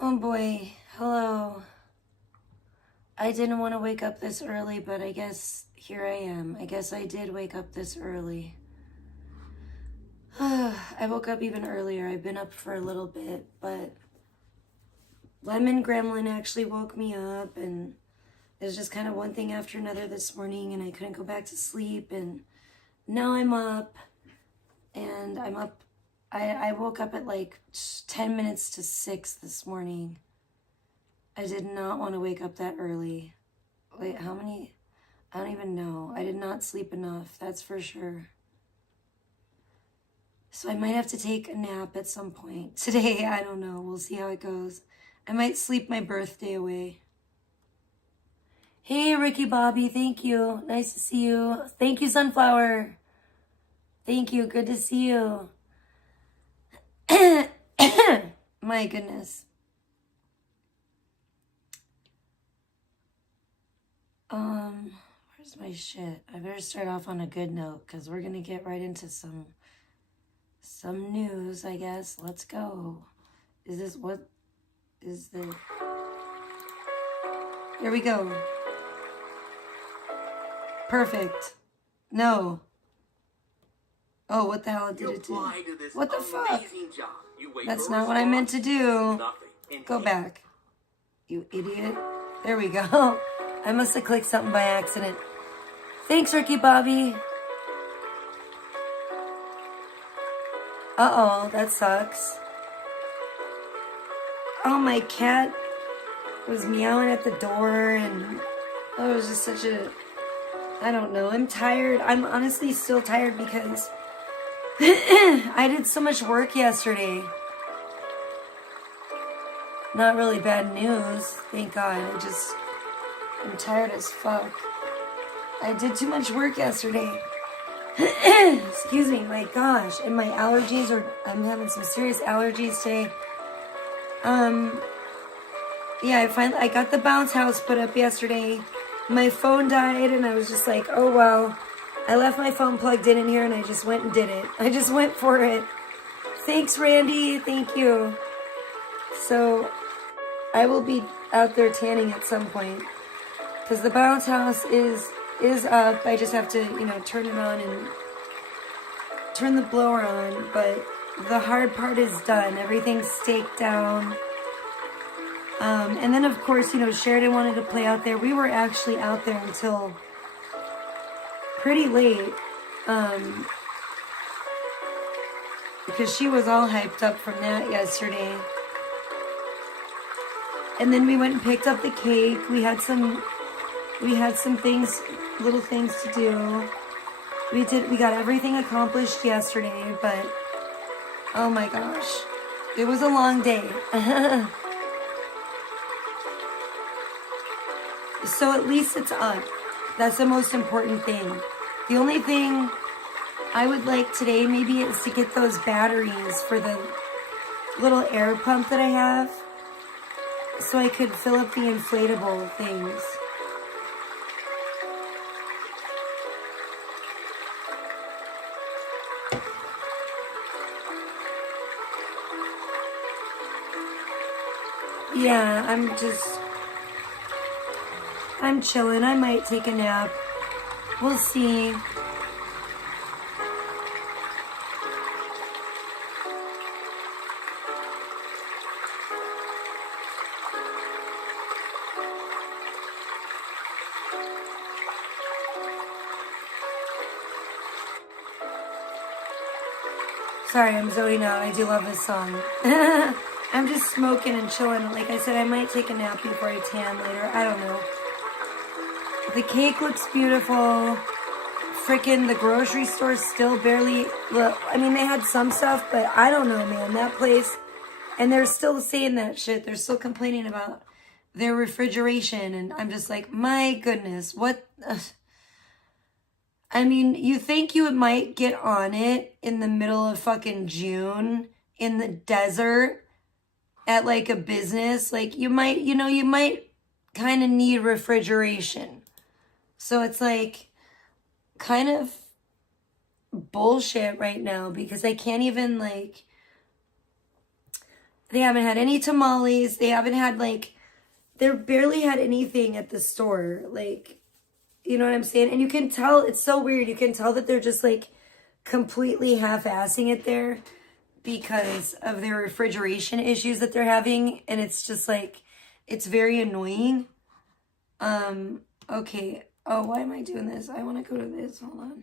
Oh boy, hello. I didn't want to wake up this early, but I guess here I am. I guess I did wake up this early. I woke up even earlier. I've been up for a little bit, but Lemon Gremlin actually woke me up, and it was just kind of one thing after another this morning, and I couldn't go back to sleep, and now I'm up, and I'm up. I woke up at like 10 minutes to 6 this morning. I did not want to wake up that early. Wait, how many? I don't even know. I did not sleep enough, that's for sure. So I might have to take a nap at some point. Today, I don't know. We'll see how it goes. I might sleep my birthday away. Hey, Ricky Bobby, thank you. Nice to see you. Thank you, Sunflower. Thank you. Good to see you. My goodness. Where's my shit? I better start off on a good note because we're gonna get right into some news, I guess. Let's go. Is this what is the? Here we go. Perfect. No. Oh, what the hell did it do? What the fuck? That's not what I meant to do. Go back. You idiot. There we go. I must have clicked something by accident. Thanks, Ricky Bobby. Uh-oh, that sucks. Oh, my cat was meowing at the door, and oh, it was just such a... I don't know. I'm tired. I'm honestly still tired because I did so much work yesterday. Not really bad news, thank God. I'm tired as fuck. I did too much work yesterday. Excuse me, my gosh. And my allergies I'm having some serious allergies today. Yeah, I got the bounce house put up yesterday. My phone died, and I was just like, oh, well. I left my phone plugged in here, and I just went and did it. I just went for it. Thanks, Randy. Thank you. So, I will be out there tanning at some point. Because the bounce house is up. I just have to, turn it on and turn the blower on. But the hard part is done. Everything's staked down. And then, of course, Sheridan wanted to play out there. We were actually out there until pretty late. Because she was all hyped up from that yesterday. And then we went and picked up the cake. We had some things, little things to do. We got everything accomplished yesterday, but oh my gosh. It was a long day. So at least it's up. That's the most important thing. The only thing I would like today maybe is to get those batteries for the little air pump that I have, so I could fill up the inflatable things. Yeah, I'm chilling. I might take a nap. We'll see. Sorry, I'm zoning out. I do love this song. I'm just smoking and chilling. Like I said, I might take a nap before I tan later. I don't know. The cake looks beautiful. Frickin' the grocery store still barely... I mean, they had some stuff, but I don't know, man. That place... And they're still saying that shit. They're still complaining about their refrigeration. And I'm just like, my goodness, what... I mean, you think you might get on it in the middle of fucking June in the desert at like a business. Like you might kind of need refrigeration. So it's like kind of bullshit right now because I can't even like They haven't had any tamales. They haven't had, like, they barely had anything at the store. Like, you know what I'm saying? And you can tell, it's so weird. You can tell that they're just, like, completely half-assing it there because of their refrigeration issues that they're having. And it's just, like, it's very annoying. Okay. Oh, why am I doing this? I want to go to this. Hold on.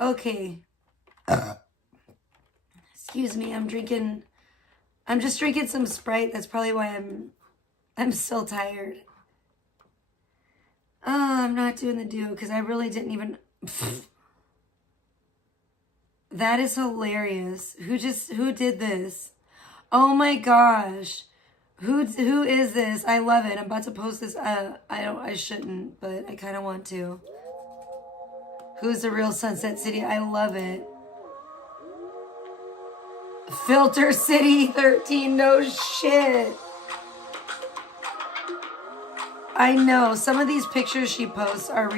Okay. Excuse me. I'm just drinking some Sprite. That's probably why I'm still tired. Oh, I'm not doing the do because I really didn't even. That is hilarious. Who did this? Oh my gosh. Who is this? I love it. I'm about to post this. I shouldn't, but I kind of want to. Who's the real Sunset City? I love it. Filter City 13, no shit. I know, some of these pictures she posts are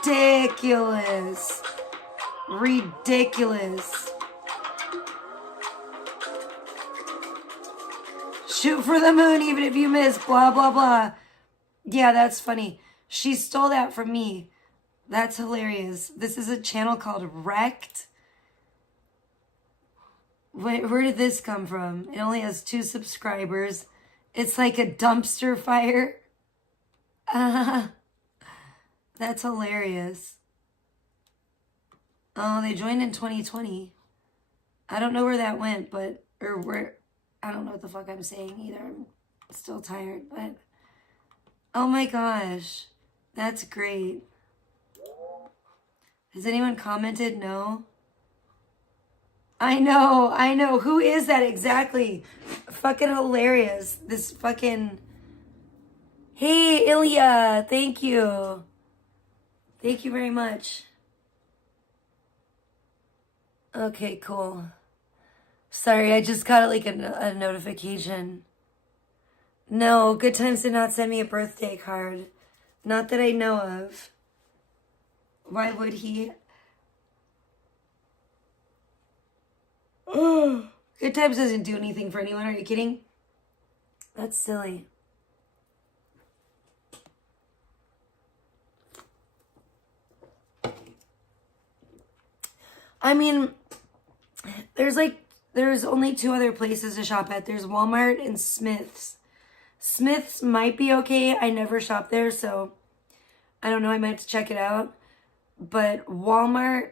ridiculous. Ridiculous. Shoot for the moon even if you miss, blah, blah, blah. Yeah, that's funny. She stole that from me. That's hilarious. This is a channel called Wrecked. Where did this come from? It only has 2 subscribers. It's like a dumpster fire. That's hilarious. Oh, they joined in 2020. I don't know where that went, but, or where, I don't know what the fuck I'm saying either. I'm still tired, but, oh my gosh. That's great. Has anyone commented? No. I know. Who is that exactly? Fucking hilarious. This fucking... Hey, Ilya. Thank you. Thank you very much. Okay, cool. Sorry, I just got like a notification. No, Good Times did not send me a birthday card. Not that I know of. Why would he? Oh, Good Times doesn't do anything for anyone. Are you kidding? That's silly. I mean, there's only 2 other places to shop at. There's Walmart and Smith's. Smith's might be okay. I never shop there, so I don't know. I might have to check it out. But Walmart,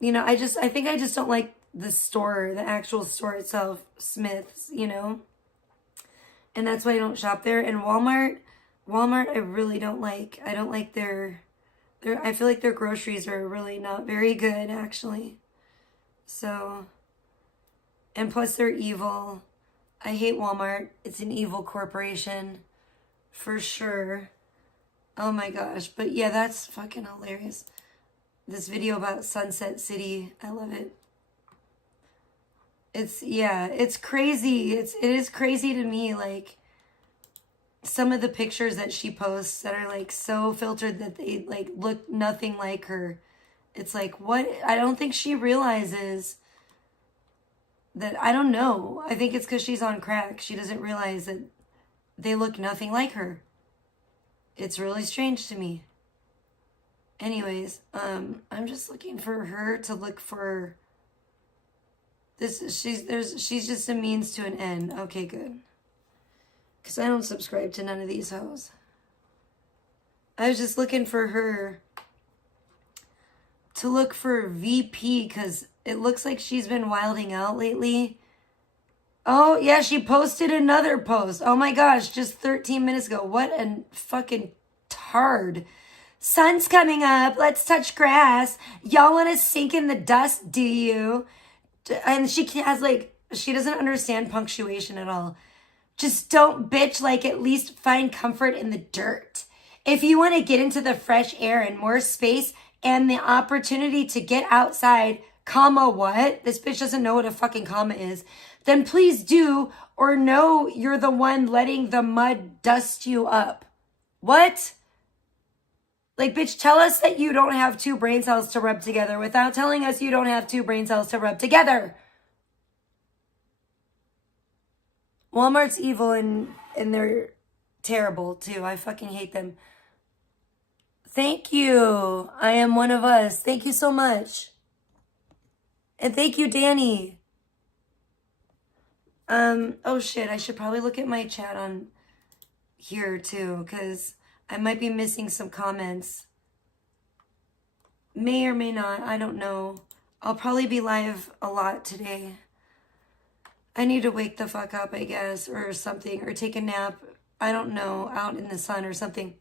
you know, I think I just don't like the store, the actual store itself, Smith's, you know. And that's why I don't shop there. And Walmart, I really don't like. I don't like their I feel like their groceries are really not very good, actually. So, and plus they're evil. I hate Walmart. It's an evil corporation, for sure. Oh my gosh. But yeah, that's fucking hilarious. This video about Sunset City, I love it. It's crazy. It is crazy to me, like, some of the pictures that she posts that are like so filtered that they like look nothing like her. It's like, what? I don't think she realizes that, I don't know. I think it's because she's on crack. She doesn't realize that they look nothing like her. It's really strange to me. Anyways, I'm just looking for her to look for this. She's just a means to an end. Okay, good. Because I don't subscribe to none of these hoes. I was just looking for her to look for VP because it looks like she's been wilding out lately. Oh, yeah, she posted another post. Oh my gosh, just 13 minutes ago. What a fucking tard. Sun's coming up. Let's touch grass. Y'all want to sink in the dust, do you? And she has like, she doesn't understand punctuation at all. Just don't bitch, like at least find comfort in the dirt. If you want to get into the fresh air and more space and the opportunity to get outside, comma what? This bitch doesn't know what a fucking comma is. Then please do, or know you're the one letting the mud dust you up. What? Like, bitch, tell us that you don't have 2 brain cells to rub together without telling us you don't have 2 brain cells to rub together. Walmart's evil and they're terrible too. I fucking hate them. Thank you. I am one of us. Thank you so much. And thank you, Danny. Oh shit, I should probably look at my chat on here too, because I might be missing some comments. May or may not, I don't know. I'll probably be live a lot today. I need to wake the fuck up, I guess, or something, or take a nap. I don't know, out in the sun or something.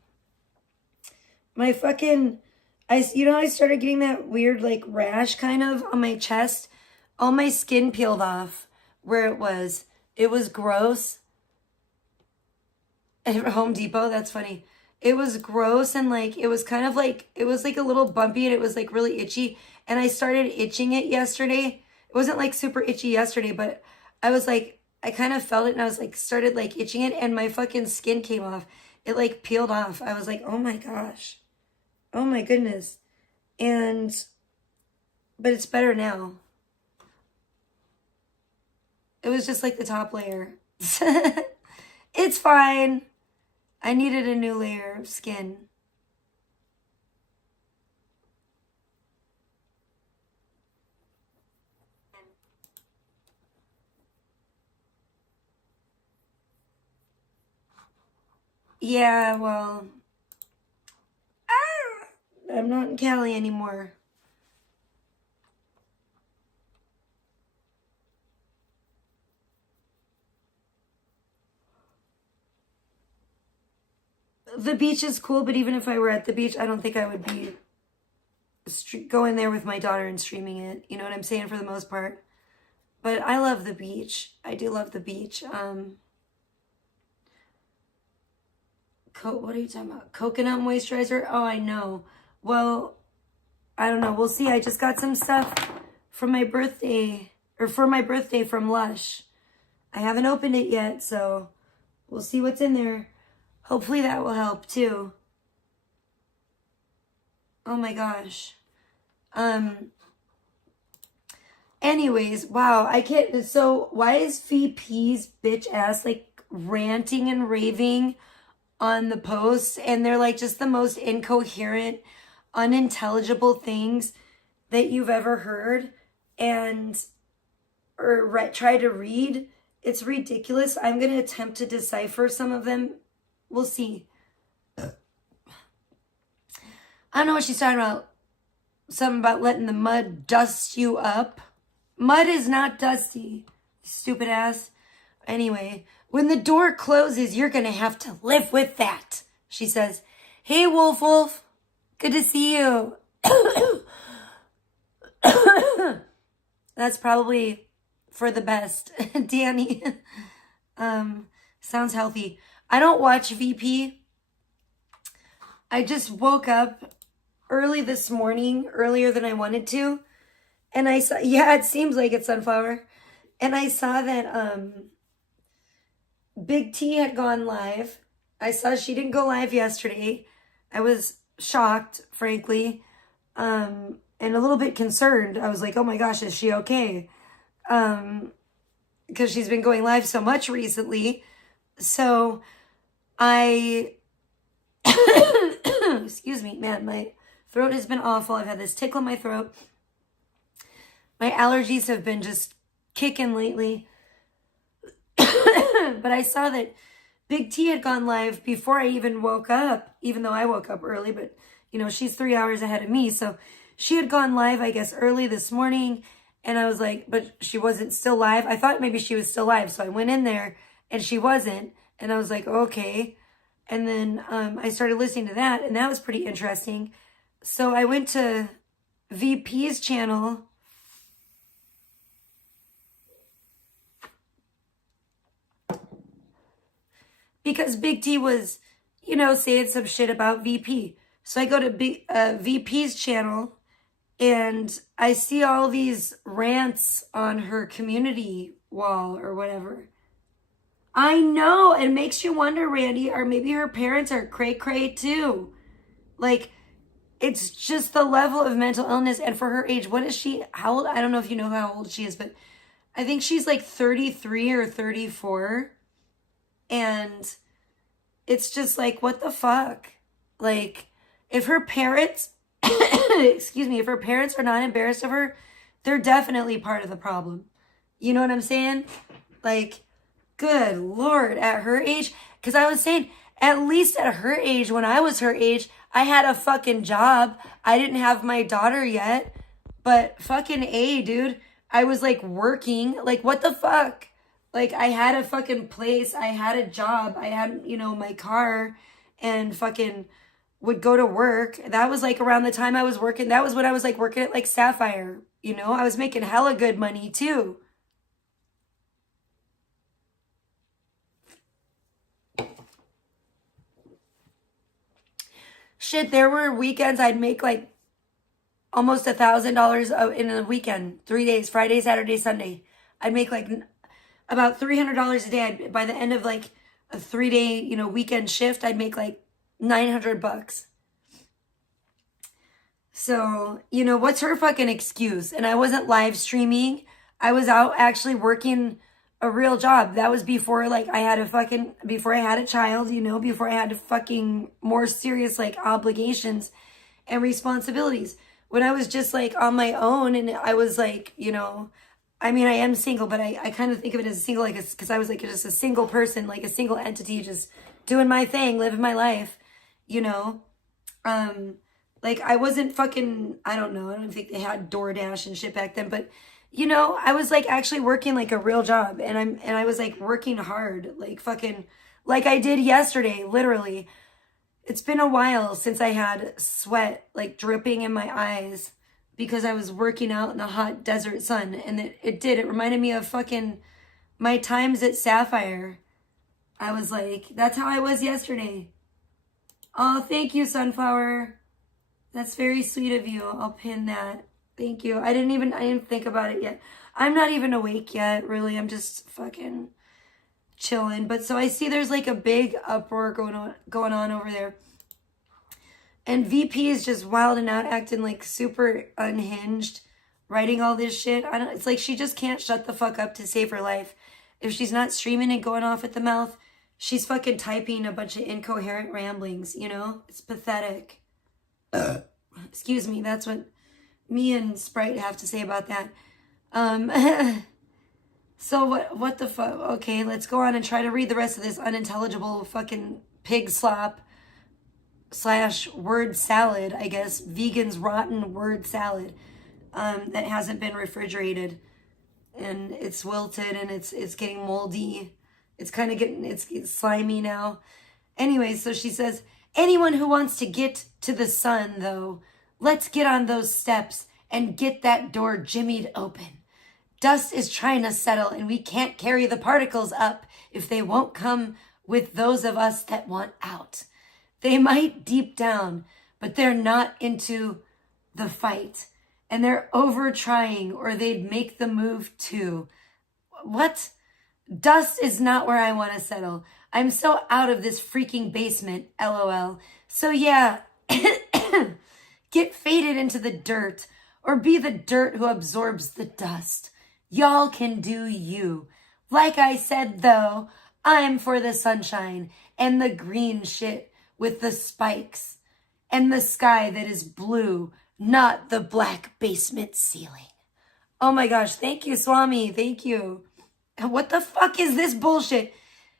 My fucking, I started getting that weird, like, rash kind of on my chest. All my skin peeled off where it was. It was gross. At Home Depot, that's funny. It was gross and, like, it was kind of like, it was, like, a little bumpy and it was, like, really itchy. And I started itching it yesterday. It wasn't, like, super itchy yesterday, but I was, like, I kind of felt it and I was, like, started, like, itching it and my fucking skin came off. It, like, peeled off. I was like, oh, my gosh. Oh, my goodness. But it's better now. It was just, like, the top layer. It's fine. I needed a new layer of skin. Yeah, well, I'm not in Cali anymore. The beach is cool, but even if I were at the beach, I don't think I would be going there with my daughter and streaming it. You know what I'm saying? For the most part. But I love the beach. I do love the beach. What are you talking about? Coconut moisturizer? Oh, I know. Well, I don't know. We'll see. I just got some stuff from my birthday, or for my birthday from Lush. I haven't opened it yet, so we'll see what's in there. Hopefully that will help too. Oh my gosh. Anyways, wow, I can't, so why is VP's bitch ass like ranting and raving on the posts, and they're like just the most incoherent, unintelligible things that you've ever heard or try to read? It's ridiculous. I'm going to attempt to decipher some of them. We'll see. I don't know what she's talking about. Something about letting the mud dust you up. Mud is not dusty, stupid ass. Anyway, when the door closes, you're going to have to live with that, she says. Hey, Wolf Wolf. Good to see you. That's probably for the best, Danny. Sounds healthy. I don't watch VP. I just woke up early this morning, earlier than I wanted to. And I saw, yeah, it seems like it's Sunflower. And I saw that Big T had gone live. I saw she didn't go live yesterday. I was shocked, frankly, and a little bit concerned. I was like, oh my gosh, is she okay? Because she's been going live so much recently. So I, excuse me, man, my throat has been awful. I've had this tickle in my throat. My allergies have been just kicking lately. But I saw that Big T had gone live before I even woke up, even though I woke up early, but you know, she's 3 hours ahead of me. So she had gone live, I guess, early this morning. And I was like, but she wasn't still live. I thought maybe she was still live. So I went in there and she wasn't. And I was like, okay. And then I started listening to that, and that was pretty interesting. So I went to VP's channel. Because Big T was, you know, saying some shit about VP. So I go to VP's channel, and I see all these rants on her community wall or whatever. I know, it makes you wonder, Randy, or maybe her parents are cray-cray too. Like, it's just the level of mental illness, and for her age, what is she, how old? I don't know if you know how old she is, but I think she's like 33 or 34. And it's just like, what the fuck? Like, if her parents, excuse me, if her parents are not embarrassed of her, they're definitely part of the problem. You know what I'm saying? Like, good Lord, at her age, because I was saying, at least at her age, when I was her age, I had a fucking job. I didn't have my daughter yet, but fucking A, dude. I was like working, like what the fuck? Like I had a fucking place, I had a job, I had, you know, my car and fucking would go to work. That was like around the time I was working. That was when I was like working at like Sapphire, you know, I was making hella good money too. Shit, there were weekends I'd make like almost $1,000 in a weekend, 3 days, Friday, Saturday, Sunday. I'd make like about $300 a day. By the end of like a 3-day, you know, weekend shift, I'd make like $900. So, you know, what's her fucking excuse? And I wasn't live streaming. I was out actually working a real job. That was before like before I had a child, you know, before I had fucking more serious like obligations and responsibilities. When I was just like on my own and I was like, you know, I mean, I am single, but I kind of think of it as a single, like, because I was like just a single person, like a single entity, just doing my thing, living my life, you know? Like I wasn't fucking, I don't know, I don't think they had DoorDash and shit back then, but you know, I was like actually working like a real job and I was like working hard, like fucking, like I did yesterday, literally. It's been a while since I had sweat like dripping in my eyes because I was working out in the hot desert sun. And it reminded me of fucking my times at Sapphire. I was like, that's how I was yesterday. Oh, thank you, Sunflower. That's very sweet of you. I'll pin that. Thank you. I didn't think about it yet. I'm not even awake yet, really. I'm just fucking chilling. But so I see there's like a big uproar going on over there. And VP is just wilding out, acting like super unhinged, writing all this shit. It's like she just can't shut the fuck up to save her life. If she's not streaming and going off at the mouth, she's fucking typing a bunch of incoherent ramblings, you know? It's pathetic. Excuse me, that's what me and Sprite have to say about that. So what the fuck? Okay, let's go on and try to read the rest of this unintelligible fucking pig slop / word salad, I guess. Vegan's rotten word salad that hasn't been refrigerated. And it's wilted and it's getting moldy. It's kind of it's slimy now. Anyway, so she says, anyone who wants to get to the sun, though, let's get on those steps and get that door jimmied open. Dust is trying to settle, and we can't carry the particles up if they won't come with those of us that want out. They might deep down, but they're not into the fight. And they're over trying, or they'd make the move too. What? Dust is not where I want to settle. I'm so out of this freaking basement, LOL. So yeah, get faded into the dirt, or be the dirt who absorbs the dust. Y'all can do you. Like I said, though, I'm for the sunshine and the green shit with the spikes and the sky that is blue, not the black basement ceiling. Oh my gosh, thank you, Swami. Thank you. What the fuck is this bullshit?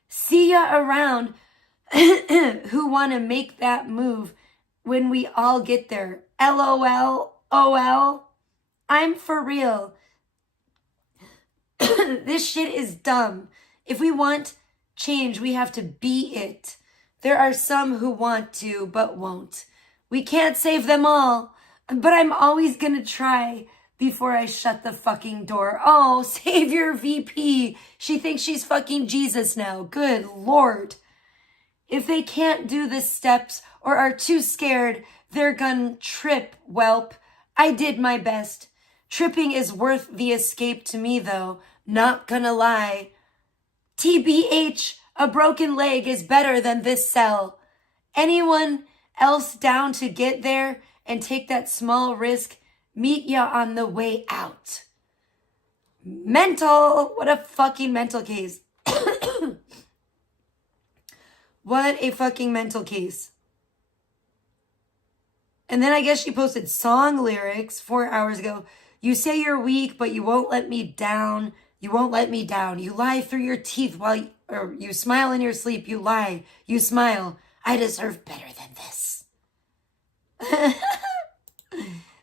See ya around who want to make that move when we all get there. LOL, OL. I'm for real. This shit is dumb. If we want change, we have to be it. There are some who want to, but won't. We can't save them all, but I'm always gonna try before I shut the fucking door. Oh, Savior VP. She thinks she's fucking Jesus now. Good Lord. If they can't do the steps or are too scared, they're gonna trip, whelp. I did my best. Tripping is worth the escape to me, though. Not gonna lie. TBH, a broken leg is better than this cell. Anyone else down to get there and take that small risk? Meet ya on the way out. Mental. What a fucking mental case. What a fucking mental case. And then I guess she posted song lyrics 4 hours ago. You say you're weak, but you won't let me down. You won't let me down. You lie through your teeth or you smile in your sleep. You lie. You smile. I deserve better than this.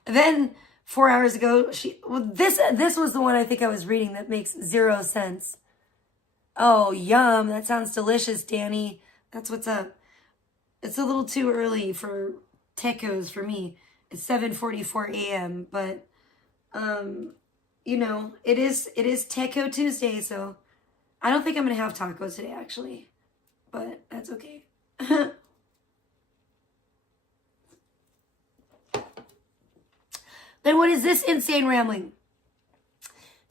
Then 4 hours ago, this was the one I think I was reading that makes zero sense. Oh, yum. That sounds delicious, Danny. That's what's up. It's a little too early for tacos for me. It's 7:44 a.m. But, you know, it is Taco Tuesday, so I don't think I'm going to have tacos today, actually. But that's okay. Then what is this insane rambling?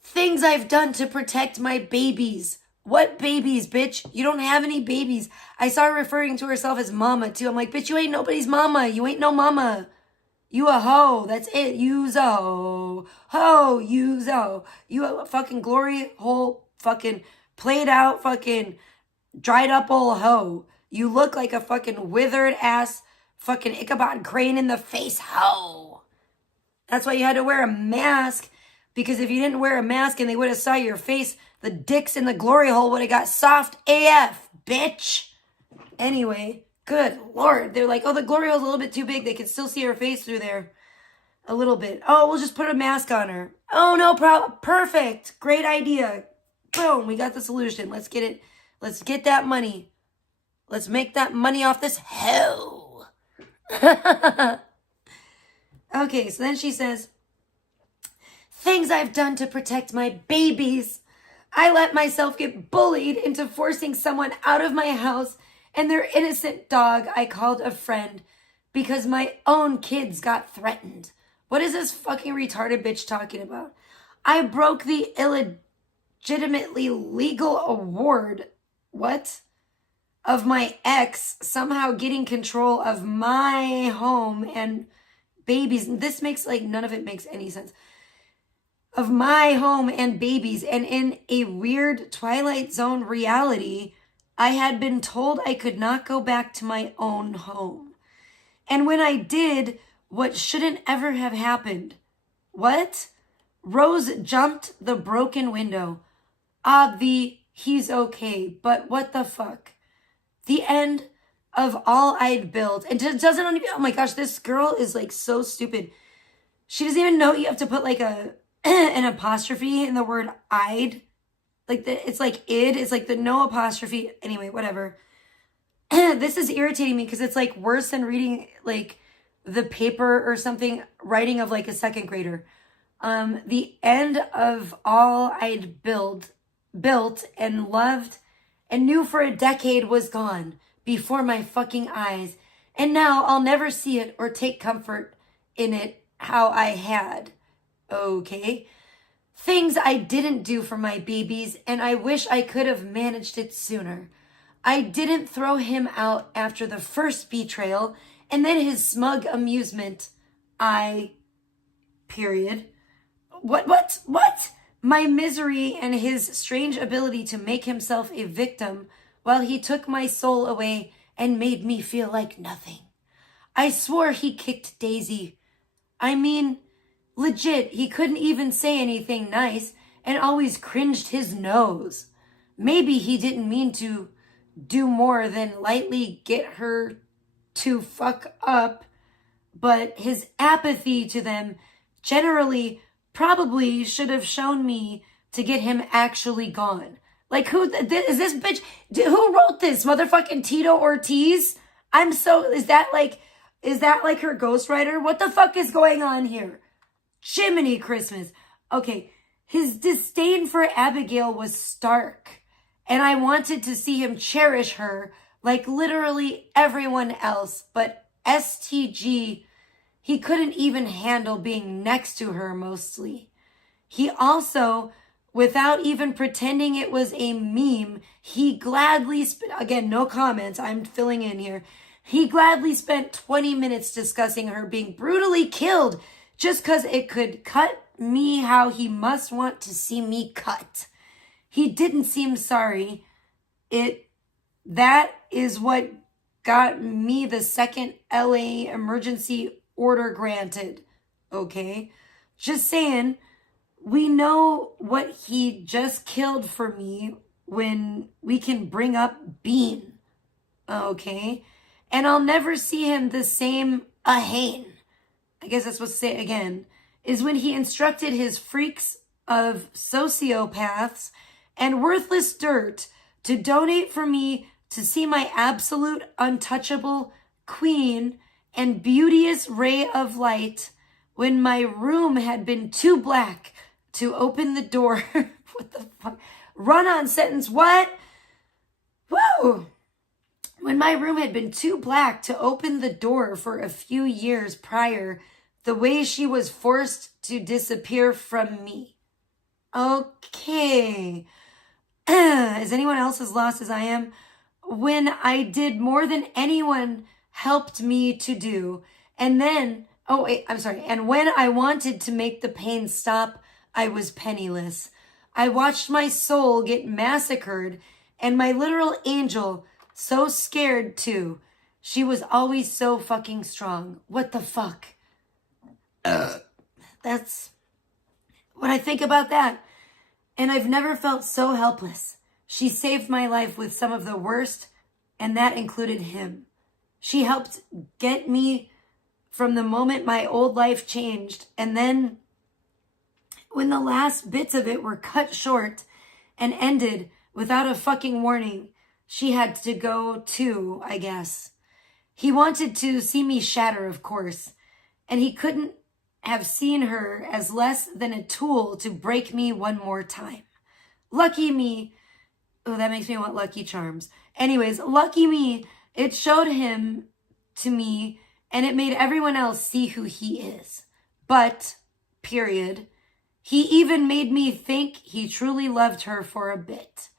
Things I've done to protect my babies. What babies, bitch? You don't have any babies. I saw her referring to herself as mama, too. I'm like, bitch, you ain't nobody's mama. You ain't no mama. You a hoe. That's it. You's a hoe. Hoe. You's a hoe. You a fucking glory hole, fucking played out, fucking dried up old hoe. You look like a fucking withered ass fucking Ichabod Crane in the face hoe. That's why you had to wear a mask, because if you didn't wear a mask and they would have saw your face, the dicks in the glory hole would have got soft AF, bitch. Anyway, good Lord. They're like, oh, the glory hole's a little bit too big. They can still see her face through there a little bit. Oh, we'll just put a mask on her. Oh, no problem. Perfect. Great idea. Boom. We got the solution. Let's get it. Let's get that money. Let's make that money off this hoe. Okay, so then she says, things I've done to protect my babies. I let myself get bullied into forcing someone out of my house and their innocent dog I called a friend because my own kids got threatened. What is this fucking retarded bitch talking about? I broke the illegitimately legal award, what? Of my ex somehow getting control of my home and babies. This makes, like, none of it makes any sense. Of my home and babies. And in a weird Twilight Zone reality, I had been told I could not go back to my own home. And when I did, what shouldn't ever have happened. What? Rose jumped the broken window. He's okay, but what the fuck? The end of all I'd built. And it doesn't even, oh my gosh, this girl is like so stupid. She doesn't even know you have to put like an apostrophe in the word I'd. Like it's like id, it's like the no apostrophe. Anyway, whatever. This is irritating me because it's like worse than reading like the paper or something, writing of like a second grader. The end of all I'd built and loved and knew for a decade was gone before my fucking eyes. And now I'll never see it or take comfort in it how I had. Okay. Things I didn't do for my babies, and I wish I could have managed it sooner. I didn't throw him out after the first betrayal, and then his smug amusement. Period. What? My misery and his strange ability to make himself a victim while he took my soul away and made me feel like nothing. I swore he kicked Daisy. I mean, legit, he couldn't even say anything nice and always cringed his nose. Maybe he didn't mean to do more than lightly get her to fuck up, but his apathy to them generally probably should have shown me to get him actually gone. Like, who is this bitch? Who wrote this? Motherfucking Tito Ortiz? Is that like her ghostwriter? What the fuck is going on here? Jiminy Christmas. Okay, his disdain for Abigail was stark, and I wanted to see him cherish her like literally everyone else, but STG, he couldn't even handle being next to her mostly. He also, without even pretending it was a meme, he gladly, again, no comments, I'm filling in here. He gladly spent 20 minutes discussing her being brutally killed just because it could cut me how he must want to see me cut. He didn't seem sorry. It that is what got me the second LA emergency order granted. Okay? Just saying, we know what he just killed for me when we can bring up Bean. Okay? And I'll never see him the same again. I guess that's what to say again, is when he instructed his freaks of sociopaths and worthless dirt to donate for me to see my absolute untouchable queen and beauteous ray of light when my room had been too black to open the door. What the fuck? Run-on sentence, what? Woo! When my room had been too black to open the door for a few years prior, the way she was forced to disappear from me. Okay. Is anyone else as lost as I am? When I did more than anyone helped me to do. And then, and when I wanted to make the pain stop, I was penniless. I watched my soul get massacred and my literal angel so scared too. She was always so fucking strong. What the fuck? That's what I think about that. And I've never felt so helpless. She saved my life with some of the worst, and that included him. She helped get me from the moment my old life changed, and then when the last bits of it were cut short and ended without a fucking warning, she had to go too, I guess. He wanted to see me shatter, of course, and he couldn't have seen her as less than a tool to break me one more time. Lucky me. Oh, that makes me want Lucky Charms. Anyways, lucky me, it showed him to me and it made everyone else see who he is. But, period, he even made me think he truly loved her for a bit.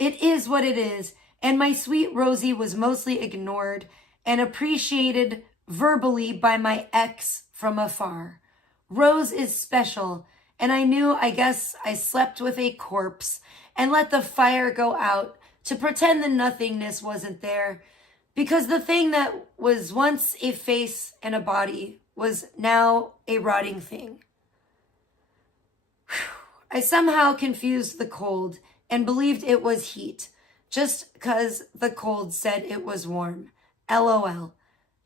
It is what it is, and my sweet Rosie was mostly ignored and appreciated verbally by my ex from afar. Rose is special, and I guess I slept with a corpse and let the fire go out to pretend the nothingness wasn't there, because the thing that was once a face and a body was now a rotting thing. I somehow confused the cold and believed it was heat, just because the cold said it was warm. LOL.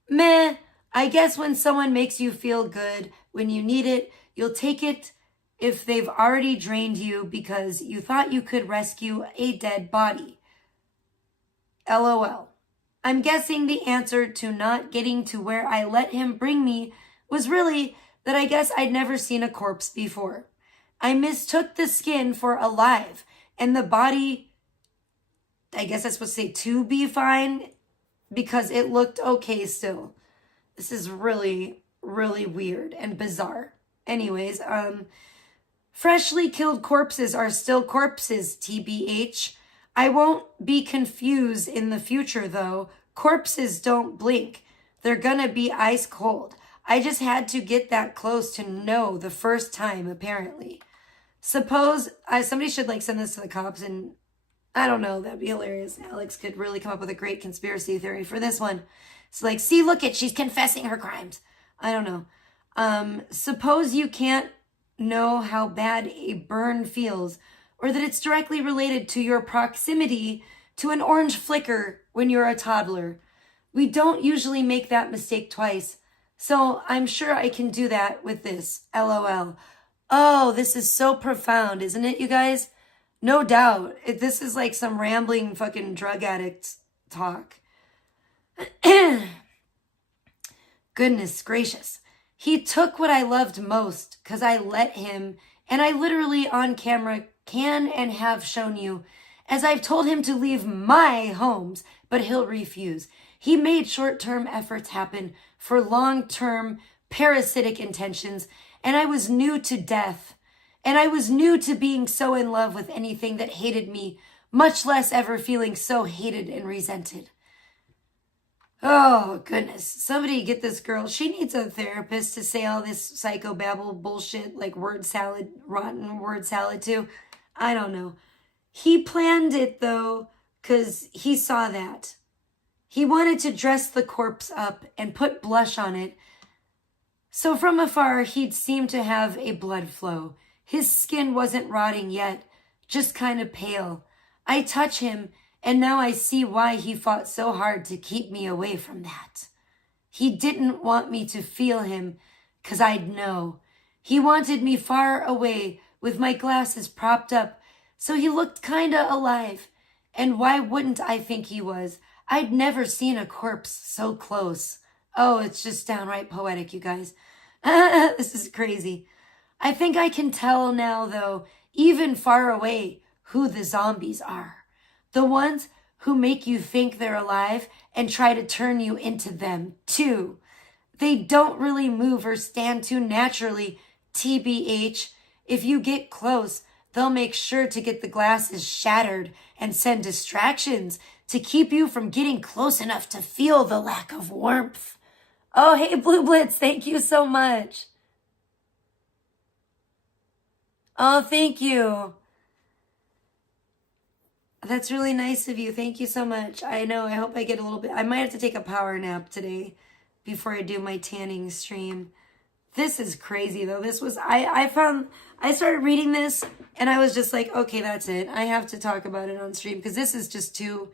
Meh, I guess when someone makes you feel good when you need it, you'll take it if they've already drained you because you thought you could rescue a dead body. LOL. I'm guessing the answer to not getting to where I let him bring me was really that I guess I'd never seen a corpse before. I mistook the skin for alive and the body, I guess that's supposed to say to be fine, because it looked okay still. This is really, really weird and bizarre. Anyways, freshly killed corpses are still corpses, TBH. I won't be confused in the future, though. Corpses don't blink. They're gonna be ice cold. I just had to get that close to know the first time, apparently. Suppose somebody should send this to the cops, and I don't know, that'd be hilarious. Alex could really come up with a great conspiracy theory for this one. It's see, look it, she's confessing her crimes. I don't know. Suppose you can't know how bad a burn feels, or that it's directly related to your proximity to an orange flicker when you're a toddler. We don't usually make that mistake twice, so I'm sure I can do that with this. LOL. Oh, this is so profound, isn't it, you guys? No doubt. This is like some rambling fucking drug addict talk. Goodness gracious. He took what I loved most because I let him, and I literally on camera can and have shown you, as I've told him to leave my homes, but he'll refuse. He made short-term efforts happen for long-term parasitic intentions, and I was new to death. And I was new to being so in love with anything that hated me, much less ever feeling so hated and resented. Oh, goodness. Somebody get this girl. She needs a therapist to say all this psychobabble bullshit, like word salad, rotten word salad too. I don't know. He planned it, though, because he saw that. He wanted to dress the corpse up and put blush on it. So from afar, he'd seem to have a blood flow. His skin wasn't rotting yet, just kind of pale. I touch him, and now I see why he fought so hard to keep me away from that. He didn't want me to feel him, 'cause I'd know. He wanted me far away with my glasses propped up, so he looked kinda alive. And why wouldn't I think he was? I'd never seen a corpse so close. Oh, it's just downright poetic, you guys. This is crazy. I think I can tell now, though, even far away, who the zombies are. The ones who make you think they're alive and try to turn you into them, too. They don't really move or stand too naturally, TBH. If you get close, they'll make sure to get the glasses shattered and send distractions to keep you from getting close enough to feel the lack of warmth. Oh, hey, Blue Blitz, thank you so much. Oh, thank you. That's really nice of you. Thank you so much. I know, I hope I get a little bit. I might have to take a power nap today before I do my tanning stream. This is crazy, though. This was, I started reading this, and I was just like, okay, that's it. I have to talk about it on stream, because this is just too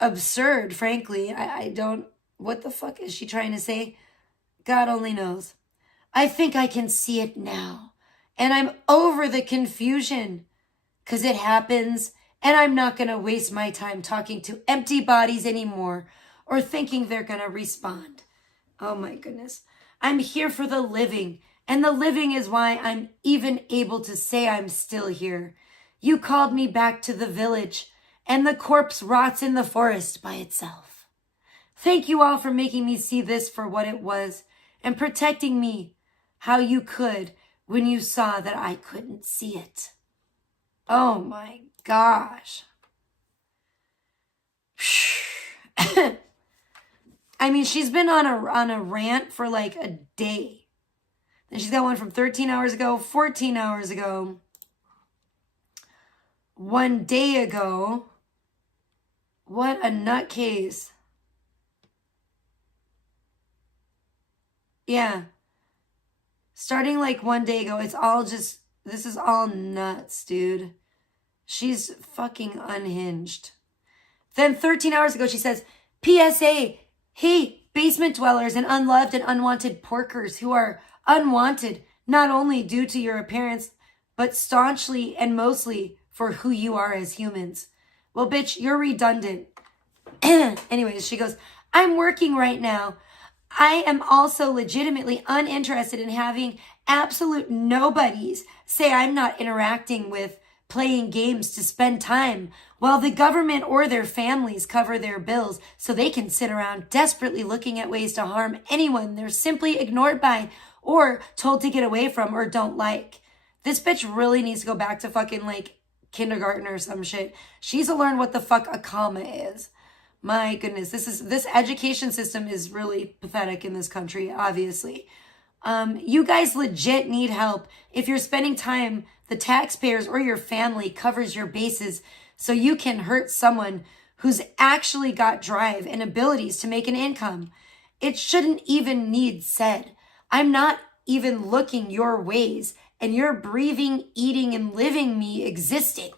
absurd, frankly. I don't, what the fuck is she trying to say? God only knows. I think I can see it now, and I'm over the confusion, because it happens, and I'm not going to waste my time talking to empty bodies anymore, or thinking they're going to respond. Oh my goodness. I'm here for the living, and the living is why I'm even able to say I'm still here. You called me back to the village, and the corpse rots in the forest by itself. Thank you all for making me see this for what it was, and protecting me how you could when you saw that I couldn't see it. Oh my gosh. I mean, she's been on a rant for like a day. And she's got one from 13 hours ago, 14 hours ago, 1 day ago. What a nutcase. Yeah. Starting like 1 day ago, it's all just, this is all nuts, dude. She's fucking unhinged. Then 13 hours ago, she says, PSA, hey, basement dwellers and unloved and unwanted porkers who are unwanted, not only due to your appearance, but staunchly and mostly for who you are as humans. Well, bitch, you're redundant. Anyways, she goes, I'm working right now. I am also legitimately uninterested in having absolute nobodies say I'm not interacting with, playing games to spend time while the government or their families cover their bills so they can sit around desperately looking at ways to harm anyone they're simply ignored by or told to get away from or don't like. This bitch really needs to go back to fucking like kindergarten or some shit. She needs to learn what the fuck a comma is. My goodness, this education system is really pathetic in this country, obviously. You guys legit need help. If you're spending time, the taxpayers or your family covers your bases so you can hurt someone who's actually got drive and abilities to make an income. It shouldn't even need said. I'm not even looking your ways, and you're breathing, eating, and living me existing.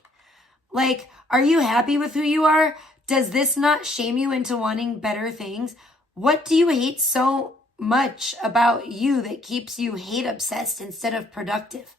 Like, are you happy with who you are? Does this not shame you into wanting better things? What do you hate so much about you that keeps you hate obsessed instead of productive?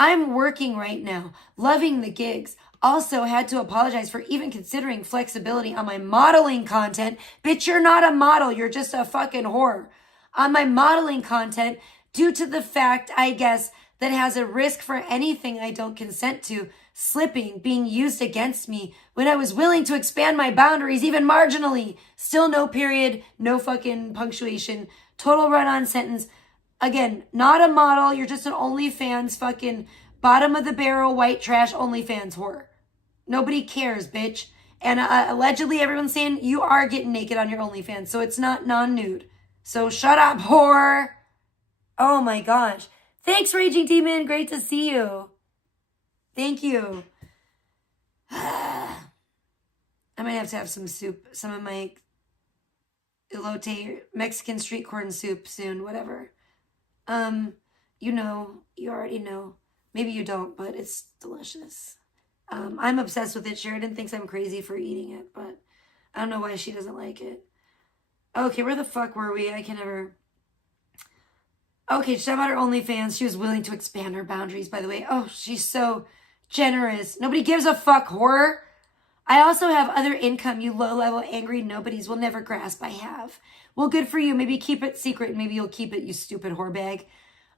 I'm working right now, loving the gigs. Also had to apologize for even considering flexibility on my modeling content. Bitch, you're not a model. You're just a fucking whore. On my modeling content, due to the fact, I guess, that has a risk for anything I don't consent to slipping, being used against me when I was willing to expand my boundaries even marginally. Still no period, no fucking punctuation, total run-on sentence. Again, not a model. You're just an OnlyFans fucking bottom of the barrel white trash OnlyFans whore. Nobody cares, bitch. And allegedly everyone's saying you are getting naked on your OnlyFans, so it's not non-nude. So shut up, whore. Oh my gosh. Thanks, Raging Demon. Great to see you. Thank you. I might have to have some soup, some of my elote, Mexican street corn soup soon, whatever. You know, you already know. Maybe you don't, but it's delicious. I'm obsessed with it. Sheridan thinks I'm crazy for eating it, but I don't know why she doesn't like it. Okay, where the fuck were we? I can never... Okay, she's about her OnlyFans. She was willing to expand her boundaries, by the way. Oh, she's so generous. Nobody gives a fuck, whore. I also have other income you low-level angry nobodies will never grasp I have. Well, good for you. Maybe keep it secret and maybe you'll keep it, you stupid whorebag.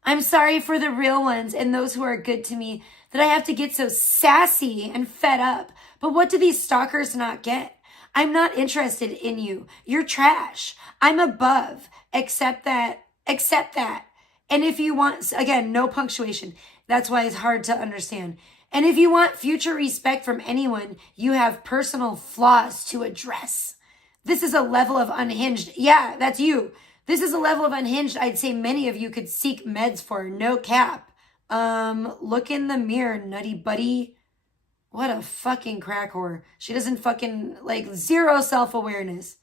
I'm sorry for the real ones and those who are good to me that I have to get so sassy and fed up. But what do these stalkers not get? I'm not interested in you. You're trash. I'm above. Accept that. Accept that. And if you want, again, no punctuation. That's why it's hard to understand. And if you want future respect from anyone, you have personal flaws to address. This is a level of unhinged. Yeah, that's you. This is a level of unhinged I'd say many of you could seek meds for. No cap. Look in the mirror, nutty buddy. What a fucking crack whore. She doesn't fucking, like, zero self-awareness.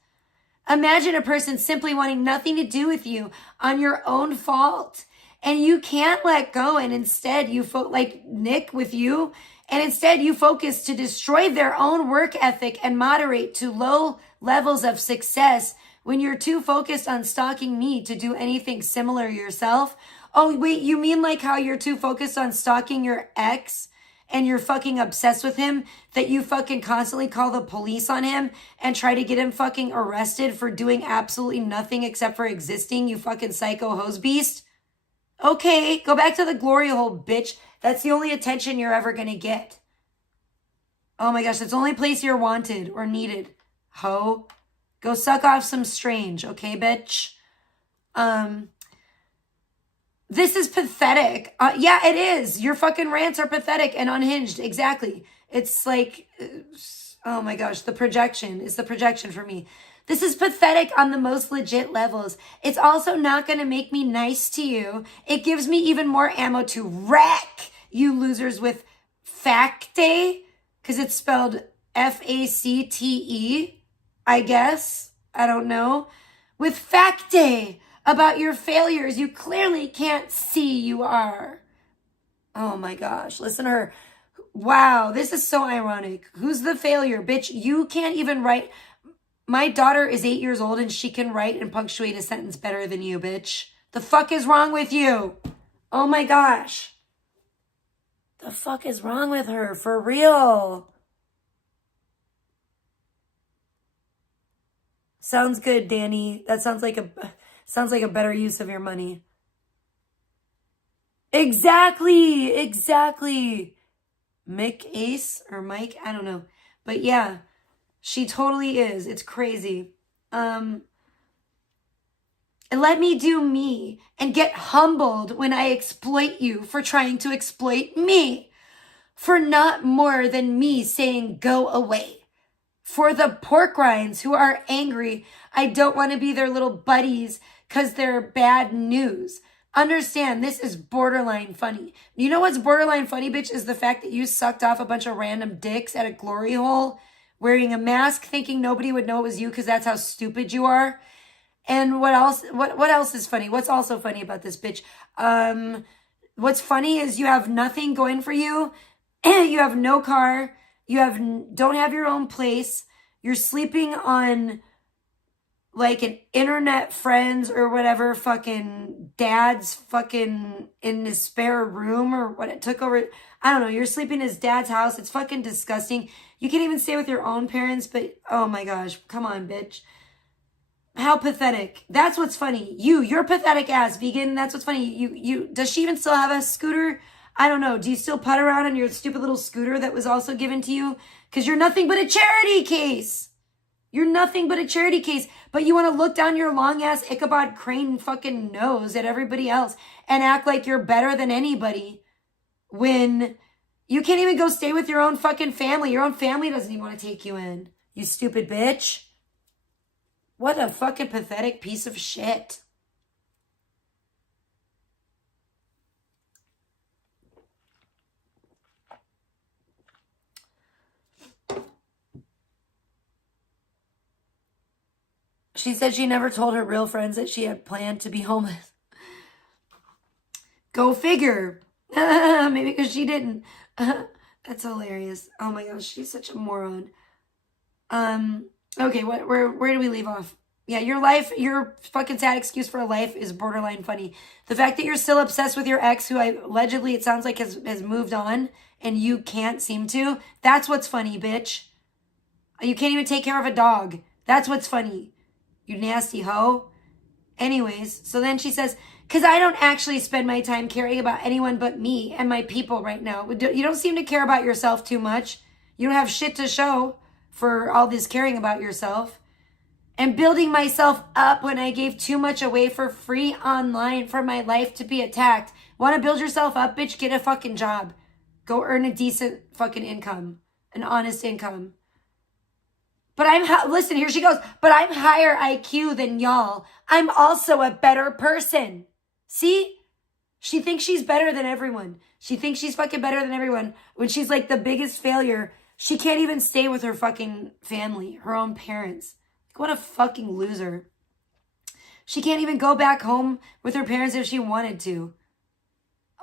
Imagine a person simply wanting nothing to do with you on your own fault. And you can't let go, and instead you like Nick with you, and instead you focus to destroy their own work ethic and moderate to low levels of success when you're too focused on stalking me to do anything similar yourself. Oh, wait, you mean like how you're too focused on stalking your ex and you're fucking obsessed with him that you fucking constantly call the police on him and try to get him fucking arrested for doing absolutely nothing except for existing, you fucking psycho hose beast? Okay, go back to the glory hole, bitch. That's the only attention you're ever gonna get. Oh my gosh, that's the only place you're wanted or needed. Ho. Go suck off some strange, okay, bitch? This is pathetic. Yeah, it is. Your fucking rants are pathetic and unhinged. Exactly. It's like, oh my gosh, the projection is the projection for me. This is pathetic on the most legit levels. It's also not going to make me nice to you. It gives me even more ammo to wreck you losers with facte, because it's spelled F-A-C-T-E, I guess. I don't know. With facte about your failures you clearly can't see you are. Oh my gosh, listen to her. Wow, this is so ironic. Who's the failure? Bitch, you can't even write... My daughter is 8 years old and she can write and punctuate a sentence better than you, bitch. The fuck is wrong with you? Oh my gosh. The fuck is wrong with her? For real. Sounds good, Danny. That sounds like a better use of your money. Exactly. Mick Ace or Mike, I don't know. But yeah. She totally is. It's crazy. And let me do me and get humbled when I exploit you for trying to exploit me. For not more than me saying go away. For the pork rinds who are angry, I don't want to be their little buddies because they're bad news. Understand, this is borderline funny. You know what's borderline funny, bitch, is the fact that you sucked off a bunch of random dicks at a glory hole wearing a mask, thinking nobody would know it was you because that's how stupid you are. And what else? What else is funny? What's also funny about this bitch? What's funny is you have nothing going for you. You have no car. You don't have your own place. You're sleeping on like an internet friends or whatever fucking dad's fucking in his spare room or what it took over. I don't know. You're sleeping in his dad's house. It's fucking disgusting. You can't even stay with your own parents, but oh my gosh, come on, bitch. How pathetic. That's what's funny. You're pathetic ass vegan. That's what's funny. Does she even still have a scooter? I don't know. Do you still putt around on your stupid little scooter that was also given to you? Because you're nothing but a charity case. You're nothing but a charity case, but you want to look down your long ass Ichabod Crane fucking nose at everybody else and act like you're better than anybody when you can't even go stay with your own fucking family. Your own family doesn't even want to take you in. You stupid bitch. What a fucking pathetic piece of shit. She said she never told her real friends that she had planned to be homeless. Go figure. Maybe because she didn't. That's hilarious. Oh my gosh, she's such a moron. Okay, where do we leave off? Yeah, your fucking sad excuse for a life is borderline funny. The fact that you're still obsessed with your ex, who allegedly it sounds like has moved on, and you can't seem to, that's what's funny, bitch. You can't even take care of a dog. That's what's funny. You nasty hoe. Anyways, so then she says, because I don't actually spend my time caring about anyone but me and my people right now. You don't seem to care about yourself too much. You don't have shit to show for all this caring about yourself. And building myself up when I gave too much away for free online for my life to be attacked. Want to build yourself up, bitch? Get a fucking job. Go earn a decent fucking income. An honest income. But listen, here she goes. But I'm higher IQ than y'all. I'm also a better person. See? She thinks she's better than everyone. She thinks she's fucking better than everyone. When she's like the biggest failure, she can't even stay with her fucking family, her own parents. What a fucking loser. She can't even go back home with her parents if she wanted to.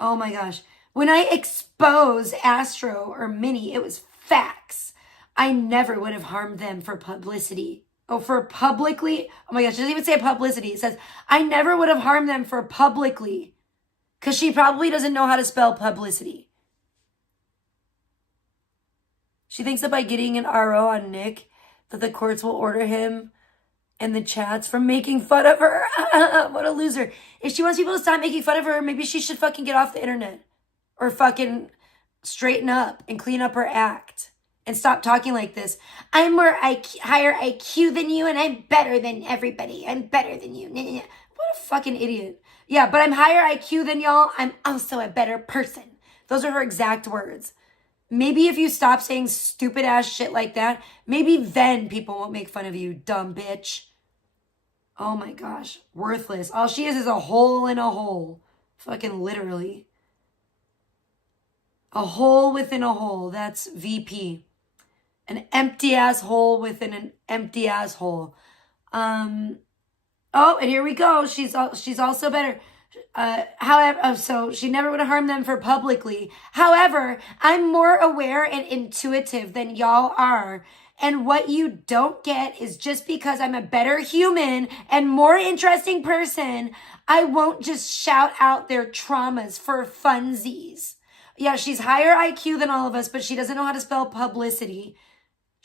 Oh my gosh. When I exposed Astro or Minnie, it was facts. I never would have harmed them for publicity. Oh, for publicly? Oh my gosh, it doesn't even say publicity. It says, I never would have harmed them for publicly. Because she probably doesn't know how to spell publicity. She thinks that by getting an RO on Nick, that the courts will order him and the chats from making fun of her. What a loser. If she wants people to stop making fun of her, maybe she should fucking get off the internet. Or fucking straighten up and clean up her act. And stop talking like this. I'm higher IQ than you and I'm better than everybody. I'm better than you. What a fucking idiot. Yeah, but I'm higher IQ than y'all. I'm also a better person. Those are her exact words. Maybe if you stop saying stupid ass shit like that, maybe then people won't make fun of you, dumb bitch. Oh my gosh. Worthless. All she is a hole in a hole. Fucking literally. A hole within a hole. That's VP. An empty ass hole within an empty ass hole. Oh, and here we go. She's also better. However, so she never would have harmed them for publicly. However, I'm more aware and intuitive than y'all are. And what you don't get is just because I'm a better human and more interesting person, I won't just shout out their traumas for funsies. Yeah, she's higher IQ than all of us, but she doesn't know how to spell publicity.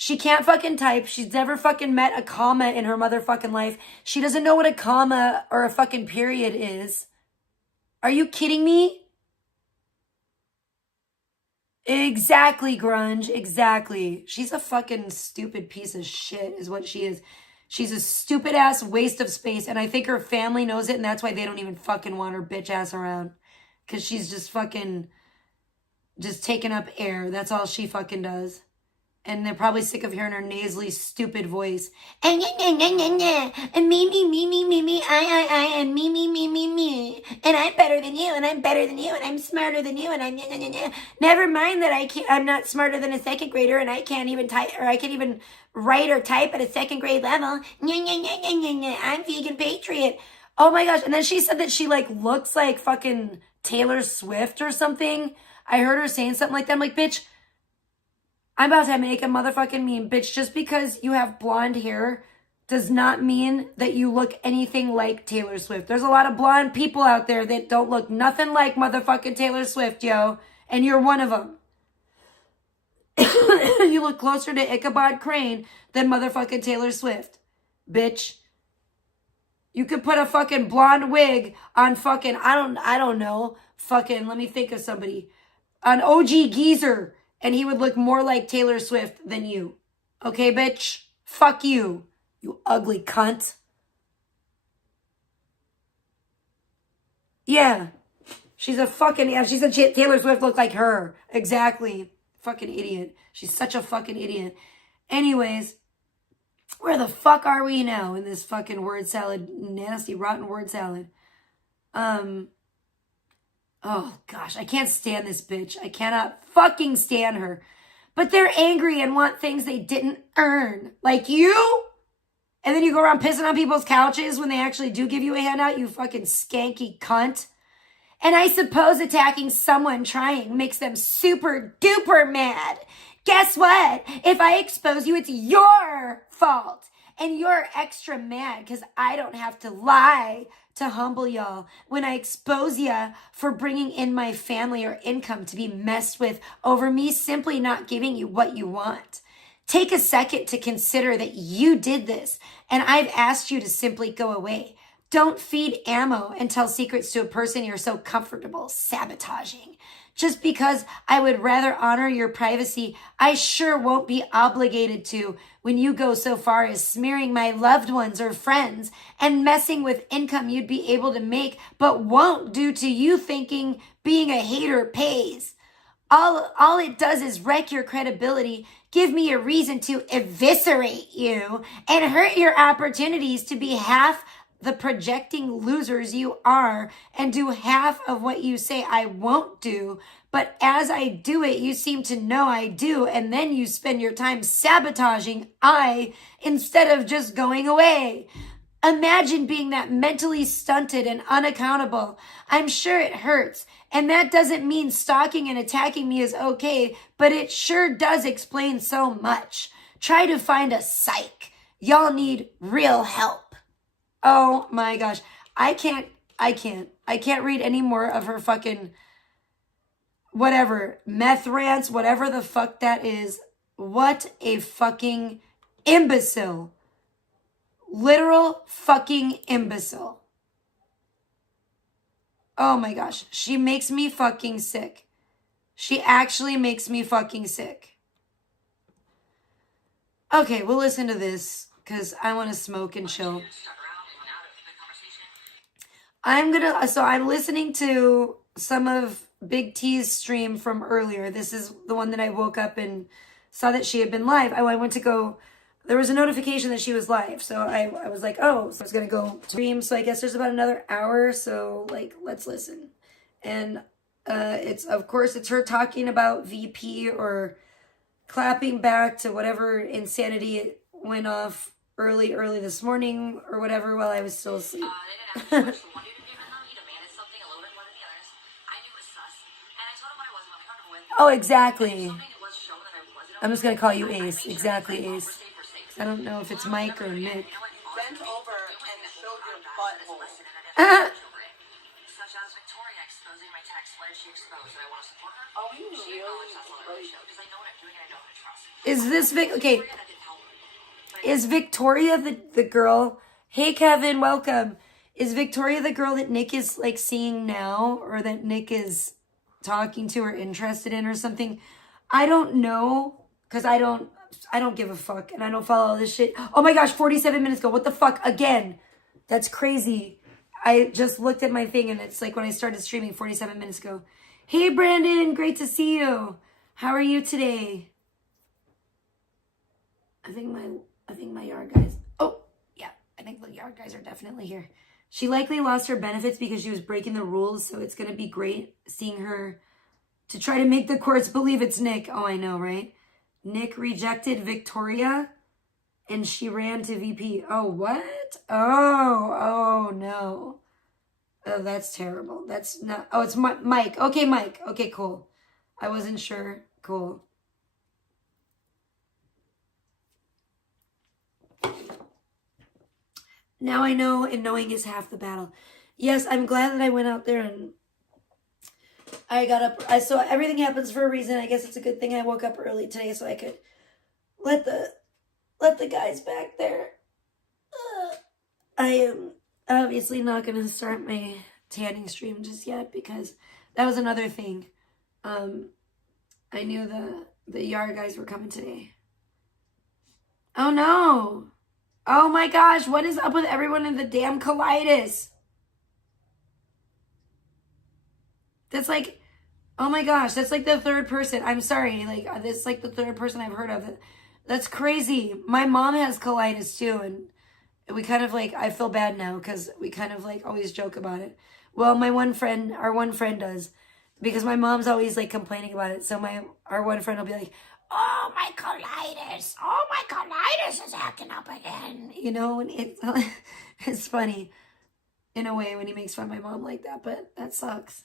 She can't fucking type. She's never fucking met a comma in her motherfucking life. She doesn't know what a comma or a fucking period is. Are you kidding me? Exactly, Grunge. Exactly. She's a fucking stupid piece of shit is what she is. She's a stupid ass waste of space. And I think her family knows it. And that's why they don't even fucking want her bitch ass around. Because she's just fucking just taking up air. That's all she fucking does. And they're probably sick of hearing her nasally, stupid voice. And me, I, and me. And I'm better than you, and I'm better than you, and I'm smarter than you, and I'm Never mind that I'm not smarter than a second grader, and I can't even type, or I can't even write or type at a second grade level. I'm vegan patriot. Oh my gosh. And then she said that she like looks like fucking Taylor Swift or something. I heard her saying something like that. I'm like, bitch, I'm about to make a motherfucking meme. Bitch, just because you have blonde hair does not mean that you look anything like Taylor Swift. There's a lot of blonde people out there that don't look nothing like motherfucking Taylor Swift, yo. And you're one of them. You look closer to Ichabod Crane than motherfucking Taylor Swift. Bitch. You could put a fucking blonde wig on fucking, I don't know. Fucking, let me think of somebody. An OG Geezer. And he would look more like Taylor Swift than you. Okay, bitch? Fuck you, you ugly cunt. Yeah. She said Taylor Swift looked like her. Exactly. Fucking idiot. She's such a fucking idiot. Anyways, where the fuck are we now in this fucking word salad? Nasty, rotten word salad. Oh, gosh, I can't stand this bitch. I cannot fucking stand her. But they're angry and want things they didn't earn. Like you? And then you go around pissing on people's couches when they actually do give you a handout, you fucking skanky cunt. And I suppose attacking someone trying makes them super duper mad. Guess what? If I expose you, it's your fault. And you're extra mad because I don't have to lie to humble y'all when I expose ya for bringing in my family or income to be messed with over me simply not giving you what you want. Take a second to consider that you did this, and I've asked you to simply go away. Don't feed ammo and tell secrets to a person you're so comfortable sabotaging. Just because I would rather honor your privacy, I sure won't be obligated to when you go so far as smearing my loved ones or friends and messing with income you'd be able to make, but won't due to you thinking being a hater pays. All it does is wreck your credibility, give me a reason to eviscerate you, and hurt your opportunities to be half the projecting losers you are and do half of what you say I won't do. But as I do it, you seem to know I do, and then you spend your time sabotaging I instead of just going away. Imagine being that mentally stunted and unaccountable. I'm sure it hurts. And that doesn't mean stalking and attacking me is okay, but it sure does explain so much. Try to find a psych. Y'all need real help. Oh my gosh. I can't read any more of her fucking whatever. Meth rants, whatever the fuck that is. What a fucking imbecile. Literal fucking imbecile. Oh my gosh. She makes me fucking sick. She actually makes me fucking sick. Okay, we'll listen to this because I want to smoke and chill. I'm listening to some of Big T's stream from earlier. This is the one that I woke up and saw that she had been live. I went to go, there was a notification that she was live. So I was like, oh, so I was going to go stream. So I guess there's about another hour. So like, let's listen. And of course, it's her talking about VP or clapping back to whatever insanity went off early this morning or whatever while I was still asleep. Oh, exactly. I'm just going to call you Ace. Exactly, Ace. I don't know if it's Mike or Nick. Bent over and showed your butthole. Such as Victoria exposing my text. Why did she expose? Did I want to support her? Oh, you really? Because I know what I'm doing and I know how to trust. Is this okay? Is Victoria the girl? Hey, Kevin, welcome. Is Victoria the girl that Nick is like seeing now, or that Nick is talking to or interested in or something? I don't know, because I don't give a fuck and I don't follow all this shit. Oh my gosh, 47 minutes ago. What the fuck? Again. That's crazy. I just looked at my thing and it's like when I started streaming 47 minutes ago. Hey Brandon, great to see you. How are you today? I think my yard guys. Oh, yeah. I think the yard guys are definitely here. She likely lost her benefits because she was breaking the rules, so it's going to be great seeing her to try to make the courts believe it's Nick. Oh, I know, right? Nick rejected Victoria and she ran to VP. Oh, what? Oh, no. Oh, that's terrible. That's not, oh, it's Mike. Okay, Mike. Okay, cool. I wasn't sure. Cool. Now I know, and knowing is half the battle. Yes, I'm glad that I went out there and I got up. So everything happens for a reason. I guess it's a good thing I woke up early today so I could let the guys back there. I am obviously not going to start my tanning stream just yet because that was another thing. I knew the yard guys were coming today. Oh no. Oh my gosh, what is up with everyone in the damn colitis? That's like, oh my gosh, that's like the third person. I'm sorry, like that's like the third person I've heard of. That's crazy. My mom has colitis too, and we kind of like, I feel bad now because we kind of like always joke about it. Well, our one friend does, because my mom's always like complaining about it. So our one friend will be like, oh, my colitis. Oh, my colitis is acting up again. You know, and it's funny in a way when he makes fun of my mom like that, but that sucks.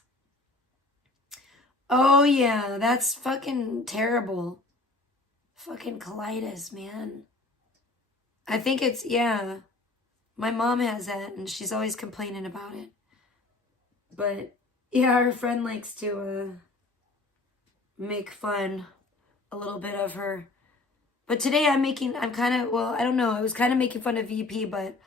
Oh, yeah, that's fucking terrible. Fucking colitis, man. I think it's, yeah. My mom has that, and she's always complaining about it. But, yeah, her friend likes to make fun a little bit of her. But today I don't know, I was kind of making fun of VP, but,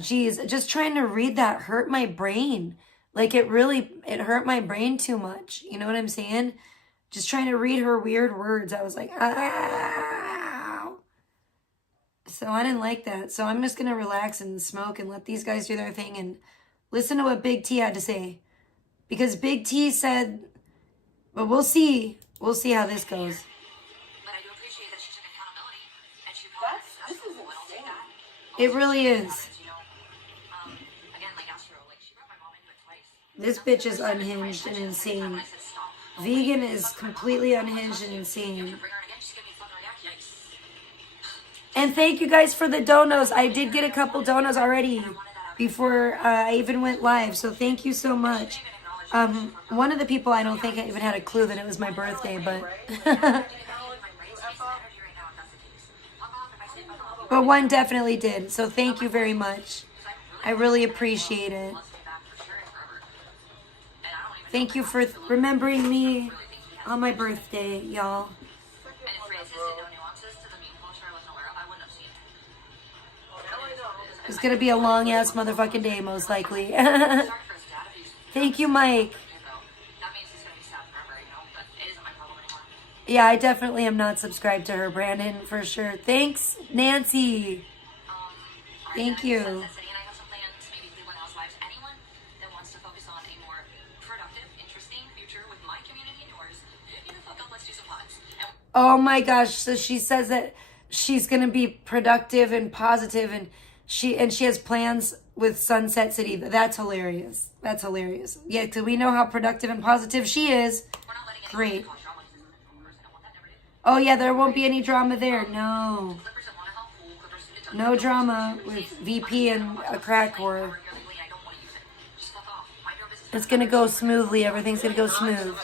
geez, just trying to read that hurt my brain. Like, it hurt my brain too much. You know what I'm saying? Just trying to read her weird words. I was like, ow. So I didn't like that. So I'm just going to relax and smoke and let these guys do their thing and listen to what Big T had to say. Because Big T said, but we'll see. We'll see how this goes. But I do appreciate that she took accountability and she This is insane. It really is. This bitch is unhinged and insane. Vegan is completely unhinged and insane. And thank you guys for the donos. I did get a couple donos already before I even went live. So thank you so much. One of the people, I don't think I even had a clue that it was my birthday, but but one definitely did. So thank you very much. I really appreciate it. Thank you for remembering me on my birthday, y'all. It's gonna be a long ass motherfucking day, most likely. Thank you, Mike. Yeah, I definitely am not subscribed to her, Brandon, for sure. Thanks, Nancy. Thank you. Oh my gosh, so she says that she's going to be productive and positive and she has plans with Sunset City. That's hilarious. That's hilarious. Yeah, because we know how productive and positive she is. Great. Oh yeah, there won't be any drama there. No. No drama with VP and a crack whore. It's going to go smoothly. Everything's going to go smooth.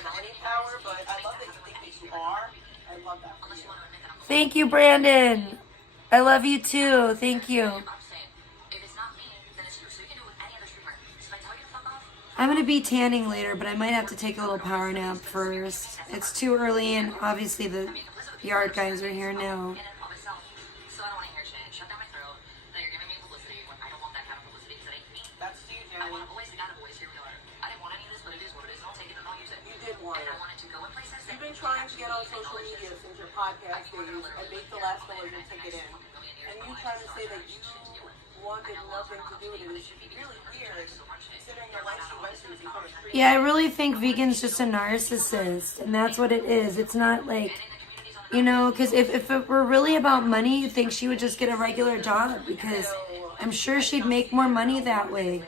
Thank you, Brandon. I love you too. Thank you. I'm going to be tanning later, but I might have to take a little power nap first. It's too early, and obviously the yard guys are here now. Trying to get on social media since your podcast days and make the last dollar to take it in. And you trying to say that you wanted nothing to do with it is really weird considering the life you went through to become a street. Yeah, I really think Vegan's just a narcissist, and that's what it is. It's not like, you know, because if it were really about money, you'd think she would just get a regular job because I'm sure she'd make more money that way.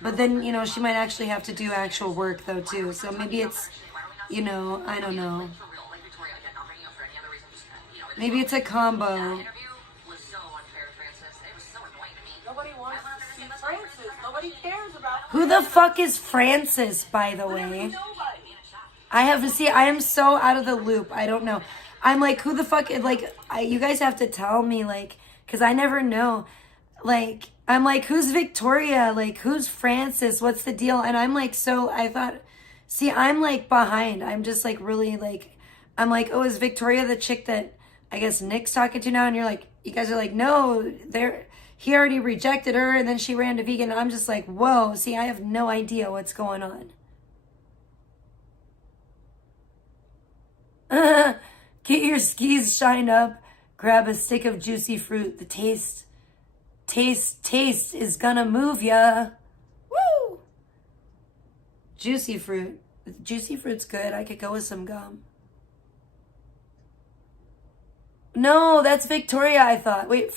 But then, you know, she might actually have to do actual work though too. So maybe it's, you know, I don't know. Maybe it's a combo. Nobody wants to see Francis. Nobody cares about Who the fuck is Francis, by the way? I am so out of the loop. I don't know. I'm like, who the fuck, like, you guys have to tell me, like, because I never know. Like, I'm like, who's Victoria? Like, who's Francis? What's the deal? And I'm like, see, I'm like behind. I'm just like really like, I'm like, oh, is Victoria the chick that I guess Nick's talking to now? And you guys are like, no, he already rejected her and then she ran to vegan. And I'm just like, whoa, see, I have no idea what's going on. Get your skis shined up, grab a stick of juicy fruit. The taste is gonna move ya. Woo! Juicy fruit. Juicy fruit's good. I could go with some gum. No, that's Victoria, I thought. Wait,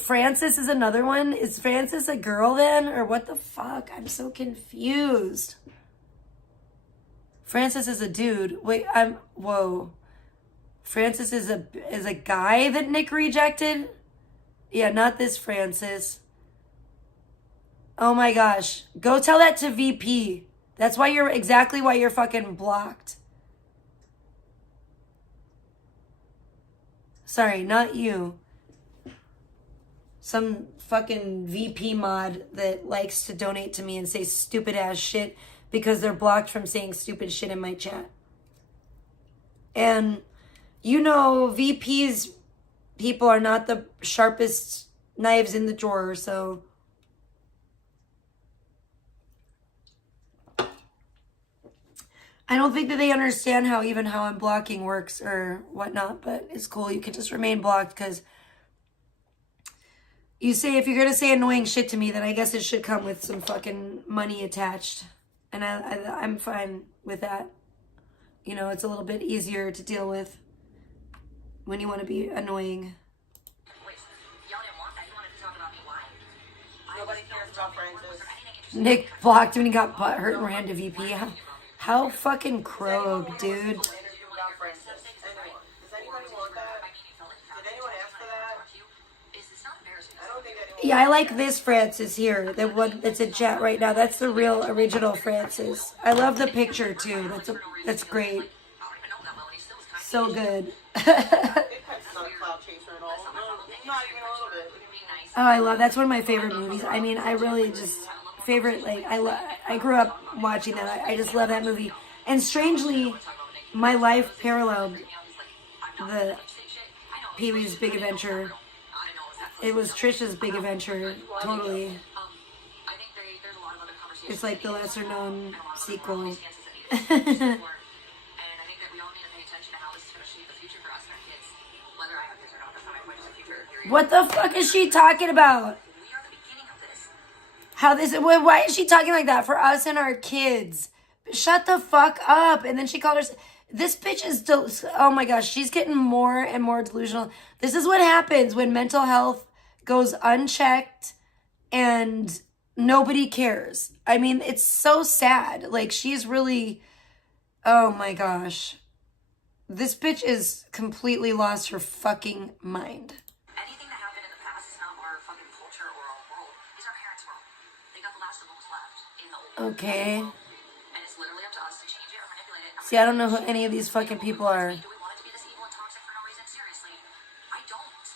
Francis is another one? Is Francis a girl then? Or what the fuck? I'm so confused. Francis is a dude. Wait, whoa. Francis is a guy that Nick rejected? Yeah, not this Francis. Oh my gosh. Go tell that to VP. That's why exactly why you're fucking blocked. Sorry, not you. Some fucking VP mod that likes to donate to me and say stupid ass shit because they're blocked from saying stupid shit in my chat. And you know, VP's people are not the sharpest knives in the drawer, so I don't think that they understand how I'm blocking works or whatnot, but it's cool. You can just remain blocked because you say if you're going to say annoying shit to me, then I guess it should come with some fucking money attached. And I'm fine with that. You know, it's a little bit easier to deal with when you want to be annoying. Nobody cares about Francis. Nick blocked him and he got butthurt and ran to VP. How fucking crogue, dude. Does anyone want that? Did anyone ask for that? I don't think anyone. Yeah, I like this Francis here. The one that's in chat right now. That's the real original Francis. I love the picture too. That's great. So good. It's not a cloud chaser at all. No, not even a little bit. Oh, I love that's one of my favorite movies. I mean, I really just favorite like I grew up watching that. I just love that movie. And strangely, my life paralleled the Pee-wee's Big Adventure. It was Trisha's Big Adventure, totally. It's like the lesser known sequel. What the fuck is she talking about? Why is she talking like that for us and our kids? Shut the fuck up. And then she called her, this bitch is, oh my gosh, she's getting more and more delusional. This is what happens when mental health goes unchecked and nobody cares. I mean, it's so sad. Like, she's really, oh my gosh. This bitch is completely lost her fucking mind. Anything that happened in the past is not our fucking culture or our world. It's our parents' world. They got the last of what was left in the old Okay. world. And it's literally up to us to change it or manipulate it. See, I don't know who any of these fucking people are. Do we want it to be this evil and toxic for no reason? Seriously, I don't.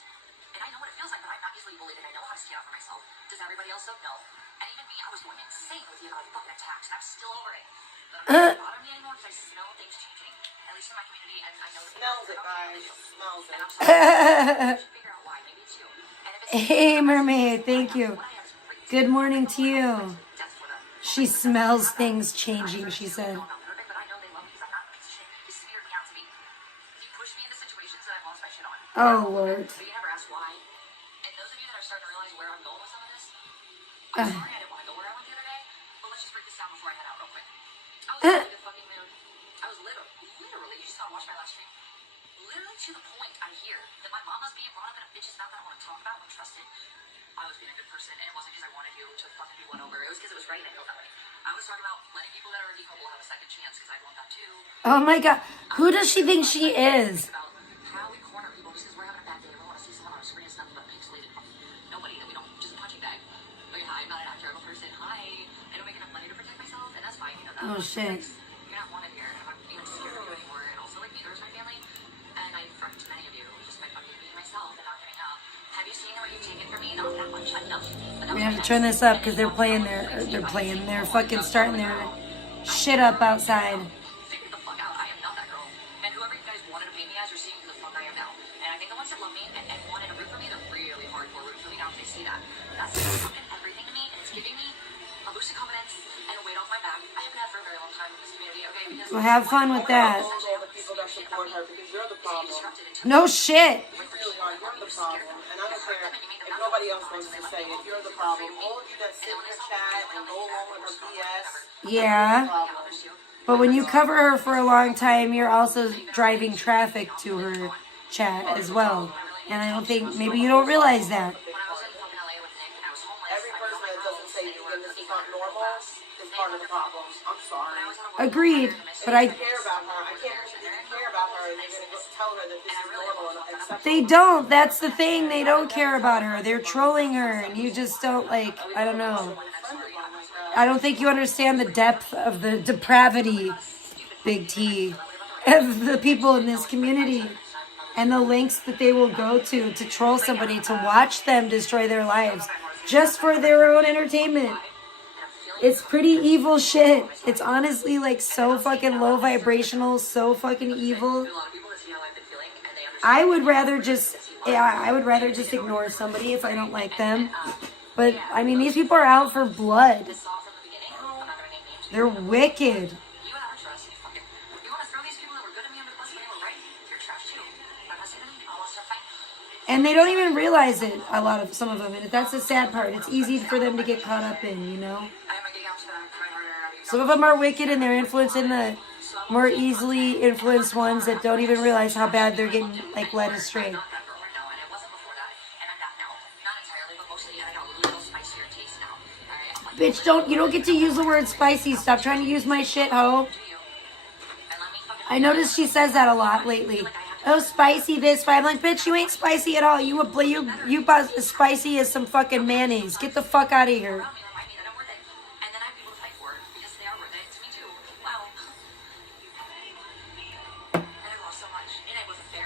And I know what it feels like, but I'm not easily bullied and I know how to stand up for myself. Does everybody else though? No. And even me, I was going insane with the amount of fucking attacks. I'm still over it. But I'm not bother me anymore because I smell things changing. At least in my community, and I know that Smells it, guys. Smells it. and I'm sorry. I should figure out why. Maybe it's you. And if it's Hey, mermaid, thank you. what I have is crazy. Good morning to you. Death for them. She smells things changing, she said. I'm not perfect, but I know they love me because I'm not a piece of shit. You smeared me out to me. You pushed me into situations that I've lost my shit on. Oh, Lord. But you never asked why. And those of you that are starting to realize where I'm going with some of this, Uh. I'm sorry I didn't want to go where I went the other day, but let's just break this down before I head out real quick. I was in a good fucking mood. I was literally, you just gotta watch my last stream. Literally to the point I hear that my mama's being brought up in a bitch's mouth that I want to talk about when trusted. I was being a good person, and it wasn't because I wanted you to fucking be won over. It was because it was right and I felt that way. I was talking about letting people that are redeemable have a second chance because I want that too. Oh my God. Who does she think she is? About how we corner people just because we're having a bad day. We want to see someone on a screen. It's nothing but pixelated. Nobody that we don't, just a punching bag. Okay, hi, I'm not an actor. I'm a person. Hi. I don't make enough money to protect myself, and that's fine. You know that. Oh, shit. You're not wanted here. I'm not even scared of you anymore. And also, like, neither is my family. And I front to many of you just by fucking being myself and not giving up. Have you seen what you've taken from me? Not that much. Enough. We have to turn this up because they're fucking starting their shit up outside. Figure the fuck out. I am not that girl. And whoever you guys wanted to paint me as, you're seeing who the fuck I am now. And I think the ones that love me and wanted to root for me, they're really hardcore rooting for me now if they see that. That's fucking everything to me, and it's giving me a boost of confidence and a weight off my back. I haven't had for a very long time in this community, okay? Because Well, have fun with that. All the people that support her because you're the problem. No shit. You really are. You're the problem. And I don't care if nobody else wants to say it. You're the problem. All of you that sit in her chat and go along with her BS. Yeah. But when you cover her for a long time, you're also driving traffic to her chat as well. And I don't think, maybe you don't realize that. When I was in fucking LA with Nick and I was homeless, Every person that doesn't say vegan is not normal is part of the problem. I'm sorry. Agreed. But I, Care about her. I can't believe you care about her and you're going to tell tell her that this is normal and acceptable. They don't. That's the thing. They don't care about her. They're trolling her, and you just don't like. I don't know. I don't think you understand the depth of the depravity, Big T, of the people in this community, and the lengths that they will go to troll somebody, to watch them destroy their lives, just for their own entertainment. It's pretty evil shit. It's honestly like so fucking low vibrational, so fucking evil. I would rather just ignore somebody if I don't like them. But I mean, these people are out for blood. They're wicked. And they don't even realize it, some of them. And that's the sad part. It's easy for them to get caught up in, you know? Some of them are wicked and they're influencing the more easily influenced ones that don't even realize how bad they're getting, like, led astray. Bitch, you don't get to use the word spicy. Stop trying to use my shit, ho. I noticed she says that a lot lately. Oh, spicy this, I'm like, bitch, you ain't spicy at all. You about as spicy as some fucking mayonnaise. Get the fuck out of here.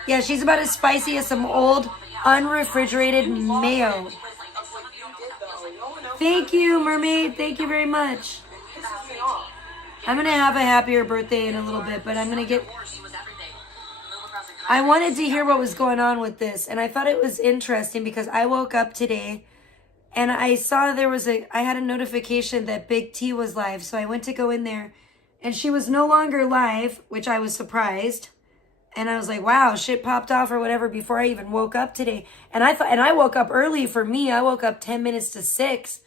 Yeah, she's about as spicy as some old, unrefrigerated mayo. Thank you, mermaid. Thank you very much. I'm going to have a happier birthday in a little bit, but I wanted to hear what was going on with this, and I thought it was interesting because I woke up today and I saw I had a notification that Big T was live, so I went to go in there and she was no longer live, which I was surprised. And I was like, wow, shit popped off or whatever before I even woke up today. And I woke up early for me. I woke up 10 minutes to 6.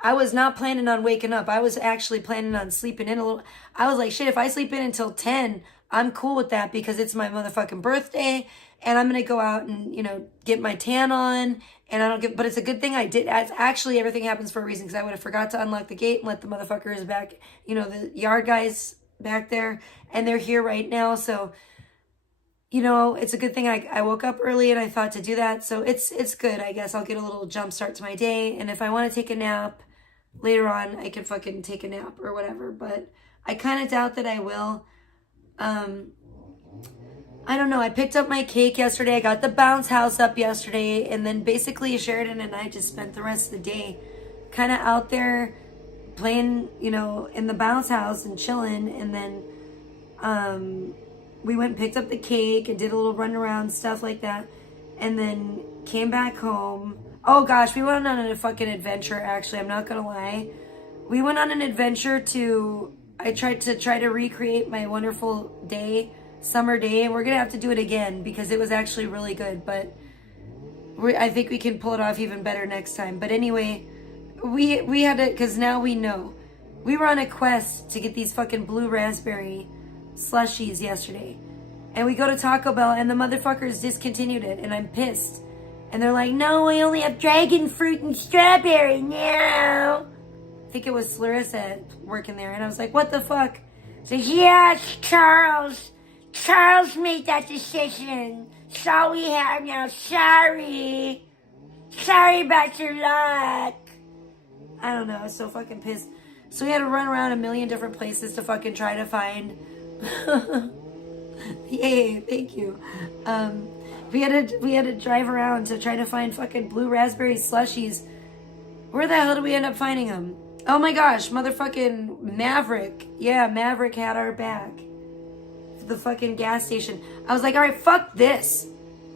I was not planning on waking up. I was actually planning on sleeping in a little. I was like, shit, if I sleep in until 10, I'm cool with that because it's my motherfucking birthday. And I'm going to go out and, get my tan on. And but it's a good thing I did. Actually, everything happens for a reason because I would have forgot to unlock the gate and let the motherfuckers back, the yard guys back there. And they're here right now. So, it's a good thing I woke up early and I thought to do that. So it's good. I guess I'll get a little jump start to my day. And if I want to take a nap later on, I can fucking take a nap or whatever. But I kind of doubt that I will. I don't know. I picked up my cake yesterday. I got the bounce house up yesterday. And then basically Sheridan and I just spent the rest of the day kind of out there playing, in the bounce house and chilling. And then, we went and picked up the cake and did a little run around, stuff like that. And then came back home. Oh gosh, we went on a fucking adventure, actually. I'm not gonna lie. We went on an adventure I tried to recreate my wonderful summer day. And we're gonna have to do it again because it was actually really good. But I think we can pull it off even better next time. But anyway, we had to, because now we know. We were on a quest to get these fucking blue raspberry slushies yesterday, and we go to Taco Bell and the motherfuckers discontinued it, and I'm pissed. And they're like, no, we only have dragon fruit and strawberry now. I think it was Larissa working there, and I was like, what the fuck? So yes, Charles made that decision, so we have now. Sorry about your luck. I don't know, I was so fucking pissed. So we had to run around a million different places to fucking try to find. Yay, thank you. We had to drive around to try to find fucking blue raspberry slushies. Where the hell did we end up finding them? Oh my gosh, motherfucking Maverick. Yeah, Maverick had our back. The fucking gas station. I was like, all right, fuck this.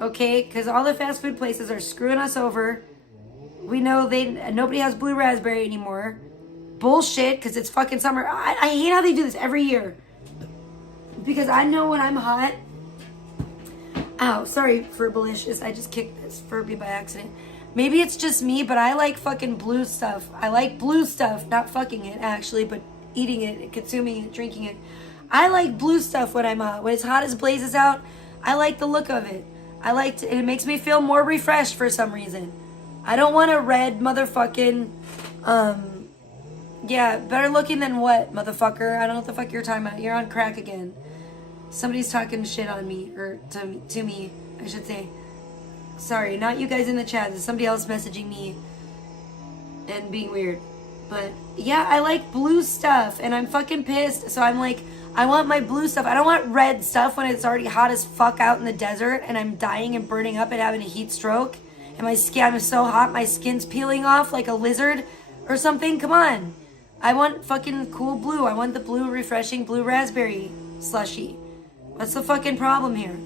Okay, because all the fast food places are screwing us over. We know nobody has blue raspberry anymore. Bullshit, because it's fucking summer. I hate how they do this every year. Because I know when I'm hot. Ow, sorry, Ferbalicious. I just kicked this Furby by accident. Maybe it's just me, but I like fucking blue stuff. I like blue stuff. Not fucking it, actually, but eating it, consuming it, drinking it. I like blue stuff when I'm hot. When it's hot as blazes out, I like the look of it. It makes me feel more refreshed for some reason. I don't want a red motherfucking, yeah, better looking than what, motherfucker? I don't know what the fuck you're talking about. You're on crack again. Somebody's talking shit on me, or to me, I should say. Sorry, not you guys in the chat. There's somebody else messaging me and being weird. But yeah, I like blue stuff, and I'm fucking pissed. So I'm like, I want my blue stuff. I don't want red stuff when it's already hot as fuck out in the desert and I'm dying and burning up and having a heat stroke. And my skin is so hot, my skin's peeling off like a lizard or something. Come on. I want fucking cool blue. I want the blue, refreshing blue raspberry slushy. What's the fucking problem here?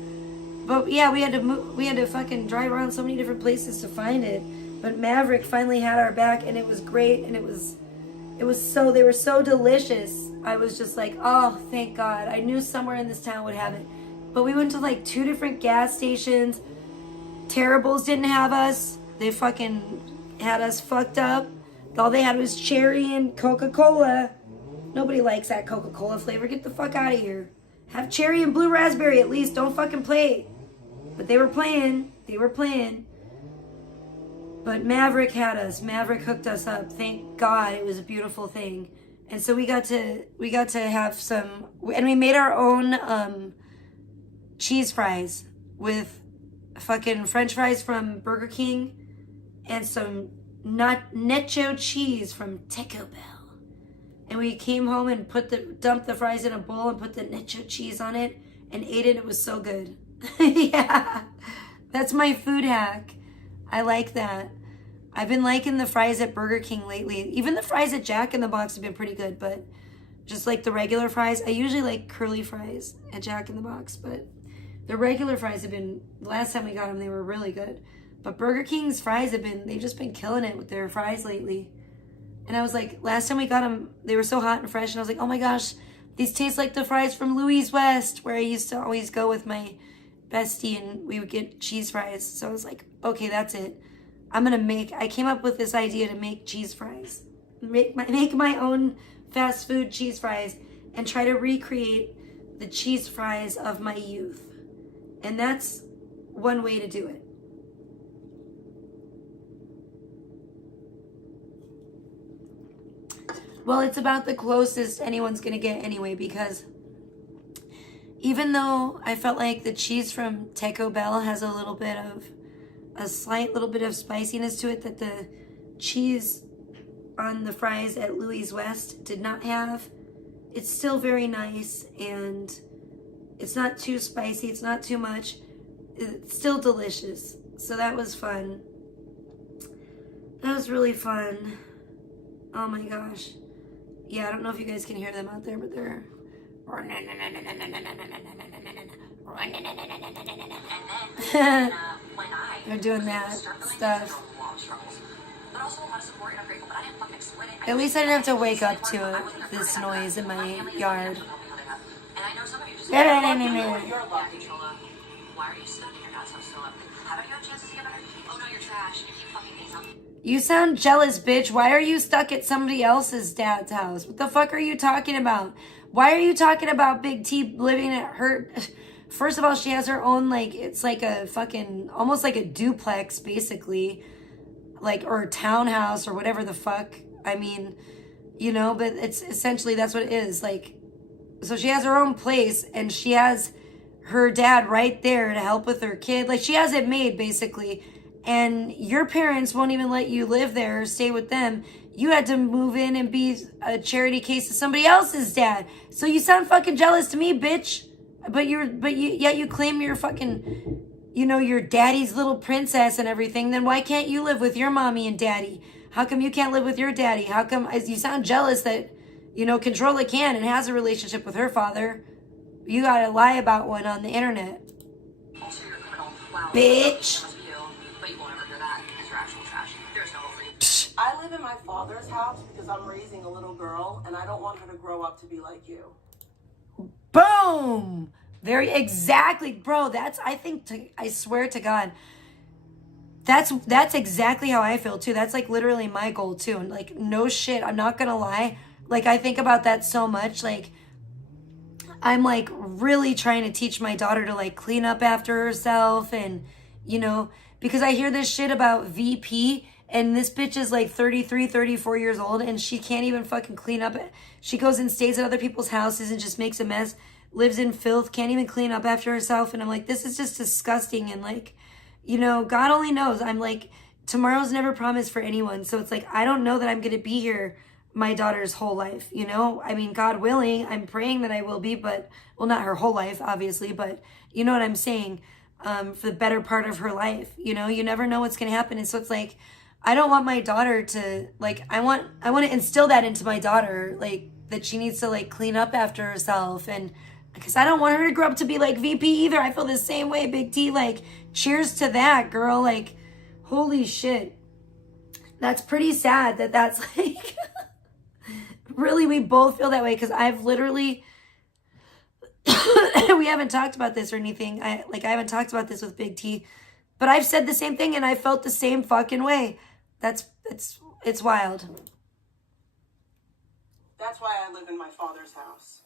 But yeah, we had to fucking drive around so many different places to find it. But Maverick finally had our back, and it was great, and they were so delicious. I was just like, oh, thank God. I knew somewhere in this town would have it. But we went to like 2 different gas stations. Terribles didn't have us. They fucking had us fucked up. All they had was cherry and Coca-Cola. Nobody likes that Coca-Cola flavor. Get the fuck out of here. Have cherry and blue raspberry at least. Don't fucking play. But they were playing. But Maverick had us. Maverick hooked us up. Thank God. It was a beautiful thing. And so we got to have some, and we made our own cheese fries with fucking French fries from Burger King and some nacho cheese from Taco Bell. And we came home and dumped the fries in a bowl and put the nacho cheese on it and ate it. It was so good. Yeah, that's my food hack. I like that. I've been liking the fries at Burger King lately. Even the fries at Jack in the Box have been pretty good, but just like the regular fries, I usually like curly fries at Jack in the Box, but the regular fries have been, last time we got them, they were really good. But Burger King's fries they've just been killing it with their fries lately. And I was like, last time we got them, they were so hot and fresh, and I was like, oh my gosh, these taste like the fries from Louis West, where I used to always go with my bestie and we would get cheese fries. So I was like, okay, that's it. I came up with this idea to make cheese fries. Make my own fast food cheese fries and try to recreate the cheese fries of my youth. And that's one way to do it. Well, it's about the closest anyone's gonna get anyway, because even though I felt like the cheese from Taco Bell has a slight little bit of spiciness to it that the cheese on the fries at Louis West did not have, it's still very nice, and it's not too spicy, it's not too much, it's still delicious. So that was fun. That was really fun. Oh my gosh. Yeah, I don't know if you guys can hear them out there, but they're they're doing that stuff. At least I didn't have to wake up to this noise in my yard. Why are you stuck in your dad's house still? Haven't you had chances to get better? Oh no, you're trash. You keep fucking things up. You sound jealous, bitch. Why are you stuck at somebody else's dad's house? What the fuck are you talking about? Why are you talking about Big T living at her? First of all, she has her own, like, it's like a fucking, almost like a duplex, basically. Like, or a townhouse or whatever the fuck. I mean, you know, but it's essentially, that's what it is. Like, so she has her own place and she has her dad right there to help with her kid. Like, she has it made, basically. And your parents won't even let you live there or stay with them. You had to move in and be a charity case to somebody else's dad. So you sound fucking jealous to me, bitch. Yet you claim you're fucking, you know, your daddy's little princess and everything. Then why can't you live with your mommy and daddy? How come you can't live with your daddy? How come you sound jealous that, you know, Controlla can and has a relationship with her father? You gotta lie about one on the internet. Also, you're a criminal. Wow. Bitch. But you won't ever hear that because you're actual trash. There's no hope for you. I live in my father's house because I'm raising a little girl and I don't want her to grow up to be like you. Boom! Very exactly, bro. I swear to God, that's exactly how I feel too. That's like literally my goal too. And like, no shit, I'm not gonna lie. Like, I think about that so much. Like, I'm like really trying to teach my daughter to like clean up after herself, and you know, because I hear this shit about VP. And this bitch is like 33, 34 years old and she can't even fucking clean up. She goes and stays at other people's houses and just makes a mess. lives in filth, can't even clean up after herself. And I'm like, this is just disgusting. And like, you know, God only knows. I'm like, tomorrow's never promised for anyone. So it's like, I don't know that I'm going to be here my daughter's whole life, you know? I mean, God willing, I'm praying that I will be, but, well, not her whole life, obviously, but you know what I'm saying? For the better part of her life, you know? You never know what's going to happen. And so it's like, I don't want my daughter to, like, I want to instill that into my daughter, like, that she needs to, like, clean up after herself. And because I don't want her to grow up to be like VP either. I feel the same way, Big T. Like, cheers to that, girl. Like, holy shit. That's pretty sad that that's like, really, we both feel that way. Because I've literally, we haven't talked about this or anything. I haven't talked about this with Big T. But I've said the same thing and I felt the same fucking way. It's wild. That's why I live in my father's house.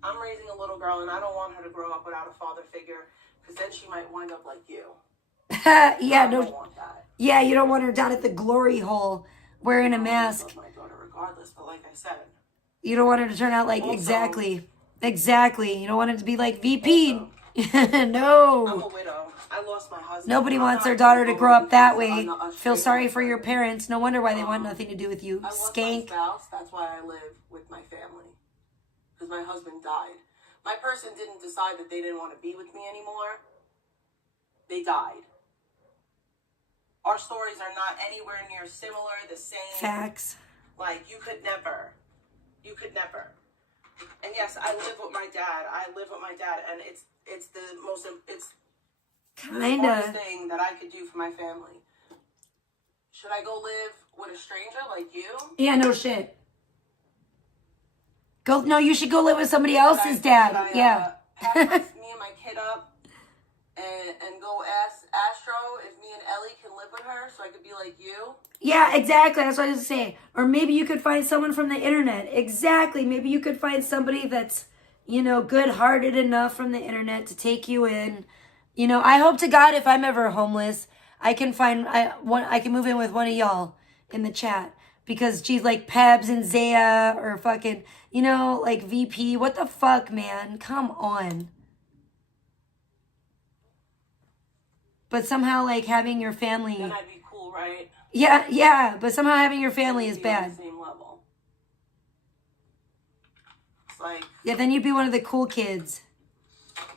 I'm raising a little girl and I don't want her to grow up without a father figure because then she might wind up like you. Yeah, I don't want that. Yeah, you don't want her down at the glory hole wearing a mask. I love my daughter regardless, but like I said, you don't want her to turn out like exactly. You don't want it to be like VP. No. I'm a widow. I lost my husband. Nobody wants their daughter to grow up that way. Feel sorry for your parents. No wonder why they want nothing to do with you. I lost Skank. my spouse. That's why I live with my family. Because my husband died. My person didn't decide that they didn't want to be with me anymore. They died. Our stories are not anywhere near similar, the same. Facts. Like, you could never. And yes, I live with my dad. And it's the hardest thing that I could do for my family. Should I go live with a stranger like you? Yeah, no shit. You should go live with somebody else's dad. Yeah. Pack me and my kid up and go ask Astro if me and Ellie can live with her so I could be like you. Yeah, exactly. That's what I was saying. Or maybe you could find someone from the internet. Exactly. Maybe you could find somebody that's, you know, good-hearted enough from the internet to take you in. You know, I hope to God if I'm ever homeless, I can move in with one of y'all in the chat. Because, geez, like Pebs and Zaya or fucking, you know, like VP. What the fuck, man? Come on. But somehow, like, having your family... Then I'd be cool, right? Yeah. But somehow having your family is bad. On the same level. It's like... Yeah, then you'd be one of the cool kids.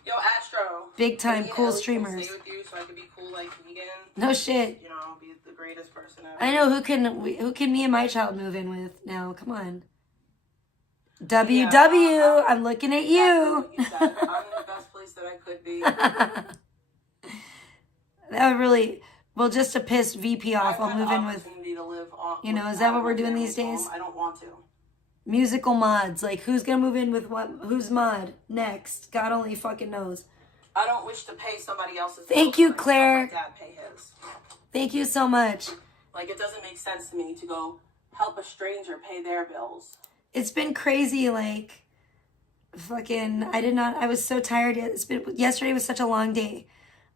Yo, Astro. Big time cool Ellie streamers. Can stay with you so I could be cool like vegan. No shit. You know, be the greatest person ever. I know who can me and my child move in with now. Come on. WW, I'm looking at you. I'm in the best place that I could be. That would really, well, just to piss VP off, I'll move in with, you know, is that what we're doing these days? I don't want to. Musical mods, like who's gonna move in with what, who's mod next? God only fucking knows. I don't wish to pay somebody else's. Thank you, Claire. Dad pay his. Thank you so much. Like, it doesn't make sense to me to go help a stranger pay their bills. It's been crazy, like, fucking, I was so tired. Yesterday was such a long day.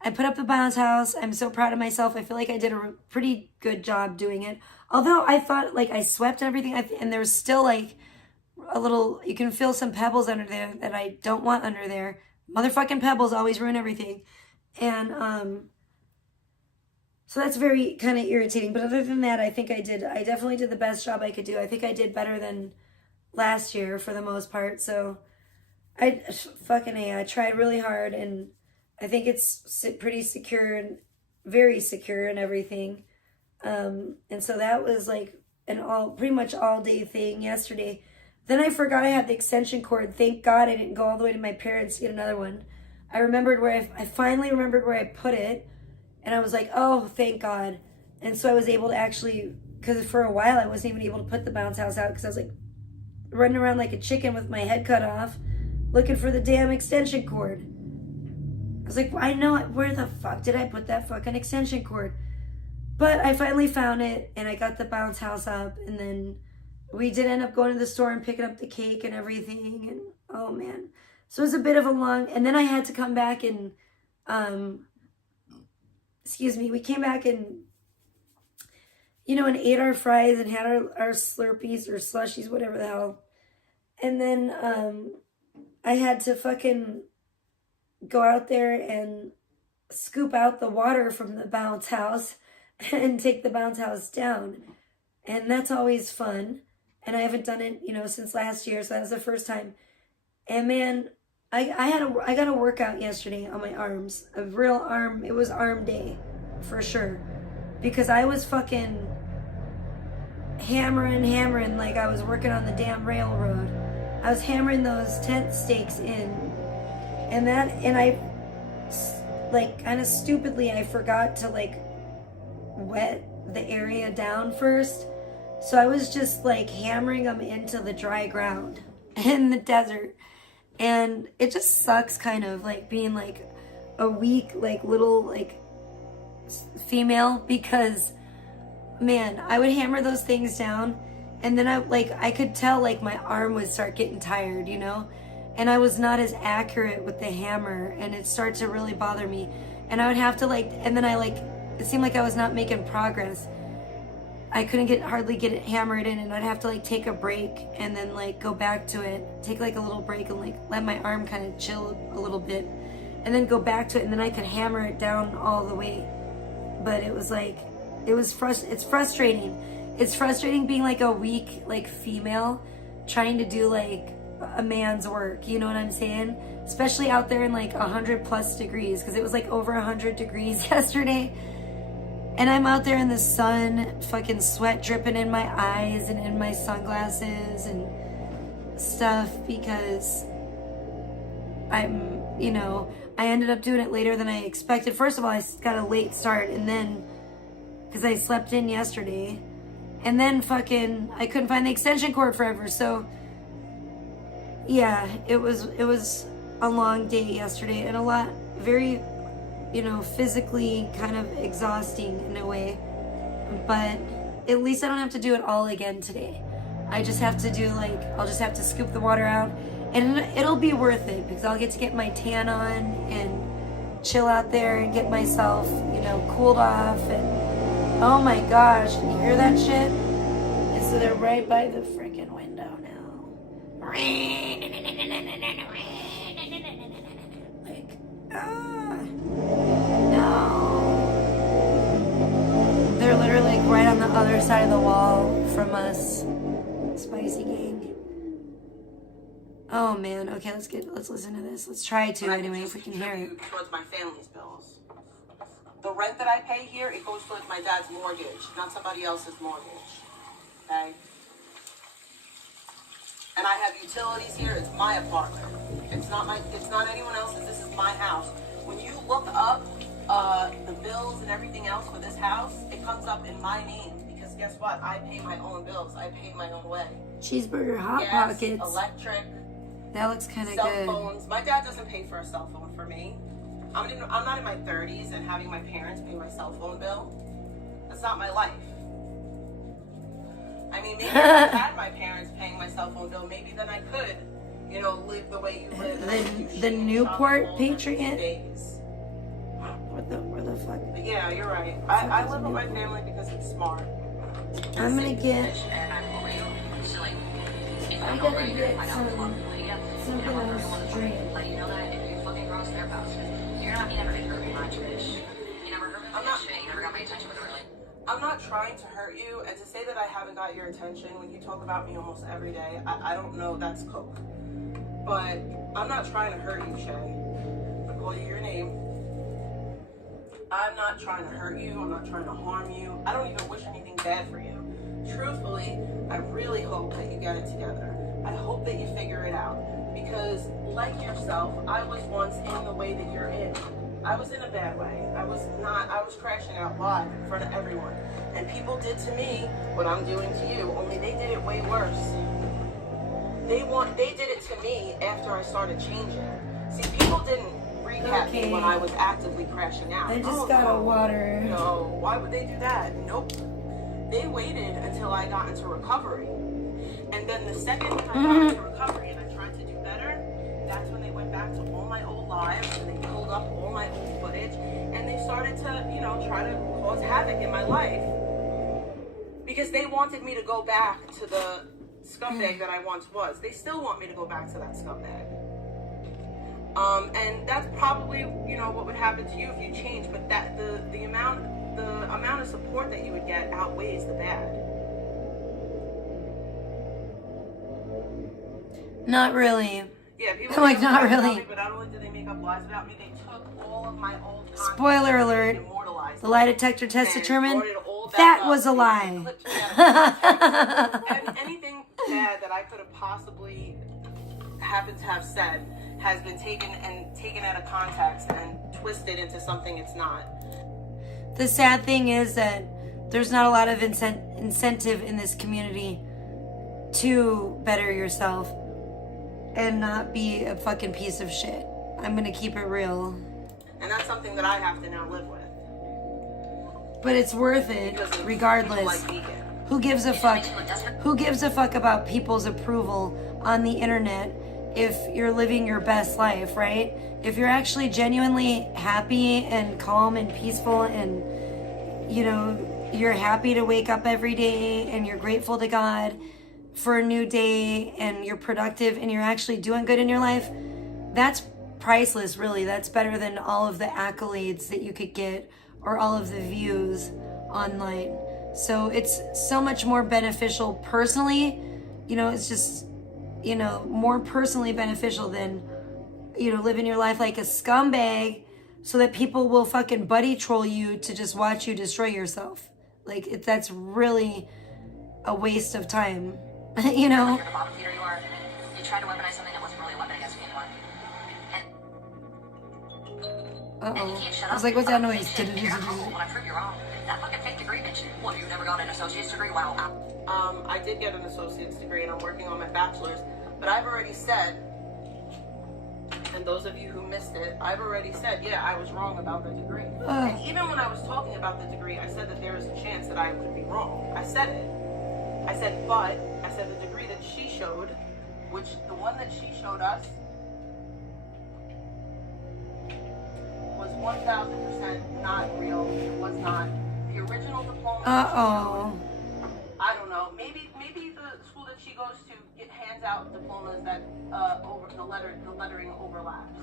I put up the bounce house. I'm so proud of myself. I feel like I did a pretty good job doing it. Although I thought, like, I swept and everything, and there was still, like, a little, you can feel some pebbles under there that I don't want under there. Motherfucking pebbles always ruin everything. And, so that's very kind of irritating. But other than that, I definitely did the best job I could do. I think I did better than last year for the most part. So, I tried really hard, and I think it's pretty secure and very secure and everything. And so that was like pretty much all day thing yesterday. Then I forgot I had the extension cord. Thank God I didn't go all the way to my parents to get another one. I finally remembered where I put it, and I was like, oh, thank God. And so I was able to actually, because for a while I wasn't even able to put the bounce house out because I was like running around like a chicken with my head cut off looking for the damn extension cord. I was like, well, I know it. Where the fuck did I put that fucking extension cord? But I finally found it, and I got the bounce house up, and then we did end up going to the store and picking up the cake and everything, and oh man. So it was a bit of a long, and then I had to come back and, we came back and, and ate our fries and had our Slurpees or slushies, whatever the hell. And then I had to fucking go out there and scoop out the water from the bounce house and take the bounce house down. And that's always fun. And I haven't done it, since last year, so that was the first time. And man, I got a workout yesterday on my arms. A real arm, it was arm day, for sure. Because I was fucking hammering like I was working on the damn railroad. I was hammering those tent stakes in. And I, like, kind of stupidly, I forgot to, like, wet the area down first. So I was just, like, hammering them into the dry ground in the desert. And it just sucks, kind of, like, being, like, a weak, like, little, like, female. Because, man, I would hammer those things down. And then I could tell, like, my arm would start getting tired, And I was not as accurate with the hammer. And it started to really bother me. And I would have to, like, and then it seemed like I was not making progress. I couldn't hardly get it hammered in, and I'd have to, like, take a break and then, like, go back to it, take, like, a little break and, like, let my arm kind of chill a little bit, and then go back to it, and then I could hammer it down all the way. But it was, like, it's frustrating. It's frustrating being, like, a weak, like, female trying to do, like, a man's work, you know what I'm saying? Especially out there in, like, 100+ degrees, because it was, like, over 100 degrees yesterday. And I'm out there in the sun, fucking sweat dripping in my eyes and in my sunglasses and stuff, because I'm, I ended up doing it later than I expected. First of all, I got a late start, and then, because I slept in yesterday, and then fucking, I couldn't find the extension cord forever, so, yeah, it was a long day yesterday, and a lot, very, physically kind of exhausting in a way, but at least I don't have to do it all again today. I just have to do, like, I'll just have to scoop the water out, and it'll be worth it, because I'll get to get my tan on and chill out there and get myself, cooled off. And oh my gosh, can you hear that shit? And so they're right by the freaking window now. Like, no. They're literally like right on the other side of the wall from us. Spicy gang. Oh man, okay, let's listen to this. Let's try to anyway, if we can hear it. Towards my family's bills. The rent that I pay here, it goes towards my dad's mortgage, not somebody else's mortgage. Okay? And I have utilities here. It's my apartment. It's not anyone else's. This is my house. When you look up the bills and everything else for this house, it comes up in my name, because guess what? I pay my own bills. I pay my own way. Cheeseburger Hot Gas, Pockets. electric. That looks kind of Cell good. phones. My dad doesn't pay for a cell phone for me. I'm not in my 30s and having my parents pay my cell phone bill. That's not my life. I mean, maybe if I had my parents paying my cell phone bill, maybe then I could, live the way you live. The Newport Patriot? Days. Where the fuck? But yeah, you're right. I live with my family because it's smart. I'm gonna get... I gotta get something else to drink. I'm not trying to hurt you, and to say that I haven't got your attention when you talk about me almost every day, I don't know, that's coke. But I'm not trying to hurt you, Shay. I call you your name. I'm not trying to hurt you. I'm not trying to harm you. I don't even wish anything bad for you. Truthfully, I really hope that you get it together. I hope that you figure it out. Because, like yourself, I was once in the way that you're in. I was in a bad way. I was crashing out live in front of everyone. And people did to me what I'm doing to you, only they did it way worse. They did it to me after I started changing. See, people didn't recap me when I was actively crashing out. I just got a water. No, why would they do that? Nope. They waited until I got into recovery. And then the second I got into recovery and I tried to do better, that's when they went back to all my old lives and they pulled up all my old footage and they started to, try to cause havoc in my life. Because they wanted me to go back to the scumbag that I once was. They still want me to go back to that scumbag. And that's probably, you know, what would happen to you if you change, but that the amount of support that you would get outweighs the bad. Not really. Yeah, people Like, make not up lies really. about me, but not only did they make up lies about me, they took all of my old content Spoiler alert. and immortalized The lie detector test and determined brought it all back that up was a and lie. clipped me out of context. And anything bad that I could have possibly happened to have said has been taken out of context and twisted into something it's not. The sad thing is that there's not a lot of incentive in this community to better yourself and not be a fucking piece of shit. I'm gonna keep it real. And that's something that I have to now live with. But it's worth it, Because of regardless. people like Vegan. Who gives a fuck? Who gives a fuck about people's approval on the internet if you're living your best life, right? If you're actually genuinely happy and calm and peaceful and, you know, you're happy to wake up every day and you're grateful to God for a new day and you're productive and you're actually doing good in your life, that's priceless, really. That's better than all of the accolades that you could get or all of the views online. So it's so much more beneficial personally, you know, it's just, you know, more personally beneficial than, you know, living your life like a scumbag so that people will fucking buddy troll you to just watch you destroy yourself. Like, that's really a waste of time, you know? You're the bottom feeder you are. You tried to weaponize something that wasn't really a weapon against anyone. And you can't shut I was up. like, what's that noise? You're humble when I prove you're wrong. That fucking fake degree, bitch. What, you never got an associate's degree? Wow. I did get an associate's degree and I'm working on my bachelor's, but I've already said, and those of you who missed it, I've already said, yeah, I was wrong about the degree. And even when I was talking about the degree, I said that there is a chance that I could be wrong. I said it. I said the degree that she showed, which the one that she showed us was 1,000% not real. It was not. The original diploma that she showed, I don't know. Maybe the school that she goes to hands out diplomas that over the lettering overlaps.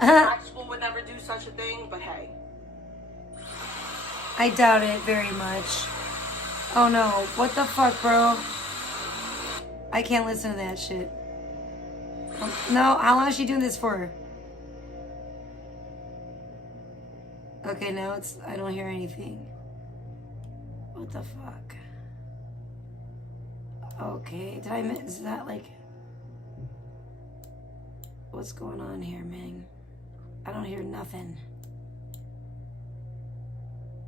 My school would never do such a thing, but hey. I doubt it very much. Oh no, what the fuck, bro? I can't listen to that shit. No, how long is she doing this for? Okay, now I don't hear anything. What the fuck? Okay, did I miss, is that like, what's going on here, man? I don't hear nothing.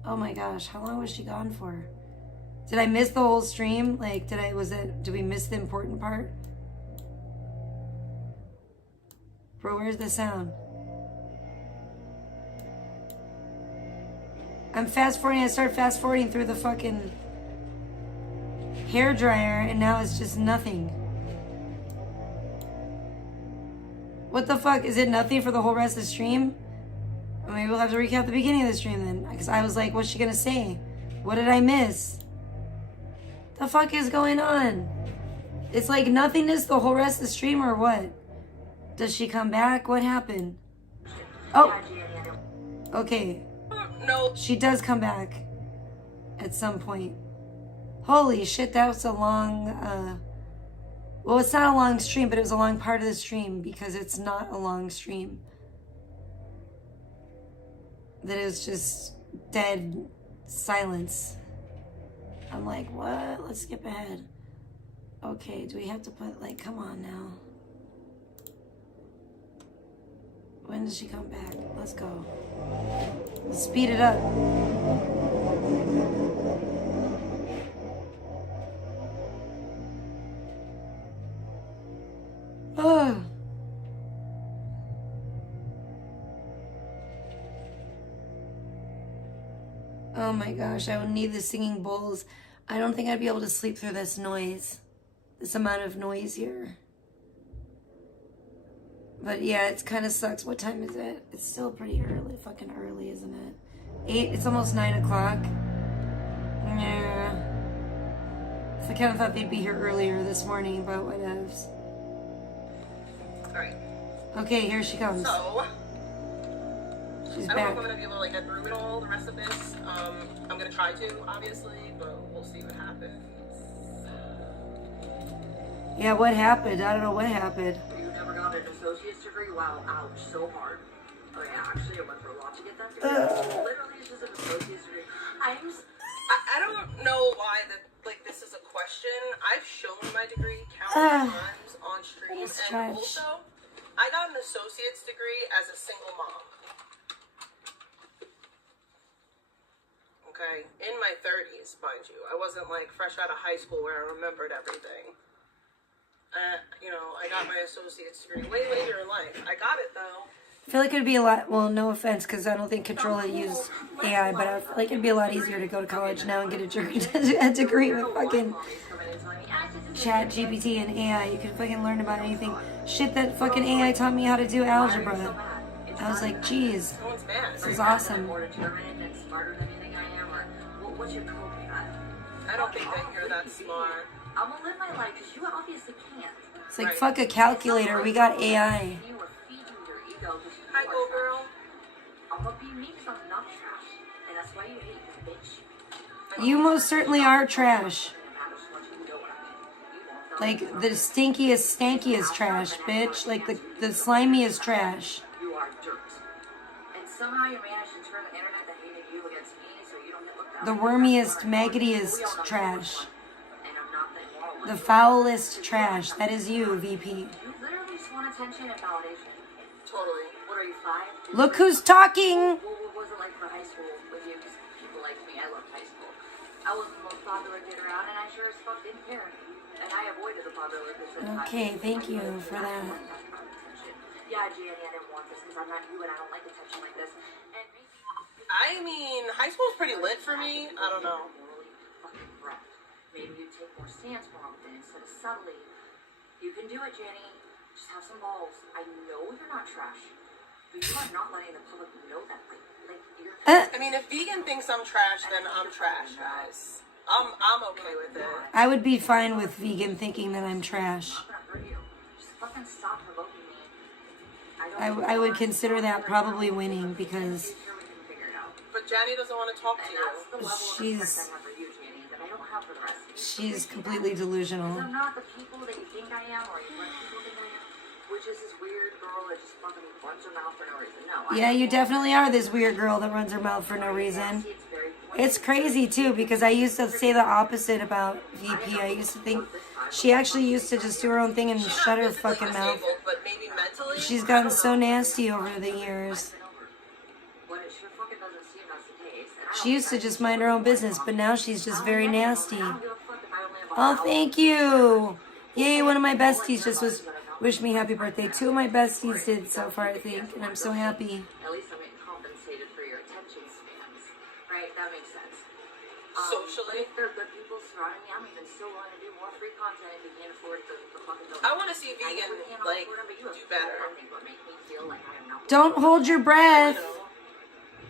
Oh my gosh, how long was she gone for? Did I miss the whole stream? Like, did we miss the important part? Bro, where's the sound? I'm fast forwarding, I start fast forwarding through the fucking hair dryer and now it's just nothing. What the fuck? Is it nothing for the whole rest of the stream? Maybe we'll have to recap the beginning of the stream then. Because I was like, what's she gonna say? What did I miss? The fuck is going on? It's like nothingness the whole rest of the stream or what? Does she come back? What happened? Oh. Okay. No. She does come back at some point. Holy shit, that was a long, well, it's not a long stream, but it was a long part of the stream because it's not a long stream. That it was just dead silence. I'm like, what? Let's skip ahead. Okay, do we have to put, like, come on now. When does she come back? Let's go. Let's speed it up. Oh. Oh my gosh, I would need the singing bowls. I don't think I'd be able to sleep through this noise. This amount of noise here. But yeah, it kind of sucks. What time is it? It's still pretty early. Fucking early, isn't it? 8, it's almost 9 o'clock. Yeah. I kind of thought they'd be here earlier this morning, but whatevs. Alright. Okay, here she comes. So, She's I don't know back. if I'm gonna be able to like get through it all the rest of this. I'm gonna try to, obviously, but we'll see what happens. Yeah, what happened? I don't know what happened. You never got an associate's degree? Wow, ouch, so hard. Oh yeah, actually, I went through a lot to get that degree. Literally, it's just an associate's degree. I don't know why this is a question. I've shown my degree countless times on stream, That's and trash. also, I got an associate's degree as a single mom. Okay, in my 30s, mind you. I wasn't like fresh out of high school where I remembered everything. I got my associate's degree way later in life. I got it though. I feel like it'd be a lot, well, no offense, because I don't think Control used AI, but I feel like it'd be a lot easier to go to college now and get a degree with fucking Chat GPT and AI. You can fucking learn about anything. Shit that fucking AI taught me how to do algebra. I was like, geez, No one's mad. this is awesome. I don't think that you're that smart. I'm gonna live my life because you obviously can't. It's like, fuck a calculator, we got AI. You are feeding your ego because you Hi, are go trash. girl. I'm gonna be me because I'm not trash. And that's why you hate me, bitch. You most certainly are trash. No matter what you know what I mean. You won't. Like, the stinkiest, stankiest trash, bitch. Like, the slimiest trash. You are dirt. And somehow you managed to turn the internet that hated you against me so you don't get looked down. The wormiest, maggotiest trash. And I'm not the immoral one. The foulest trash. That is you, VP. You literally just want attention and validation. Totally. What are you, 5? Look who's talking! What was it like for high school with you? Because people like me, I loved high school. I wasn't the most popular kid around, and I sure as fuck didn't care. And I avoided the popular kids at times. Okay, thank you for that. Yeah, Gianni, I didn't want this because I'm not you and I don't like attention like this. And maybe I mean, high school's pretty lit for me. I don't know. morally fucking correct. Maybe you take more stance more often instead of subtly. You can do it, Gianni. Just have some balls. I know you're not trash, but you are not letting the public know that. Like you're. I mean, if vegan thinks I'm trash, then I'm trash, guys. I'm okay with it. I would be fine with vegan thinking that I'm trash. I'm not gonna hurt you. Just fucking stop provoking me. I would consider that probably winning because Sure, we can figure it out. But Jenny doesn't want to talk to And you. that's the level of She's- respect I have for you, Gianni, that I don't have for the rest of you. she's completely delusional. I'm not the people that you think I am, or what people think I am, which is this weird girl that just fucking runs her mouth for no reason. No. Yeah, you definitely are this weird girl that runs her mouth for no reason. It's very It's crazy too because I used to say the opposite about VP. I used to think she actually used to just do her own thing and shut her Physically fucking mouth. disabled, but maybe mentally. She's gotten so nasty over the years. But it sure fucking doesn't seem that's the case. And I She used to just mind her own business, but now she's just very nasty. don't give a fuck if I only have a Oh, hour. thank you. Yay, one of my besties just wished me happy birthday. 2 of my besties did so far, I think, and I'm so happy. At least I'm getting compensated for your attention spans. Right? That makes sense. Socially? But if there are good people surrounding me, I'm even still willing to do more free content if you can't afford the fucking donation. I want to see I vegan never can like afford them, but you have do better. nothing but make me feel like I am not Don't hold your breath.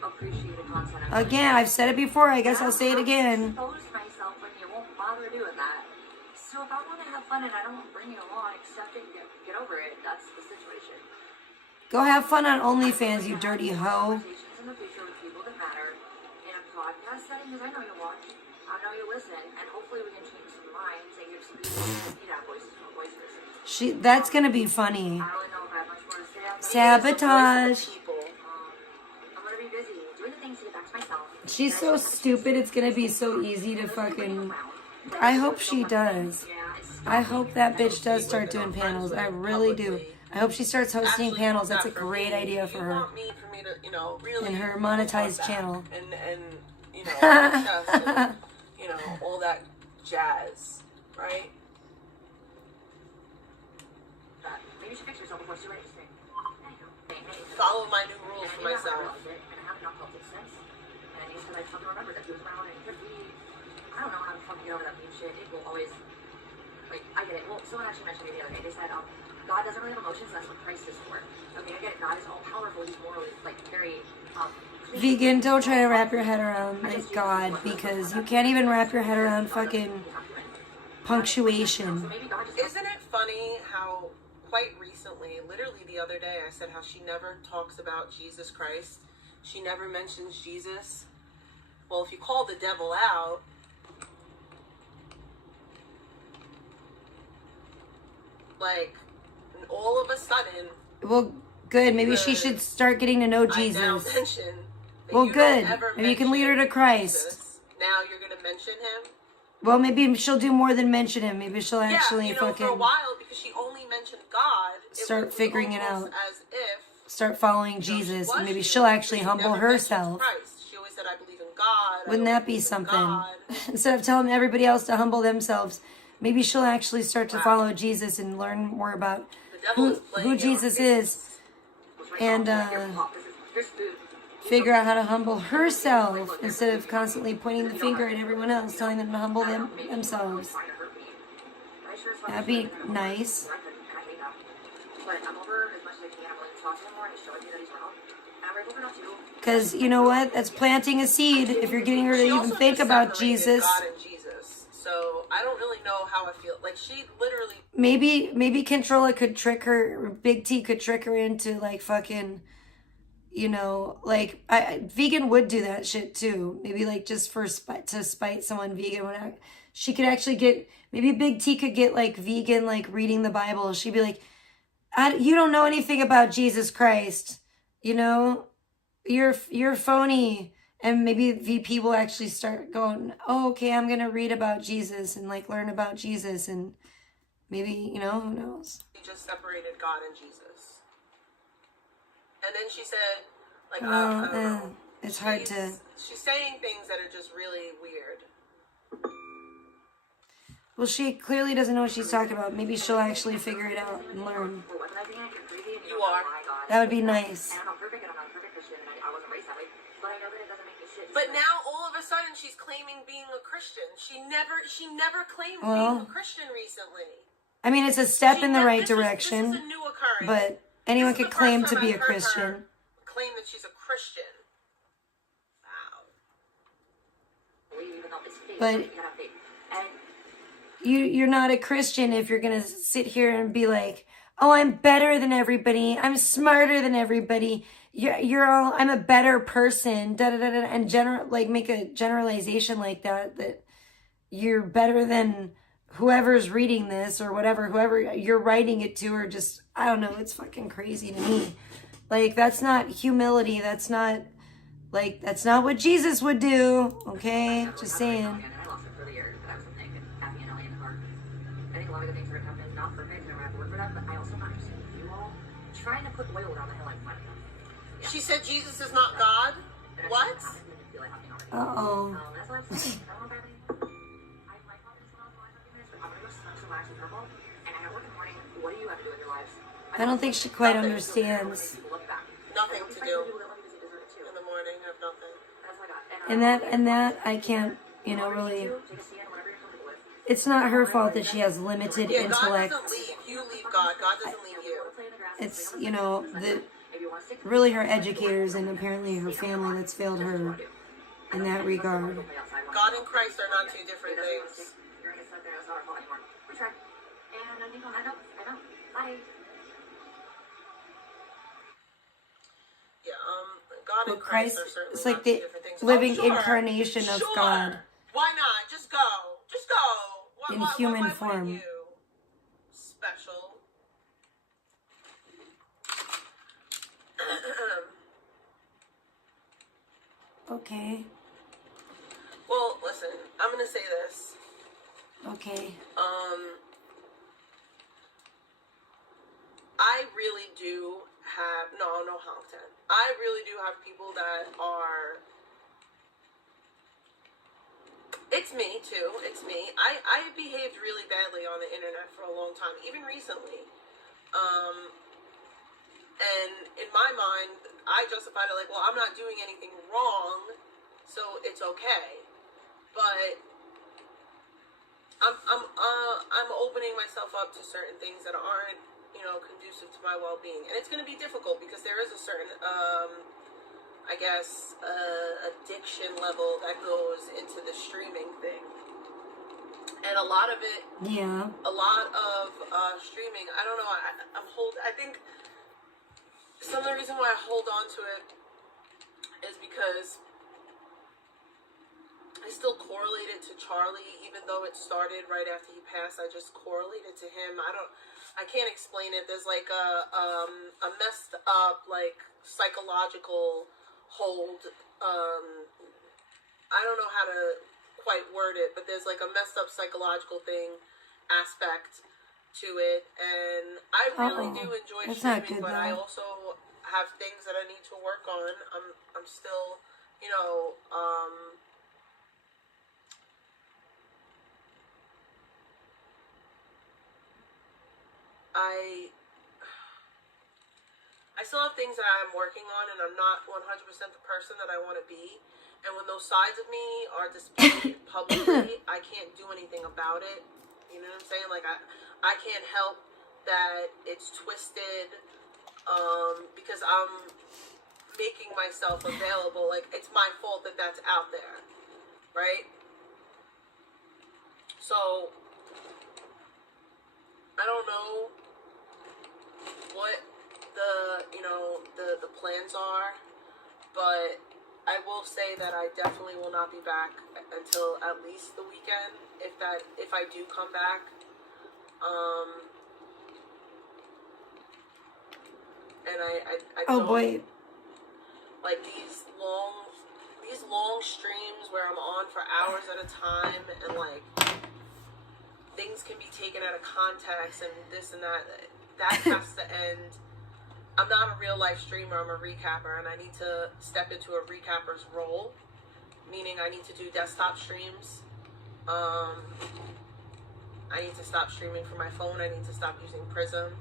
appreciate the content. I'm Again, I've said it before. I guess I'll say it again. expose myself when you won't bother doing that. So if I want to have fun and I don't bring you along, accept it, get over it. That's the situation. Go have fun on OnlyFans, you dirty hoe. Conversations in the future with people that matter in a podcast setting, because I know you watch, I know you listen, and hopefully we can change some minds and give some people who need our voices more voices. That's gonna be funny. I don't really know if I have much more to say on this. Sabotage. People. I'm gonna be busy doing the things to get back to myself. She's so stupid. It's gonna be so easy to fucking. I hope she does. I hope that bitch does start doing panels. I really do. I hope she starts hosting Actually, panels. want That's a that for great me. idea for You her. want me for me to, really In her want monetized that. channel. And chest and, all that jazz, right? Maybe you should fix yourself before it's too late. Follow my new rules for And I myself. realized it, and I have not felt it since. And he said I fucking remember that he was around, and it could be. I don't know how to fucking get over that meme shit. It will always. Like, I get it. Well, someone actually mentioned me the other day. They said, God doesn't really have emotions. That's what Christ is for. Okay, I get it. God is all powerful. He's morally, like, very. Vegan, don't try to wrap your head around like God because you can't even wrap your head around fucking punctuation. Isn't it funny how quite recently, literally the other day, I said how she never talks about Jesus Christ. She never mentions Jesus. Well, if you call the devil out, like, all of a sudden... Well, good. Maybe she should start getting to know Jesus. I now mention that well, you good. don't ever Maybe you can lead her to Christ. Jesus. Now you're going to mention him? Well, maybe she'll do more than mention him. Maybe she'll actually fucking... for a while, because she only mentioned God. Start figuring it out. As if... Start following Jesus. And maybe she'll actually humble herself. She always said, I believe in God. Wouldn't that be something? Instead of telling everybody else to humble themselves, maybe she'll actually start to follow Jesus and learn more about who Jesus is. And figure out how to humble herself instead of constantly pointing the finger at everyone else, telling them to humble themselves. That'd be nice. Because you know what? That's planting a seed. If you're getting her to even think about Jesus. God and Jesus. So I don't really know how I feel. Like she literally. Maybe Controlla could trick her. Big T could trick her into like fucking. You know, like vegan would do that shit too. Maybe like just for to spite someone vegan. She could actually get. Maybe Big T could get like vegan, like reading the Bible. She'd be like, you don't know anything about Jesus Christ. You know, you're phony. And maybe VP will actually start going, oh, okay, I'm going to read about Jesus and like learn about Jesus. And maybe, you know, who knows? He just separated God and Jesus. And then she said, like, it's hard to... She's saying things that are just really weird. Well, she clearly doesn't know what she's talking about. Maybe she'll actually figure it out and learn. You are. That would be nice. But now, all of a sudden, she's claiming being a Christian. She never claimed being a Christian recently. I mean, it's a step in the right direction. This is a new occurrence. But anyone could claim to be a Christian. Claim that she's a Christian. Wow. But you're not a Christian if you're gonna sit here and be like, oh, I'm better than everybody. I'm smarter than everybody. I'm a better person. Da da da da. And make a generalization like that you're better than whoever's reading this or whoever you're writing it to, or just, I don't know. It's fucking crazy to me. Like, that's not humility. That's not what Jesus would do. Okay, just saying. Trying to put oil around the hill I'm finding. She said Jesus is not God? What? Uh-oh. I don't think she quite understands. Nothing to do. In the morning, I have nothing. And that I can't, really... It's not her fault that she has limited intellect. God doesn't leave. You leave God. God doesn't leave you. It's, really her educators and apparently her family that's failed her in that regard. God and Christ are not two different things. Yeah, God and Christ are certainly it's like not two the different things. living incarnation of God. Why not? Just go. Just go. In human why form. You? Special. Okay. Well, listen, I'm gonna say this. Okay. I really do have no Hongton. I really do have people that are. It's me too. It's me. I behaved really badly on the internet for a long time, even recently. And in my mind, I justified it like, well, I'm not doing anything wrong, so it's okay. But I'm opening myself up to certain things that aren't, conducive to my well-being, and it's going to be difficult because there is a certain, addiction level that goes into the streaming thing. And a lot of it, Yeah. a lot of streaming, I don't know, I think some of the reason why I hold on to it is because I still correlate it to Charlie, even though it started right after he passed. I just correlated to him. I can't explain it. There's like a messed up, like, psychological hold. I don't know how to quite word it, but there's like a messed up psychological aspect to it, and I really do enjoy That's not streaming, good, but I though. also have things that I need to work on. I'm still, I still have things that I'm working on, and I'm not 100% the person that I want to be. And when those sides of me are displayed publicly, I can't do anything about it. You know what I'm saying? Like, I can't help that it's twisted, because I'm making myself available. Like, it's my fault that that's out there, right? So, I don't know what the plans are, but I will say that I definitely will not be back until at least the weekend, if I do come back. And I Oh don't, boy. like, these long streams where I'm on for hours at a time, and like things can be taken out of context and this and that has to end. I'm not a real life streamer, I'm a recapper, and I need to step into a recapper's role, meaning I need to do desktop streams. I need to stop streaming from my phone. I need to stop using Prism.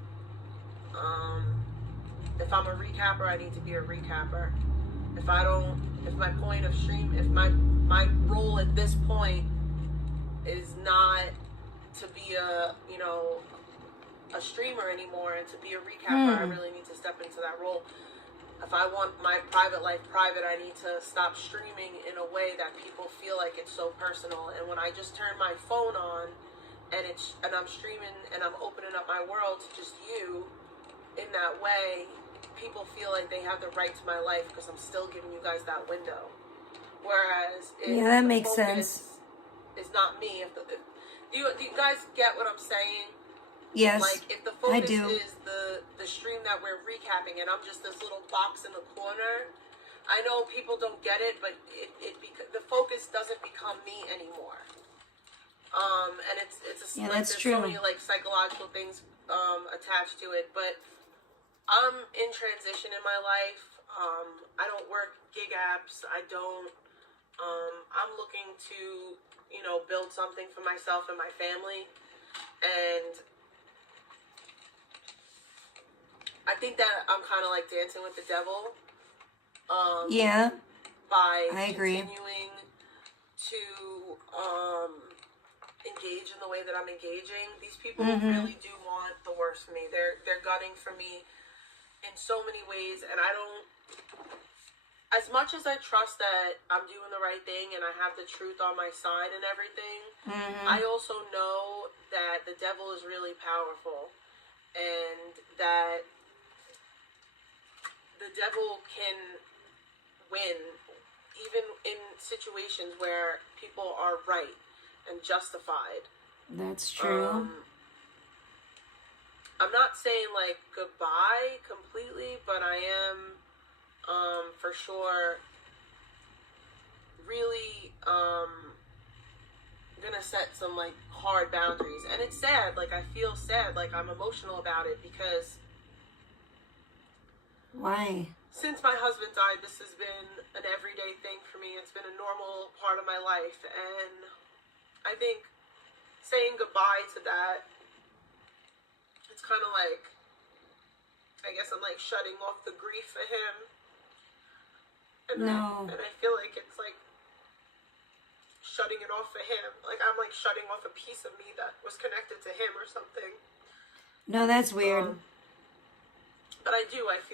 If I'm a recapper, I need to be a recapper. If my point of stream, if my role at this point is not to be a streamer anymore and to be a recapper, I really need to step into that role. If I want my private life private, I need to stop streaming in a way that people feel like it's so personal. And when I just turn my phone on and I'm streaming and I'm opening up my world to just you in that way, people feel like they have the right to my life because I'm still giving you guys that window. Whereas if Yeah, that the makes focus sense. is not me, do you guys get what I'm saying? Yes, Like, if the I focus do. is the stream that we're recapping and I'm just this little box in the corner, I know people don't get it, but the focus doesn't become me anymore. And it's Yeah, like, that's there's true. so many like psychological things attached to it, but I'm in transition in my life. I don't work gig apps. I don't. I'm looking to build something for myself and my family, and I think that I'm kind of like dancing with the devil. Yeah, By I agree. continuing to engage in the way that I'm engaging. These people really do want the worst for me. They're gunning for me in so many ways, and I don't. As much as I trust that I'm doing the right thing and I have the truth on my side and everything, I also know that the devil is really powerful, and that the devil can win even in situations where people are right and justified. That's true. I'm not saying like goodbye completely, but I am for sure really gonna set some like hard boundaries. And it's sad, like I feel sad, like I'm emotional about it, because Why? since my husband died, this has been an everyday thing for me. It's been a normal part of my life, and I think saying goodbye to that, it's kind of like, I guess I'm like shutting off the grief for him. And I feel like it's like shutting it off for him. Like I'm like shutting off a piece of me that was connected to him or something. No, that's weird. But I feel like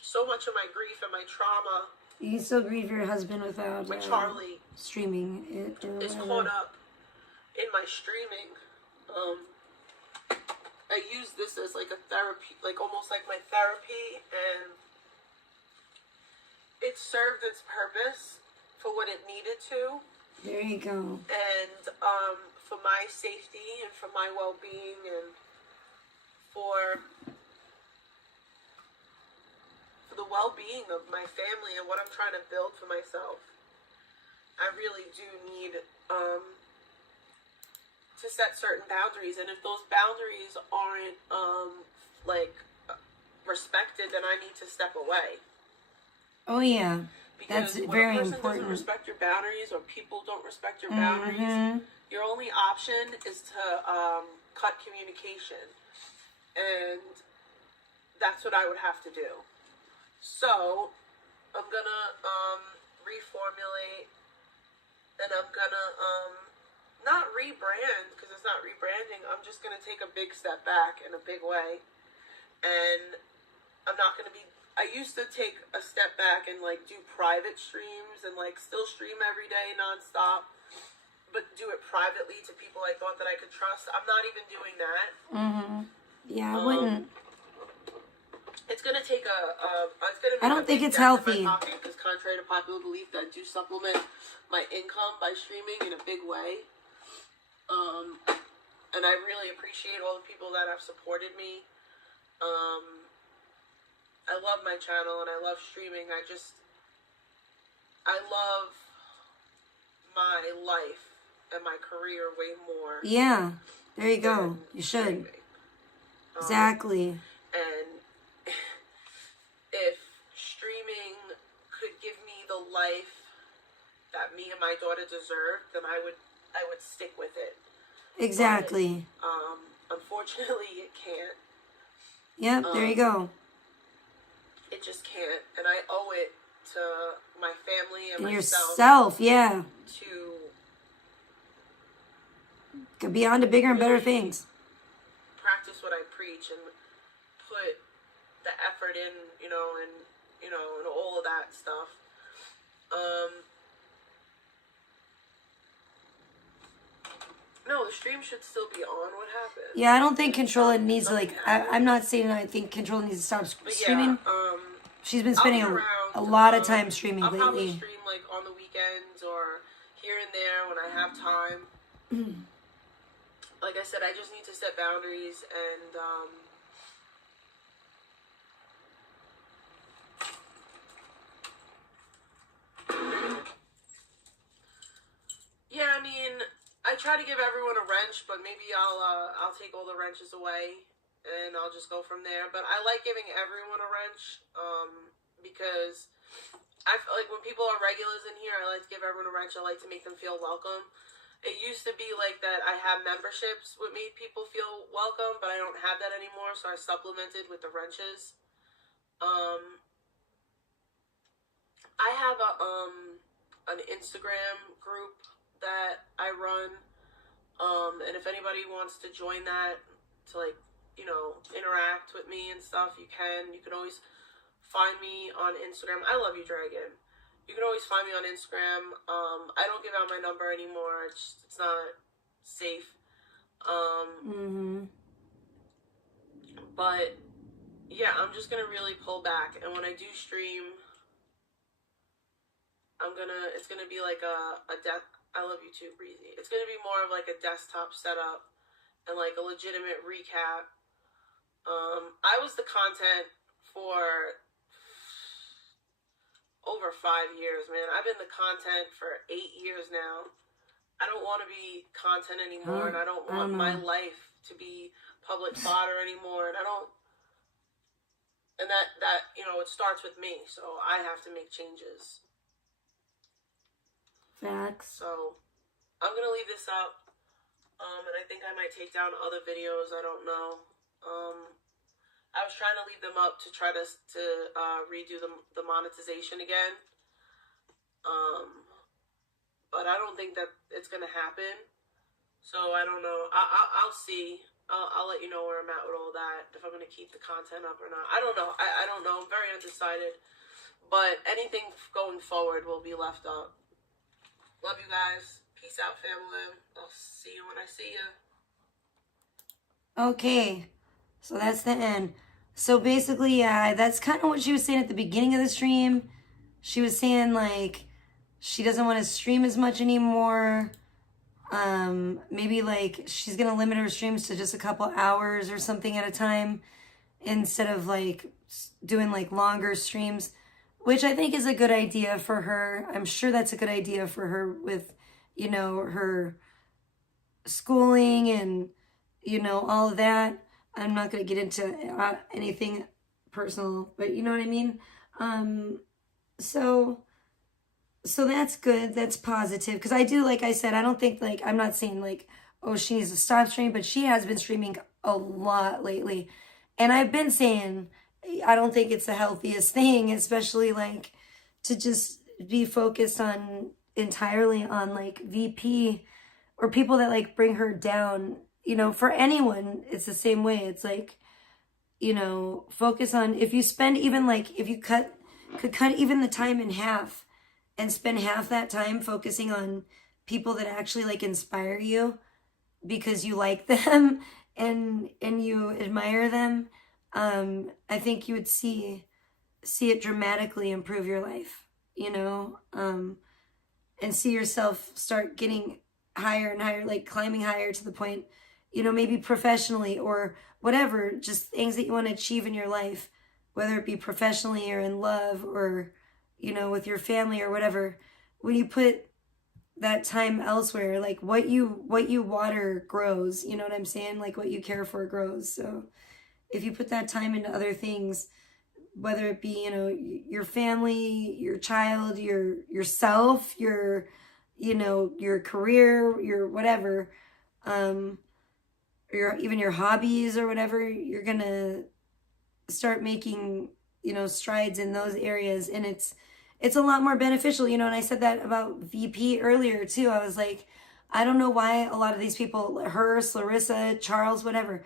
so much of my grief and my trauma, You can still grieve your husband without with Charlie, streaming it or is whatever. caught up in my streaming, I use this as like a therapy, like almost like my therapy, and it served its purpose for what it needed to. There you go. And for my safety and for my well-being and for the well-being of my family and what I'm trying to build for myself. I really do need to set certain boundaries, and if those boundaries aren't respected, then I need to step away. Oh yeah, because that's when very a person important. doesn't respect your boundaries, or people don't respect your boundaries, your only option is to cut communication, and that's what I would have to do. So I'm gonna reformulate, and I'm gonna not rebrand, because it's not rebranding. I'm just gonna take a big step back in a big way, and I'm not gonna be. I used to take a step back and like do private streams and like still stream every day nonstop, but do it privately to people I thought that I could trust. I'm not even doing that. Yeah, I wouldn't. It's gonna take it's gonna. I don't think it's healthy. Because contrary to popular belief, that I do supplement my income by streaming in a big way. And I really appreciate all the people that have supported me. I love my channel and I love streaming. I love my life and my career way more. Yeah, there you go. You should. Exactly. And if streaming could give me the life that me and my daughter deserve, then I would stick with it. Exactly. But, unfortunately, it can't. Yep, there you go. It just can't, and I owe it to my family and myself. Yourself, yeah. To Could be on to bigger and better things. practice what I preach and put the effort in, and all of that stuff. No, the stream should still be on. What happened? Yeah, I don't think Controlla needs to, like, I'm not saying I think Controlla needs to stop streaming. She's been spending a lot of time streaming I'll probably lately. stream, like, on the weekends or here and there when I have time. Like I said, I just need to set boundaries and, yeah, I mean, I try to give everyone a wrench, but maybe I'll take all the wrenches away and I'll just go from there. But I like giving everyone a wrench, because I feel like when people are regulars in here, I like to give everyone a wrench. I like to make them feel welcome. It used to be like that I have memberships what made people feel welcome, but I don't have that anymore, so I supplemented with the wrenches. I have an Instagram group that I run, and if anybody wants to join that to, like, interact with me and stuff, you can always find me on Instagram. I love you, Dragon. You can always find me on Instagram. I don't give out my number anymore. It's not safe. But yeah, I'm just gonna really pull back, and when I do stream, it's gonna be like I love you too, Breezy. It's gonna be more of like a desktop setup and like a legitimate recap. I was the content for over 5 years, man. I've been the content for 8 years now. I don't want to be content anymore, and I don't want my life to be public fodder anymore, and that it starts with me, so I have to make changes. Facts. So I'm gonna leave this up, and I think I might take down other videos. I don't know. I was trying to leave them up to try to redo the monetization again, but I don't think that it's gonna happen. So I don't know. I'll see. I'll let you know where I'm at with all that, if I'm gonna keep the content up or not. I don't know. I don't know. I'm very undecided. But anything going forward will be left up. Love you guys. Peace out, family. I'll see you when I see you. Okay, so that's the end. So basically, yeah, that's kind of what she was saying at the beginning of the stream. She was saying, like, she doesn't want to stream as much anymore. Maybe, like, she's going to limit her streams to just a couple hours or something at a time instead of, like, doing, like, longer streams, which I think is a good idea for her. I'm sure that's a good idea for her with, you know, her schooling and, you know, all of that. I'm not going to get into anything personal, but you know what I mean? So that's good. That's positive. Because I do, like I said, I don't think, like, I'm not saying, like, oh, she needs to stop streaming, but she has been streaming a lot lately. And I've been saying, I don't think it's the healthiest thing, especially, like, to just be focused on entirely on, like, VP or people that, like, bring her down. You know, for anyone, it's the same way. It's like, you know, focus on, if you spend even, like, if you could cut even the time in half and spend half that time focusing on people that actually, like, inspire you because you like them and you admire them, I think you would see it dramatically improve your life, you know, and see yourself start getting higher and higher, like climbing higher to the point, you know, maybe professionally or whatever, just things that you want to achieve in your life, whether it be professionally or in love or, you know, with your family or whatever. When you put that time elsewhere, like what you water grows, you know what I'm saying? Like what you care for grows. So if you put that time into other things, whether it be, you know, your family, your child, yourself, your, you know, your career, your whatever, or even your hobbies or whatever, you're gonna start making, you know, strides in those areas, and it's a lot more beneficial, you know. And I said that about VP earlier too. I was like, I don't know why a lot of these people, her, Larissa, Charles, whatever,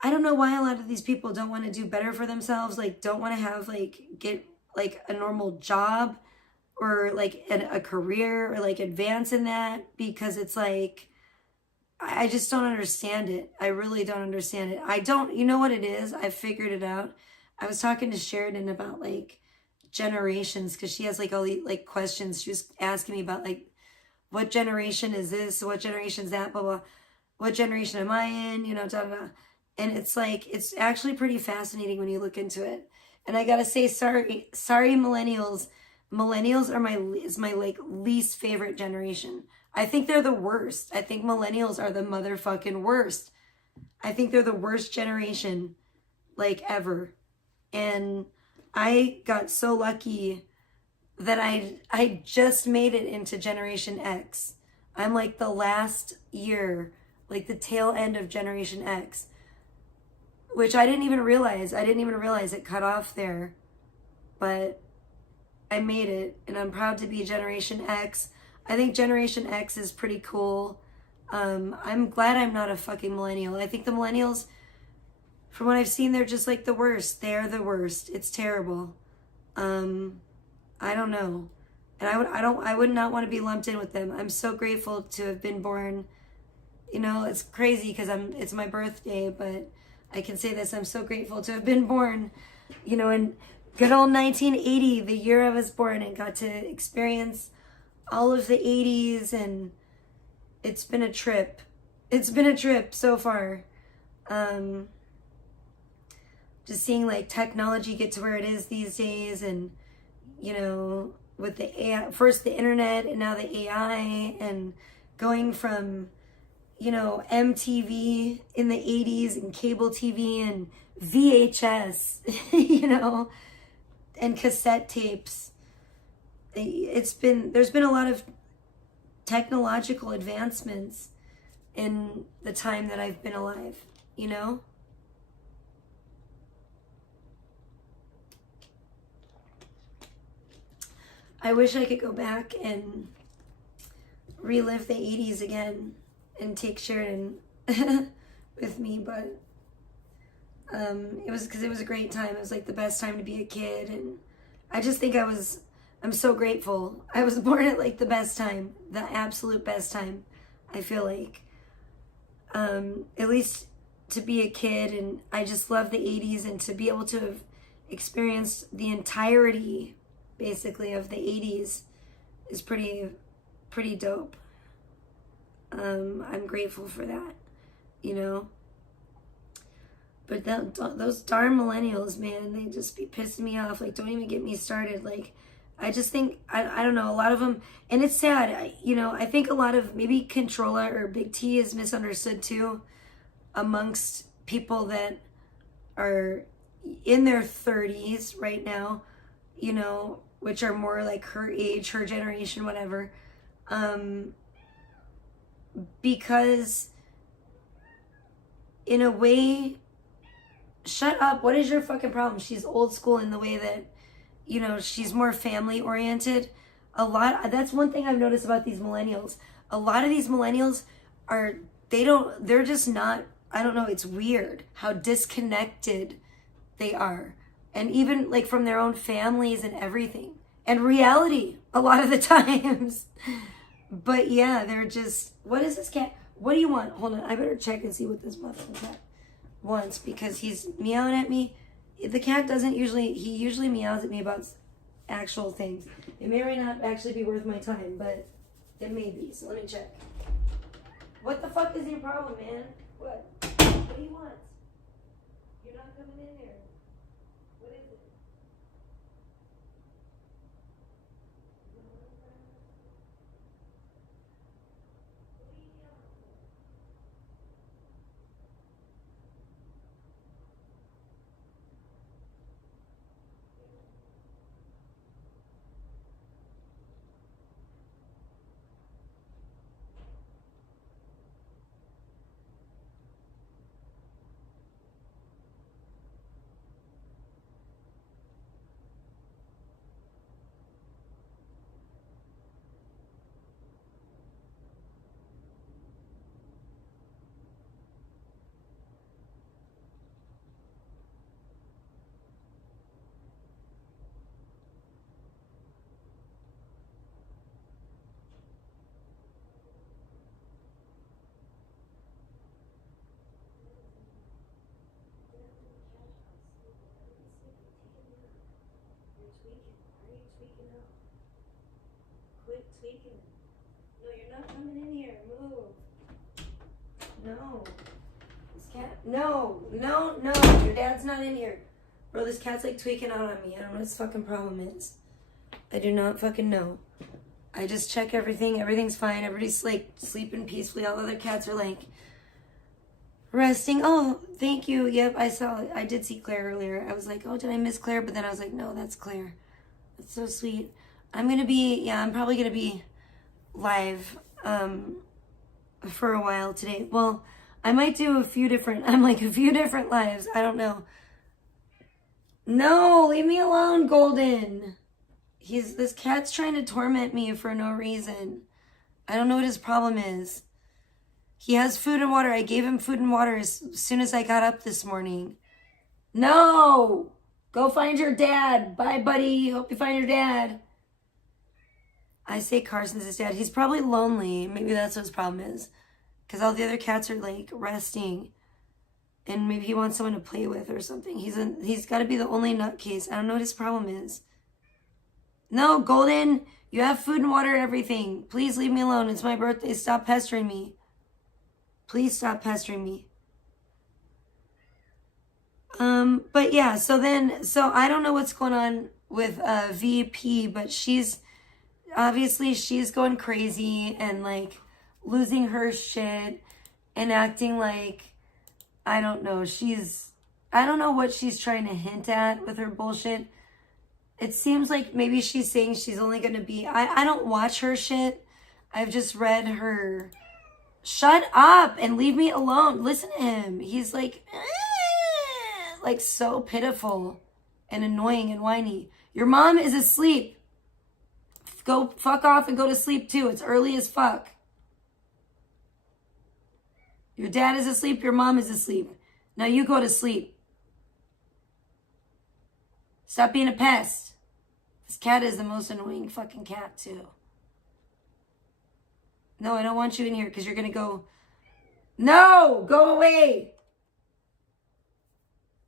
I don't know why a lot of these people don't want to do better for themselves, like don't want to have, like, get like a normal job or like a career or like advance in that, because it's like, I just don't understand it. I really don't understand it. I don't, you know what it is? I figured it out. I was talking to Sheridan about, like, generations, because she has, like, all these, like, questions. She was asking me about, like, what generation is this? What generation is that? Blah, blah. What generation am I in? You know, da, da, da. And it's, like, it's actually pretty fascinating when you look into it. And I gotta say, sorry, millennials. Millennials is my, like, least favorite generation. I think they're the worst. I think millennials are the motherfucking worst. I think they're the worst generation, like, ever. And I got so lucky that I just made it into Generation X. I'm like the last year, like the tail end of Generation X, which I didn't even realize. I didn't even realize it cut off there. But I made it, and I'm proud to be Generation X. I think Generation X is pretty cool. I'm glad I'm not a fucking millennial. I think the millennials, from what I've seen, they're just like the worst. They're the worst. It's terrible. I don't know. And I would not want to be lumped in with them. I'm so grateful to have been born. You know, it's crazy because it's my birthday, but I can say this, I'm so grateful to have been born, you know, in good old 1980, the year I was born, and got to experience all of the 80s, and it's been a trip. It's been a trip so far. Just seeing, like, technology get to where it is these days, and, you know, with the AI, first the internet and now the AI, and going from, you know, MTV in the 80s and cable TV and VHS, you know, and cassette tapes. There's been a lot of technological advancements in the time that I've been alive, you know? I wish I could go back and relive the 80s again and take Sheridan with me, but it was because it was a great time. It was like the best time to be a kid, and I just think I'm I'm so grateful. I was born at like the best time, the absolute best time, I feel like. At least to be a kid, and I just love the 80s, and to be able to have experienced the entirety, basically, of the 80s is pretty dope. I'm grateful for that, you know. But those darn millennials, man, they just be pissing me off. Like, don't even get me started. Like, I just think, I don't know, a lot of them, and it's sad, I think a lot of, maybe Controlla or Big T is misunderstood too, amongst people that are in their 30s right now, which are more like her age, her generation, whatever, because in a way, shut up, what is your fucking problem? She's old school in the way that, she's more family oriented. That's one thing I've noticed about these millennials. A lot of these millennials they're just not, I don't know, it's weird how disconnected they are. And even like from their own families and everything. And reality, a lot of the times. But yeah, they're just, what is this cat? What do you want? Hold on, I better check and see what this motherfucking cat wants, because he's meowing at me. The cat he usually meows at me about actual things. It may or may not actually be worth my time, but it may be, so let me check. What the fuck is your problem, man? What do you want? You're not coming in here. What is it? Quit tweaking. No, you're not coming in here. Move. No. This cat. No. Your dad's not in here. Bro, this cat's like tweaking out on me. I don't know what his fucking problem is. I do not fucking know. I just check everything. Everything's fine. Everybody's like sleeping peacefully. All the other cats are like resting. Oh, thank you. Yep, I did see Claire earlier. I was like, oh, did I miss Claire? But then I was like, no, that's Claire. That's so sweet. I'm probably gonna be live for a while today. Well, I might do a few different lives. I don't know. No, leave me alone, Golden. This cat's trying to torment me for no reason. I don't know what his problem is. He has food and water. I gave him food and water as soon as I got up this morning. No! Go find your dad. Bye, buddy. Hope you find your dad. I say Carson's his dad. He's probably lonely. Maybe that's what his problem is. Because all the other cats are like resting. And maybe he wants someone to play with or something. He's got to be the only nutcase. I don't know what his problem is. No, Golden. You have food and water and everything. Please leave me alone. It's my birthday. Stop pestering me. Please stop pestering me. But yeah, so I don't know what's going on with VP, but she's going crazy and like losing her shit and acting like, I don't know what she's trying to hint at with her bullshit. It seems like maybe she's saying she's only going to be, I don't watch her shit. I've just read her. Shut up and leave me alone. Listen to him. He's like so pitiful and annoying and whiny. Your mom is asleep. Go fuck off and go to sleep too. It's early as fuck. Your dad is asleep. Your mom is asleep. Now you go to sleep. Stop being a pest. This cat is the most annoying fucking cat, too. No, I don't want you in here because you're going to go... No! Go away!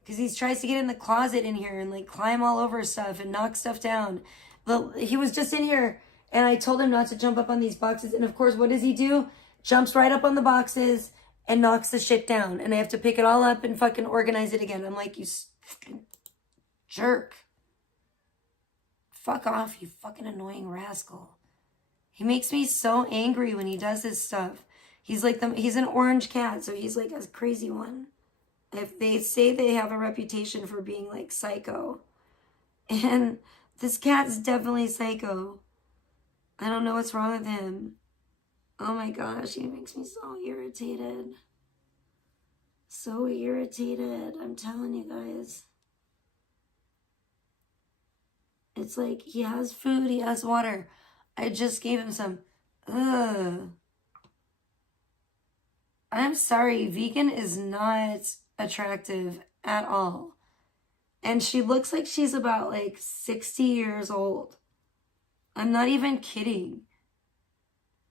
Because he tries to get in the closet in here and, like, climb all over stuff and knock stuff down. But he was just in here, and I told him not to jump up on these boxes. And, of course, what does he do? Jumps right up on the boxes and knocks the shit down. And I have to pick it all up and fucking organize it again. I'm like, you fucking jerk. Fuck off, you fucking annoying rascal. He makes me so angry when he does this stuff. He's like he's an orange cat, so he's like a crazy one. If they say they have a reputation for being like psycho. And this cat's definitely psycho. I don't know what's wrong with him. Oh my gosh, he makes me so irritated. So irritated, I'm telling you guys. It's like he has food, he has water. I just gave him some. Ugh. I'm sorry, vegan is not attractive at all. And she looks like she's about like 60 years old. I'm not even kidding.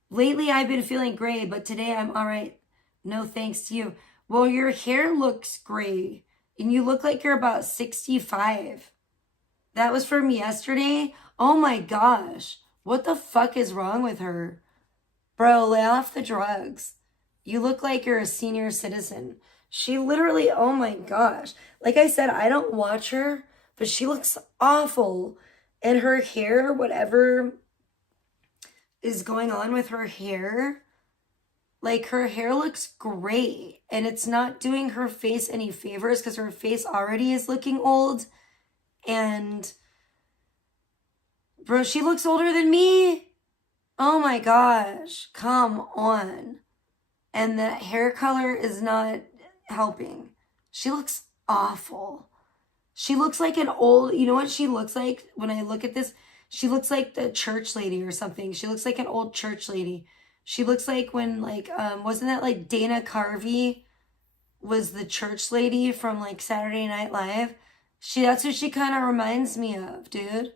Lately I've been feeling gray, but today I'm all right. No thanks to you. Well, your hair looks gray and you look like you're about 65. That was from yesterday? Oh my gosh. What the fuck is wrong with her? Bro, lay off the drugs. You look like you're a senior citizen. She literally, oh my gosh. Like I said, I don't watch her, but she looks awful. And her hair, whatever is going on with her hair, like her hair looks great. And it's not doing her face any favors because her face already is looking old. And bro, she looks older than me. Oh my gosh, come on. And the hair color is not helping. She looks awful. She looks like an old, you know what she looks like when I look at this? She looks like the church lady or something. She looks like an old church lady. She looks like when like, wasn't that like Dana Carvey was the church lady from like Saturday Night Live? That's who she kind of reminds me of, dude.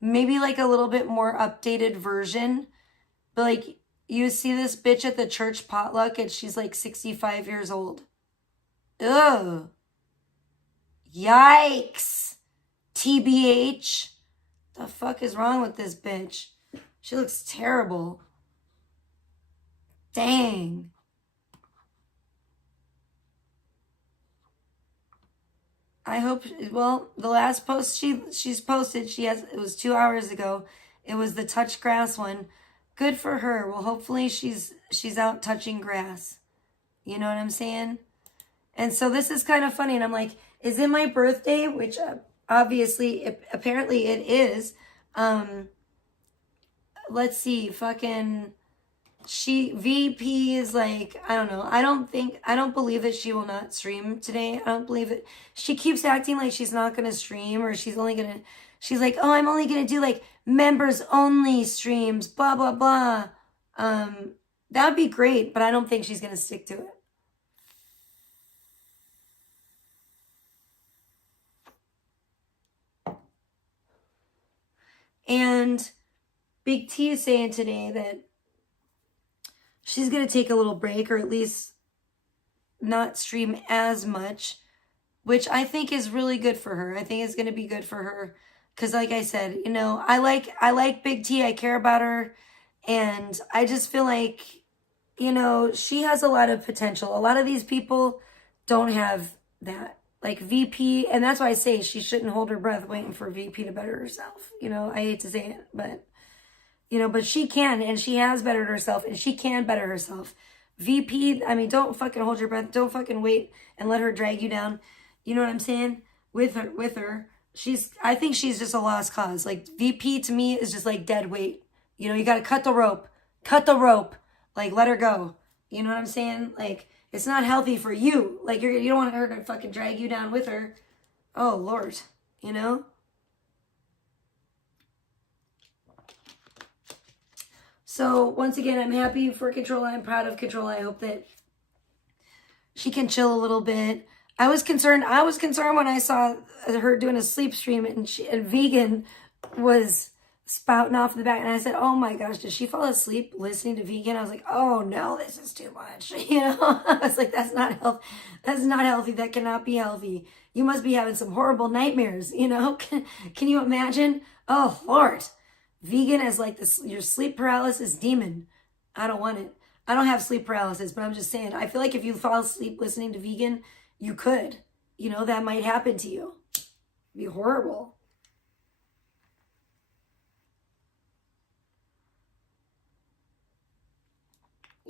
Maybe like a little bit more updated version. But like, you see this bitch at the church potluck and she's like 65 years old. Ugh. Yikes. TBH. The fuck is wrong with this bitch? She looks terrible. Dang. I hope, well, the last post she's posted, it was 2 hours ago. It was the touch grass one. Good for her. Well, hopefully she's out touching grass. You know what I'm saying? And so this is kind of funny. And I'm like, is it my birthday? Which obviously, apparently it is. Let's see, fucking... VP is like, I don't know. I don't believe that she will not stream today. I don't believe it. She keeps acting like she's not going to stream or she's like, oh, I'm only going to do like members only streams, blah, blah, blah. That would be great, but I don't think she's going to stick to it. And Big T is saying today that she's going to take a little break or at least not stream as much, which I think is really good for her. I think it's going to be good for her because like I said, you know, I like Big T. I care about her. And I just feel like, you know, she has a lot of potential. A lot of these people don't have that. Like VP, and that's why I say she shouldn't hold her breath waiting for VP to better herself. You know, I hate to say it, but... You know, but she can, and she has bettered herself, and she can better herself. VP, I mean, don't fucking hold your breath. Don't fucking wait and let her drag you down. You know what I'm saying? With her. I think she's just a lost cause. Like, VP to me is just like dead weight. You know, you gotta cut the rope. Cut the rope. Like, let her go. You know what I'm saying? Like, it's not healthy for you. Like, you don't want her to fucking drag you down with her. Oh, Lord. You know? So, once again, I'm happy for Control. I'm proud of Control. I hope that she can chill a little bit. I was concerned when I saw her doing a sleep stream and vegan was spouting off in the back, and I said, oh my gosh, did she fall asleep listening to vegan? I was like, oh no, this is too much. I was like, that's not healthy. That's not healthy. That cannot be healthy. You must be having some horrible nightmares. Can you imagine? Oh Lord, vegan is like this, your sleep paralysis demon. I don't want it. I don't have sleep paralysis, but I'm just saying, I feel like if you fall asleep listening to vegan, you could, that might happen to you. It'd be horrible.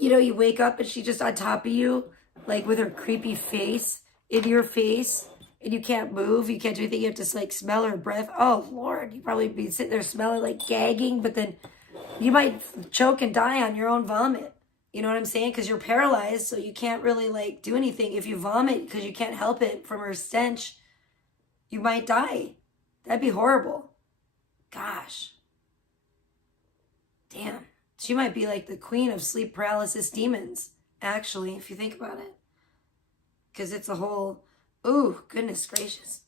You wake up and she's just on top of you, like with her creepy face in your face, and you can't move, you can't do anything, you have to like smell her breath. Oh Lord, you probably be sitting there smelling like gagging, but then you might choke and die on your own vomit. You know what I'm saying? Because you're paralyzed, so you can't really like do anything. If you vomit because you can't help it from her stench, you might die. That'd be horrible. Gosh. Damn. She might be like the queen of sleep paralysis demons, actually, if you think about it. Because it's a whole, ooh, goodness gracious.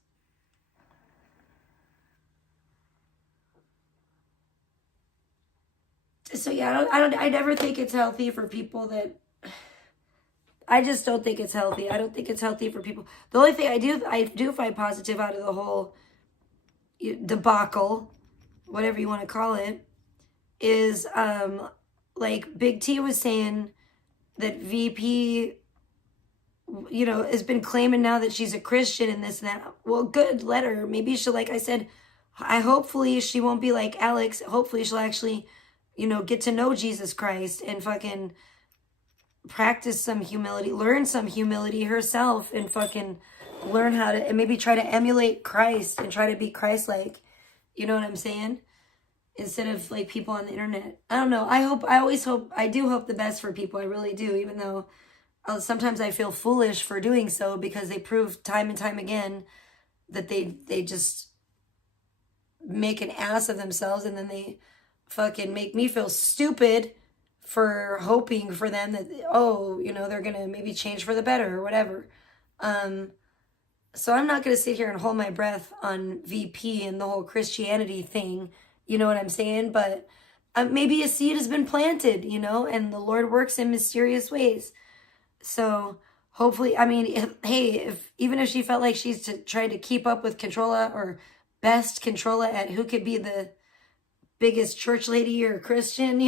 So yeah, I never think it's healthy for people that, I just don't think it's healthy. I don't think it's healthy for people. The only thing I do find positive out of the whole debacle, whatever you want to call it, is like Big T was saying that VP, has been claiming now that she's a Christian and this and that. Well, good, let her. Maybe she'll, like I said, hopefully she won't be like Alex. Hopefully she'll actually, get to know Jesus Christ and fucking practice some humility, learn some humility herself, and fucking learn how to, and maybe try to emulate Christ and try to be Christ-like. You know what I'm saying? Instead of like people on the internet. I don't know. I do hope the best for people. I really do, even though sometimes I feel foolish for doing so, because they prove time and time again that they just make an ass of themselves, and then they fucking make me feel stupid for hoping for them that, they're gonna maybe change for the better or whatever. So I'm not gonna sit here and hold my breath on VP and the whole Christianity thing. You know what I'm saying? But maybe a seed has been planted, and the Lord works in mysterious ways. So hopefully, even if she felt like she's trying to keep up with Controlla, or best Controlla at who could be the biggest church lady or Christian,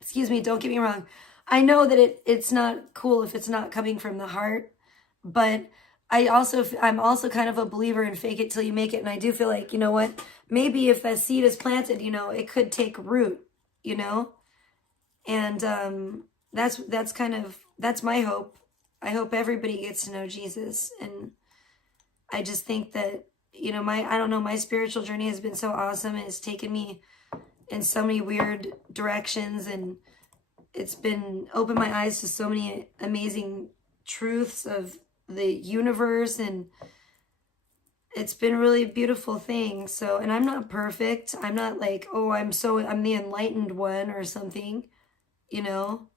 Excuse me, don't get me wrong. I know that it's not cool if it's not coming from the heart, but I'm also kind of a believer in fake it till you make it. And I do feel like, what, maybe if that seed is planted, it could take root, and that's my hope. I hope everybody gets to know Jesus. And I just think that, my spiritual journey has been so awesome. It's taken me in so many weird directions, and it's been opened my eyes to so many amazing truths of the universe, and it's been a really beautiful thing. So, and I'm not perfect. I'm not like, I'm the enlightened one or something, until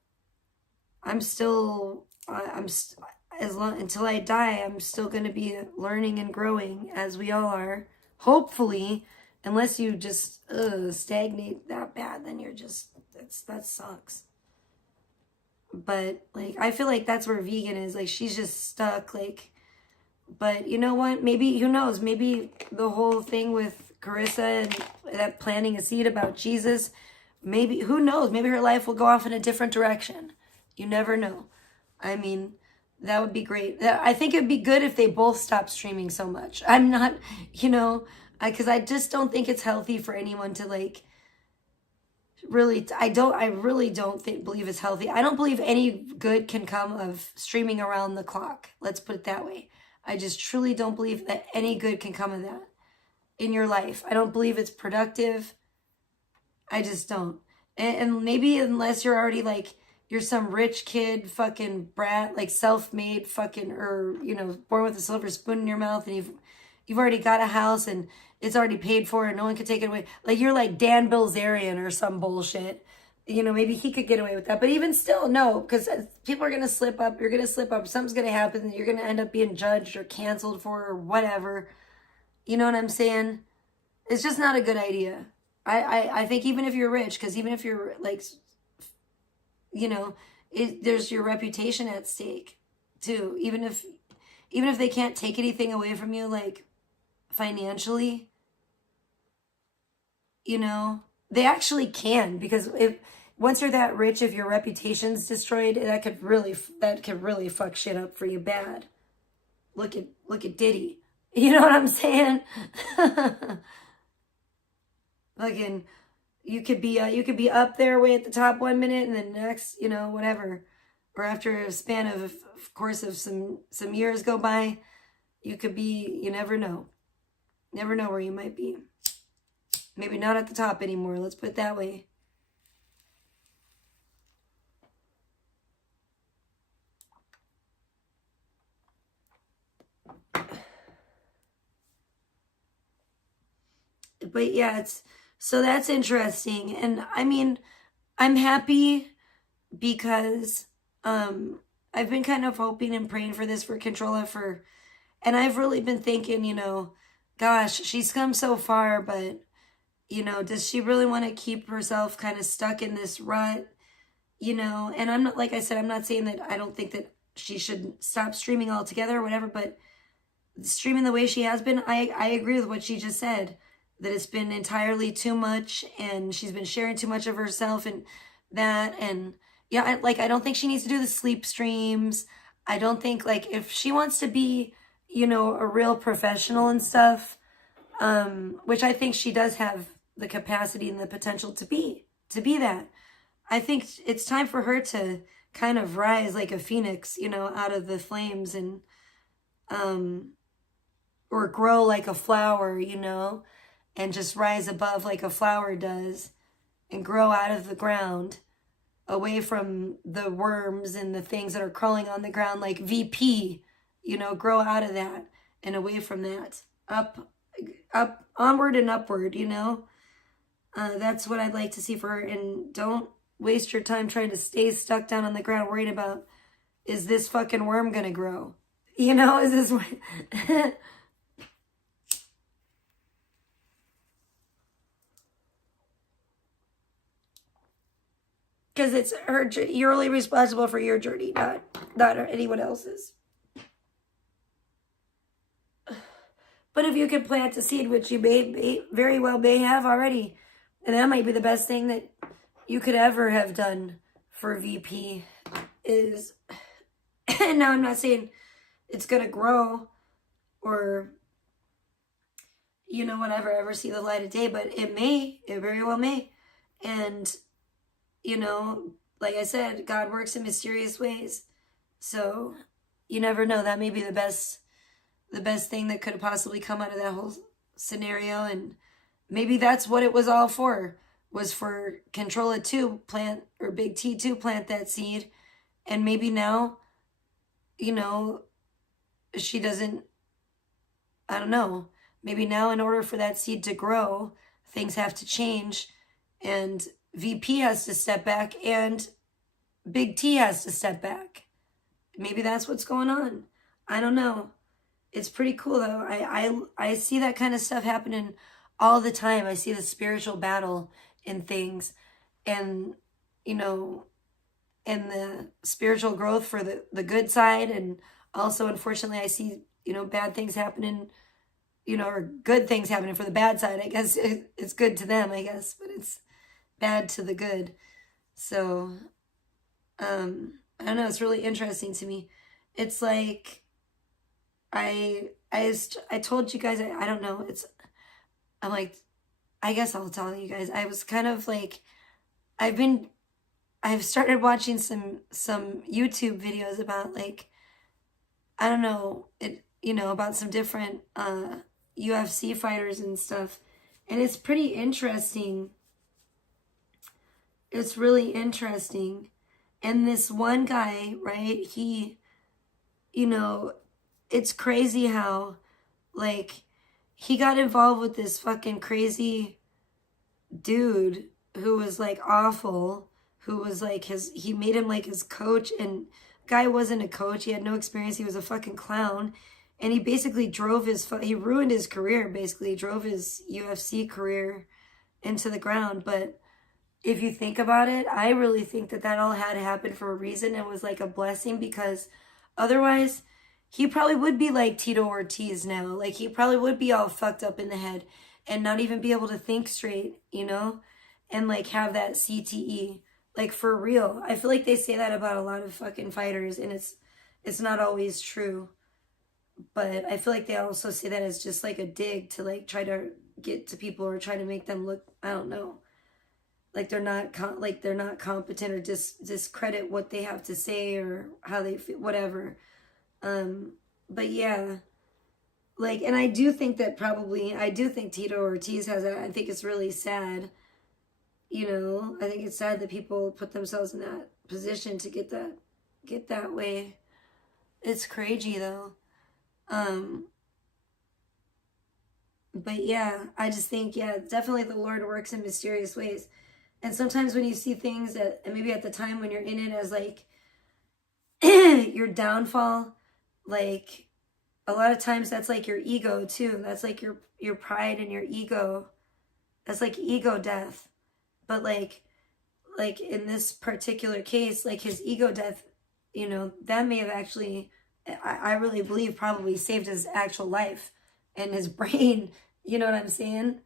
I die, I'm still going to be learning and growing, as we all are. Hopefully, unless you just stagnate that bad, then that sucks. But like, I feel like that's where vegan is. Like, she's just stuck. Like, but you know what? Maybe, who knows? Maybe the whole thing with Carissa and that planting a seed about Jesus, maybe, who knows? Maybe her life will go off in a different direction. You never know. I mean, that would be great. I think it'd be good if they both stopped streaming so much. I'm not, because I just don't think it's healthy for anyone to like, really, I really don't believe it's healthy. I don't believe any good can come of streaming around the clock. Let's put it that way. I just truly don't believe that any good can come of that in your life. I don't believe it's productive. I just don't. And maybe unless you're already like, you're some rich kid, fucking brat, like self-made fucking, or, born with a silver spoon in your mouth, and you've already got a house and it's already paid for and no one can take it away. Like, you're like Dan Bilzerian or some bullshit. Maybe he could get away with that. But even still, no, because people are going to slip up. You're going to slip up. Something's going to happen. You're going to end up being judged or canceled for or whatever. You know what I'm saying? It's just not a good idea. I think even if you're rich, because even if you're like, you know, there's your reputation at stake too. Even if they can't take anything away from you, like financially, you know, they actually can, because if once you're that rich, if your reputation's destroyed, that could really fuck shit up for you bad. Look at Diddy. You know what I'm saying? Fucking, you could be up there way at the top 1 minute, and then next, you know, whatever, or after a span of course of some years go by, you could be, you never know where you might be. Maybe not at the top anymore, let's put it that way. But yeah, so that's interesting. And I mean, I'm happy because I've been kind of hoping and praying for this for Controlla and I've really been thinking, you know, gosh, she's come so far, but you know, does she really want to keep herself kind of stuck in this rut? You know, and I'm not, like I said, I'm not saying that I don't think that she should stop streaming altogether or whatever, but streaming the way she has been, I agree with what she just said, that it's been entirely too much, and she's been sharing too much of herself and that. And yeah, I don't think she needs to do the sleep streams. I don't think, like, if she wants to be, you know, a real professional and stuff, which I think she does have the capacity and the potential to be that. I think it's time for her to kind of rise like a phoenix, you know, out of the flames, and or grow like a flower, you know, and just rise above like a flower does, and grow out of the ground, away from the worms and the things that are crawling on the ground, like VP, you know, grow out of that and away from that, up, onward and upward, you know. That's what I'd like to see for her. And don't waste your time trying to stay stuck down on the ground worried about, is this fucking worm gonna grow? You know, is this because it's her, you're only responsible for your journey, not anyone else's. But if you can plant a seed, which you may very well may have already, and that might be the best thing that you could ever have done for VP, is, and now I'm not saying it's gonna grow or, you know, whatever, ever see the light of day, but it very well may. And, you know, like I said, God works in mysterious ways. So you never know. That may be the best thing that could have possibly come out of that whole scenario. And maybe that's what it was all for, was for Controlla to plant, or Big T to plant that seed. And maybe now, you know, she doesn't, I don't know, maybe now in order for that seed to grow, things have to change, and VP has to step back and Big T has to step back. Maybe that's what's going on. I don't know. It's pretty cool though. I see that kind of stuff happening all the time. I see the spiritual battle in things, and, you know, and the spiritual growth for the good side. And also, unfortunately, I see, you know, bad things happening, you know, or good things happening for the bad side. I guess it's good to them, I guess, but it's bad to the good. So, I don't know. It's really interesting to me. It's like, I told you guys, I don't know. I'm like, I guess I'll tell you guys. I was kind of like, I've started watching some YouTube videos about, like, I don't know, you know, about some different UFC fighters and stuff. And it's pretty interesting. It's really interesting. And this one guy, right, he, you know, it's crazy how, like, he got involved with this fucking crazy dude who was, like, awful, who was, like, he made him, like, his coach, and guy wasn't a coach. He had no experience. He was a fucking clown. And he basically he ruined his career, basically. He drove his UFC career into the ground. But if you think about it, I really think that all had to happen for a reason. It was like a blessing, because otherwise he probably would be like Tito Ortiz now. Like, he probably would be all fucked up in the head and not even be able to think straight, you know? And like have that CTE. Like, for real. I feel like they say that about a lot of fucking fighters, and it's not always true. But I feel like they also say that as just like a dig to like try to get to people or try to make them look, I don't know, like they're not competent, or discredit what they have to say or how they feel, whatever. But yeah, like, and I do think Tito Ortiz has that. I think it's really sad. You know, I think it's sad that people put themselves in that position to get that way. It's crazy though. But yeah, I just think, yeah, definitely the Lord works in mysterious ways. And sometimes when you see things that, and maybe at the time when you're in it as like your downfall, like a lot of times that's like your ego too. That's like your pride and your ego. That's like ego death. But like in this particular case, like his ego death, you know, that may have actually, I really believe, probably saved his actual life and his brain. You know what I'm saying?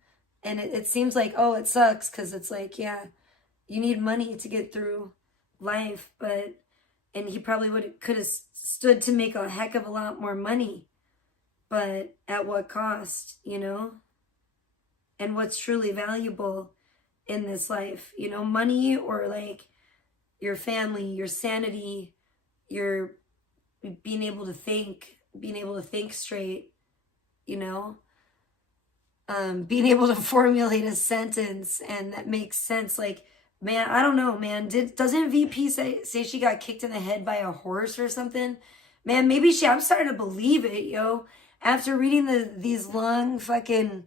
And it seems like, oh, it sucks, because it's like, yeah, you need money to get through life, and he probably could have stood to make a heck of a lot more money, but at what cost, you know? And what's truly valuable in this life, you know, money or like your family, your sanity, your being able to think straight, you know, being able to formulate a sentence and that makes sense. Like, man, I don't know, man. Doesn't VP say she got kicked in the head by a horse or something? Man, maybe I'm starting to believe it, yo. After reading these long fucking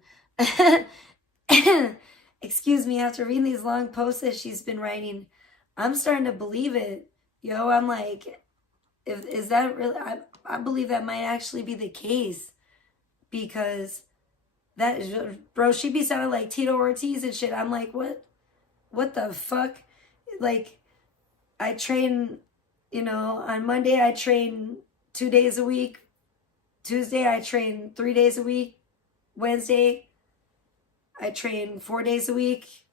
excuse me, after reading these long posts that she's been writing, I'm starting to believe it. Yo, I'm like, is that really, I believe that might actually be the case, because that is, bro, she be sounding like Tito Ortiz and shit. I'm like, what the fuck? Like, I train, you know, on Monday I train 2 days a week. Tuesday I train 3 days a week. Wednesday I train 4 days a week.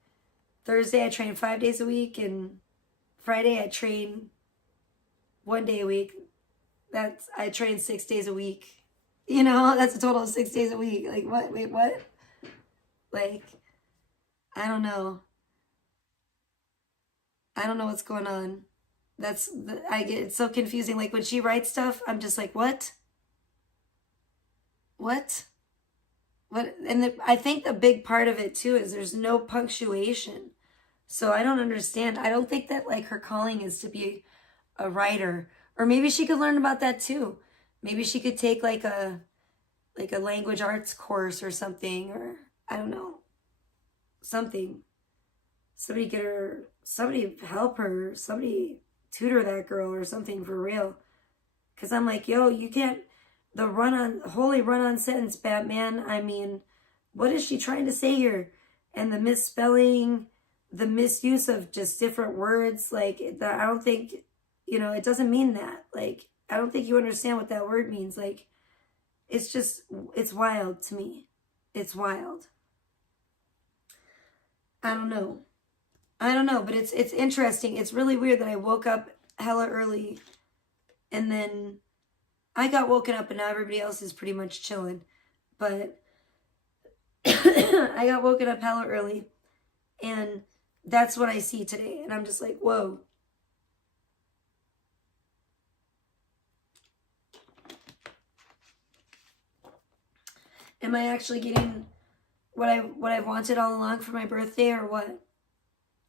Thursday I train 5 days a week. And Friday I train 1 day a week. I train 6 days a week. You know, that's a total of 6 days a week. Like, what? Wait, what? Like, I don't know. I don't know what's going on. It's so confusing. Like, when she writes stuff, I'm just like, what? What? And I think the big part of it too is there's no punctuation. So I don't understand. I don't think that like her calling is to be a writer, or maybe she could learn about that too. Maybe she could take like a language arts course or something, or I don't know, something. Somebody help her, somebody tutor that girl or something for real. Cause I'm like, yo, you can't, holy run-on sentence, Batman. I mean, what is she trying to say here? And the misspelling, the misuse of just different words, like, I don't think, you know, it doesn't mean that. Like, I don't think you understand what that word means. Like, it's wild to me. It's wild. I don't know, but it's interesting. It's really weird that I woke up hella early, and then I got woken up, and now everybody else is pretty much chilling. But I got woken up hella early, and that's what I see today. And I'm just like, whoa. Am I actually getting what I've wanted all along for my birthday, or what?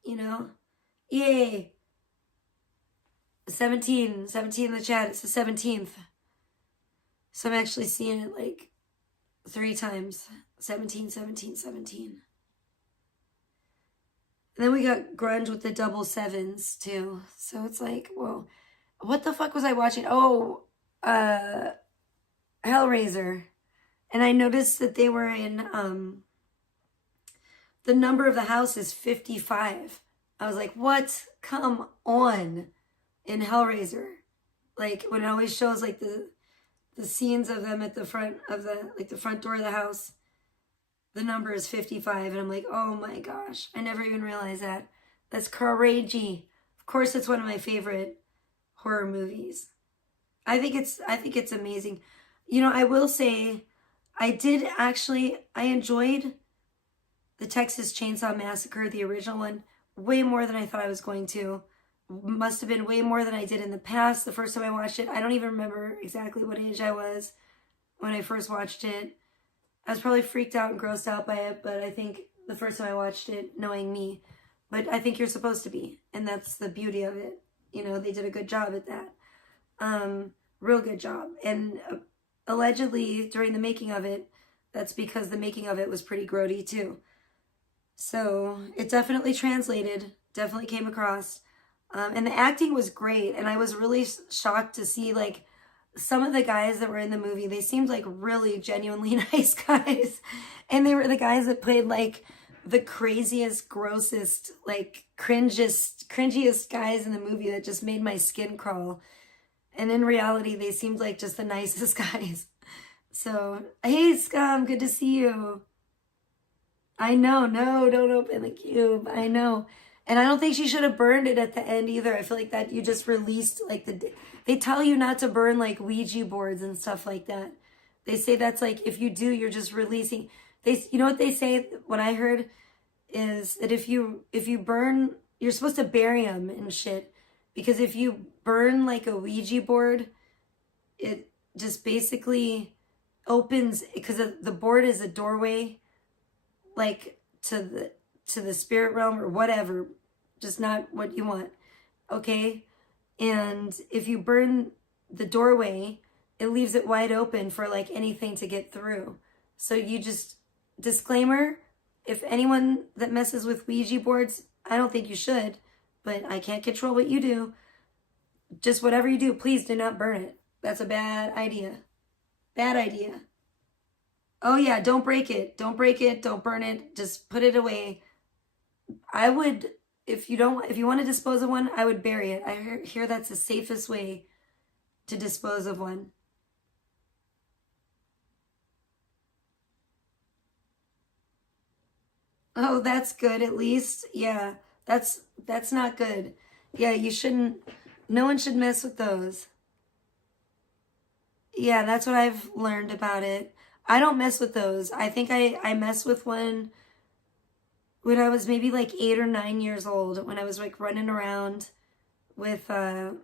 You know? Yay! 17 in the chat. It's the 17th. So I'm actually seeing it like 3 times. 17. And then we got grunge with the double 7s too. So it's like, whoa. What the fuck was I watching? Oh, Hellraiser. And I noticed that they were in, the number of the house is 55. I was like, what? Come on. In Hellraiser. Like, when it always shows, like, the scenes of them at the front of the front door of the house, the number is 55. And I'm like, oh my gosh. I never even realized that. That's crazy. Of course, it's one of my favorite horror movies. I think it's amazing. You know, I will say, I enjoyed the Texas Chainsaw Massacre, the original one, way more than I thought I was going to. Must have been way more than I did in the past. The first time I watched it, I don't even remember exactly what age I was when I first watched it. I was probably freaked out and grossed out by it, but I think the first time I watched it, knowing me, but I think you're supposed to be, and that's the beauty of it. You know, they did a good job at that. Real good job. And allegedly, during the making of it, that's because the making of it was pretty grody too. So it definitely translated, definitely came across. And the acting was great. And I was really shocked to see, like, some of the guys that were in the movie, they seemed like really genuinely nice guys. And they were the guys that played, like, the craziest, grossest, like, cringiest guys in the movie that just made my skin crawl. And in reality, they seemed like just the nicest guys. So, hey, Scum, good to see you. I know, no, don't open the cube. I know. And I don't think she should have burned it at the end either. I feel like that you just released, like, they tell you not to burn, like, Ouija boards and stuff like that. They say that's, like, if you do, you're just releasing. You know what they say, what I heard, is that if you burn, you're supposed to bury them and shit. Because if you burn, like, a Ouija board, it just basically opens, because the board is a doorway, like, to the spirit realm or whatever, just not what you want, okay? And if you burn the doorway, it leaves it wide open for, like, anything to get through. So you just, disclaimer, if anyone that messes with Ouija boards, I don't think you should, but I can't control what you do. Just whatever you do, please do not burn it. That's a bad idea. Bad idea. Oh yeah, don't break it. Don't break it. Don't burn it. Just put it away. I would, if you want to dispose of one, I would bury it. I hear that's the safest way to dispose of one. Oh, that's good at least. Yeah, that's not good. Yeah, you shouldn't, no one should mess with those. Yeah, that's what I've learned about it. I don't mess with those. I think I messed with one when I was maybe like 8 or 9 years old, when I was like running around with the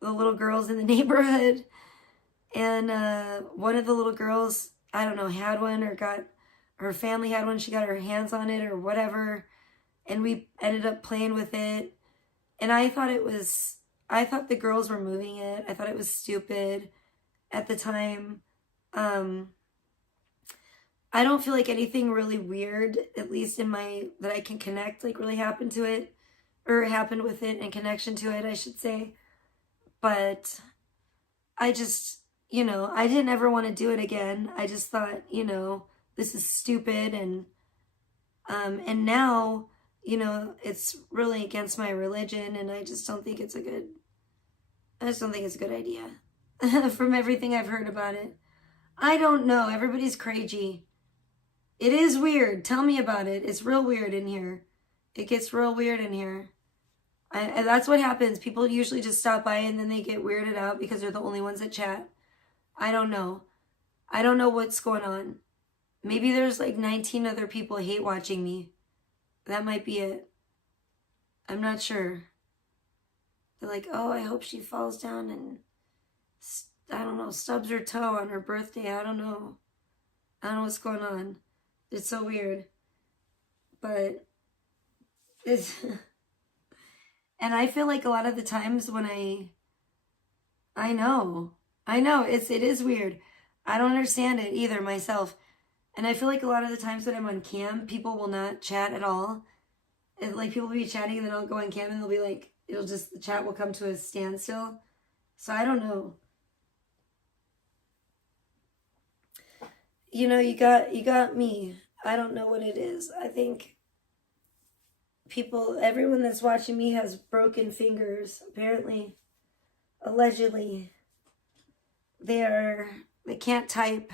little girls in the neighborhood. And one of the little girls, I don't know, had one, or her family had one. She got her hands on it or whatever. And we ended up playing with it. And I thought the girls were moving it. I thought it was stupid at the time. I don't feel like anything really weird, at least that I can connect, like, really happened to it, or happened with it in connection to it, I should say. But I just, I didn't ever want to do it again. I just thought, this is stupid. And now, it's really against my religion, and I just don't think it's a good idea from everything I've heard about it. I don't know. Everybody's crazy. It is weird. Tell me about it. It's real weird in here. It gets real weird in here. And that's what happens. People usually just stop by and then they get weirded out because they're the only ones that chat. I don't know. I don't know what's going on. Maybe there's like 19 other people hate watching me. That might be it. I'm not sure. They're like, oh, I hope she falls down and, I don't know, stubs her toe on her birthday. I don't know. I don't know what's going on. It's so weird. But it's... And I feel like a lot of the times when I know, it is weird. I don't understand it either myself. And I feel like a lot of the times when I'm on cam, people will not chat at all. And like people will be chatting and then I'll go on cam and they'll be like, the chat will come to a standstill. So I don't know. you know, you got me. I don't know what it is. I think everyone that's watching me has broken fingers, apparently. Allegedly. They can't type.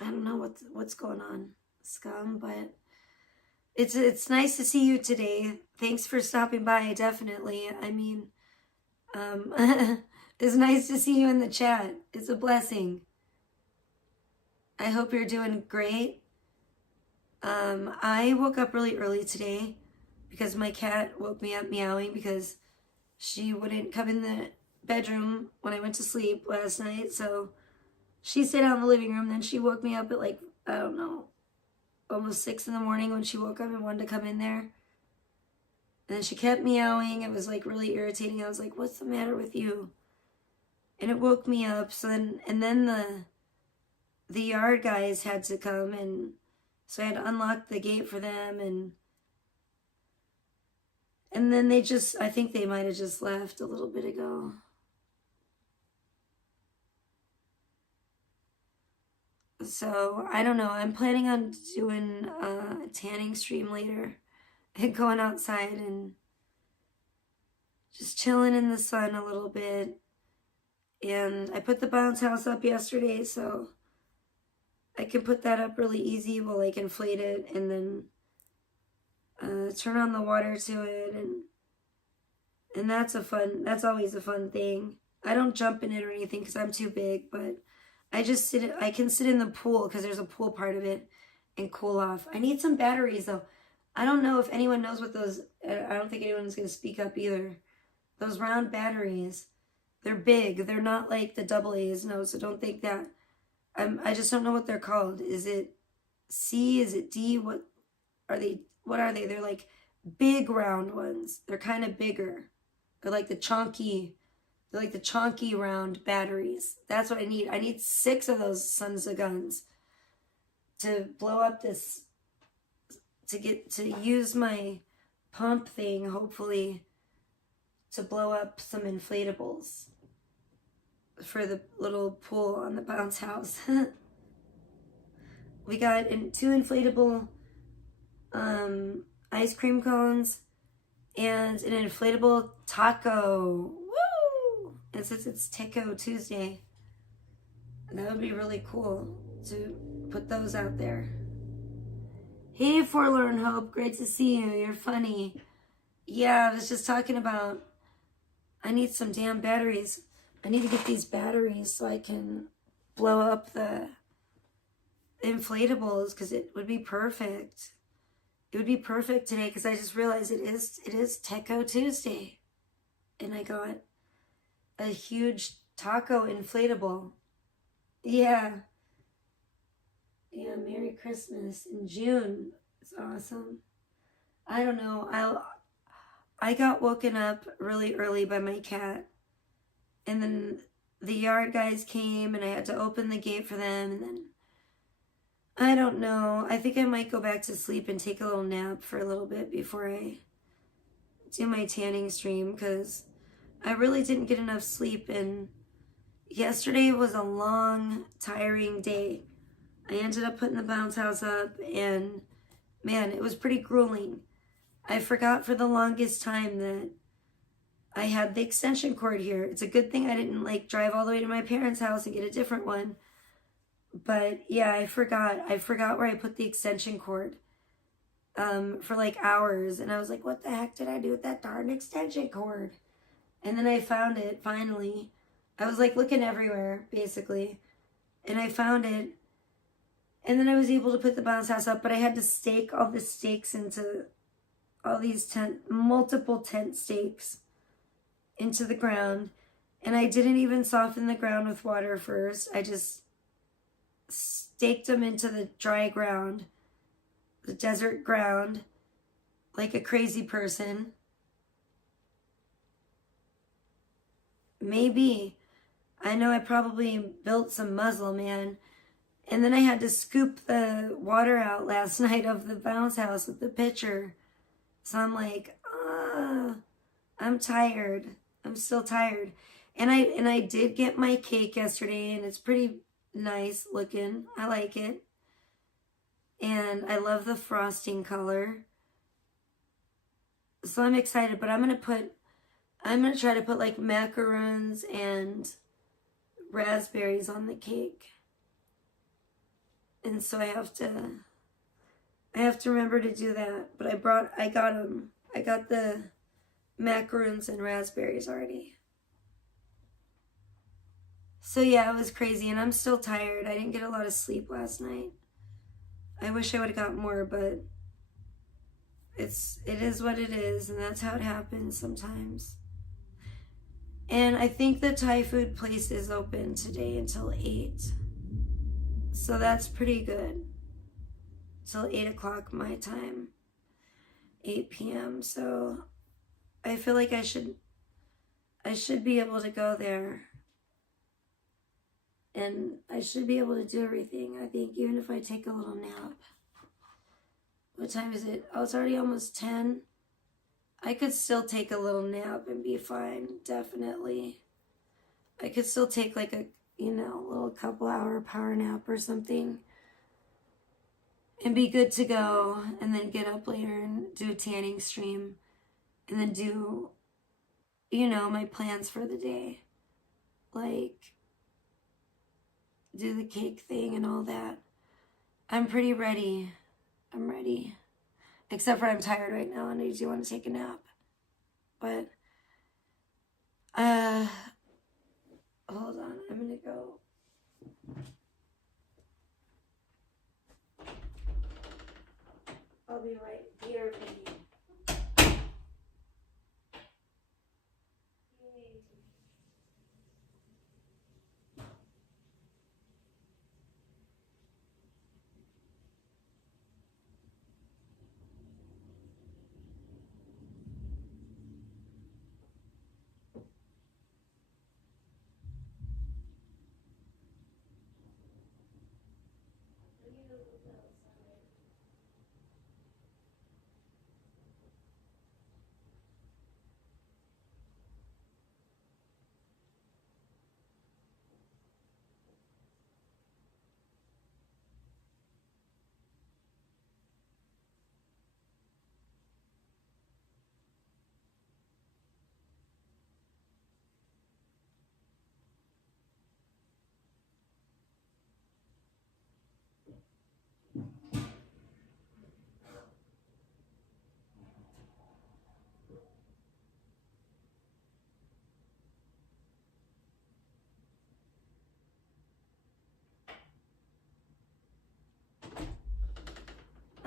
I don't know what's going on, scum, but it's nice to see you today. Thanks for stopping by, definitely. I mean, it's nice to see you in the chat. It's a blessing. I hope you're doing great. I woke up really early today because my cat woke me up meowing because she wouldn't come in the bedroom when I went to sleep last night. So she stayed out in the living room. Then she woke me up at like, I don't know, almost 6 in the morning when she woke up and wanted to come in there. And then she kept meowing. It was like really irritating. I was like, what's the matter with you? And it woke me up. So then the yard guys had to come, and so I had to unlock the gate for them, and then I think they might have just left a little bit ago. So I don't know. I'm planning on doing a tanning stream later and going outside and just chilling in the sun a little bit. And I put the bounce house up yesterday, so I can put that up really easy. We'll like inflate it and then turn on the water to it, and that's always a fun thing. I don't jump in it or anything because I'm too big, but I can sit in the pool because there's a pool part of it and cool off. I need some batteries though. I don't know if anyone knows what those, I don't think anyone's going to speak up either. Those round batteries, they're big. They're not like the AA's, no, so don't think that. I just don't know what they're called. Is it C? Is it D? What are they? They're like big round ones. They're kind of bigger. They're like the chunky round batteries. That's what I need. I need 6 of those sons of guns to blow up this, to use my pump thing, hopefully, to blow up some inflatables for the little pool on the bounce house. We got 2 inflatable ice cream cones and an inflatable taco. Woo! And since it's Taco Tuesday, that would be really cool to put those out there. Hey, Forlorn Hope, great to see you. You're funny. Yeah, I was just talking about, I need some damn batteries. I need to get these batteries so I can blow up the inflatables because it would be perfect. It would be perfect today because I just realized it is Taco Tuesday. And I got a huge taco inflatable. Yeah. Yeah, Merry Christmas in June. It's awesome. I don't know. I got woken up really early by my cat. And then the yard guys came and I had to open the gate for them. And then, I don't know. I think I might go back to sleep and take a little nap for a little bit before I do my tanning stream because I really didn't get enough sleep. And yesterday was a long, tiring day. I ended up putting the bounce house up and man, it was pretty grueling. I forgot for the longest time that I had the extension cord here. It's a good thing I didn't like drive all the way to my parents' house and get a different one. But yeah, I forgot where I put the extension cord for like hours. And I was like, what the heck did I do with that darn extension cord? And then I found it finally. I was like looking everywhere basically. And I found it. And then I was able to put the bounce house up, but I had to stake all the stakes into all these multiple tent stakes into the ground. And I didn't even soften the ground with water first. I just staked them into the dry ground, the desert ground, like a crazy person. Maybe. I know I probably built some muzzle, man. And then I had to scoop the water out last night of the bounce house with the pitcher. So I'm like, I'm tired. I'm still tired. And I did get my cake yesterday, and it's pretty nice looking. I like it. And I love the frosting color. So I'm excited, but I'm gonna try to put like macaroons and raspberries on the cake. And so I have to remember to do that. But I got them. I got the macaroons and raspberries already. So yeah, it was crazy, and I'm still tired. I didn't get a lot of sleep last night. I wish I would have got more, but it is what it is, and that's how it happens sometimes. And I think the Thai food place is open today until 8. So that's pretty good. Till 8 o'clock my time. 8 p.m. So I feel like I should be able to go there. And I should be able to do everything, I think, even if I take a little nap. What time is it? Oh, it's already almost 10. I could still take a little nap and be fine, definitely. I could still take like a, little couple hour power nap or something. And be good to go. And then get up later and do a tanning stream. And then do, my plans for the day. Like, do the cake thing and all that. I'm pretty ready. I'm ready. Except for I'm tired right now and I do want to take a nap. But, hold on. I'm going to go. I'll be right here, baby.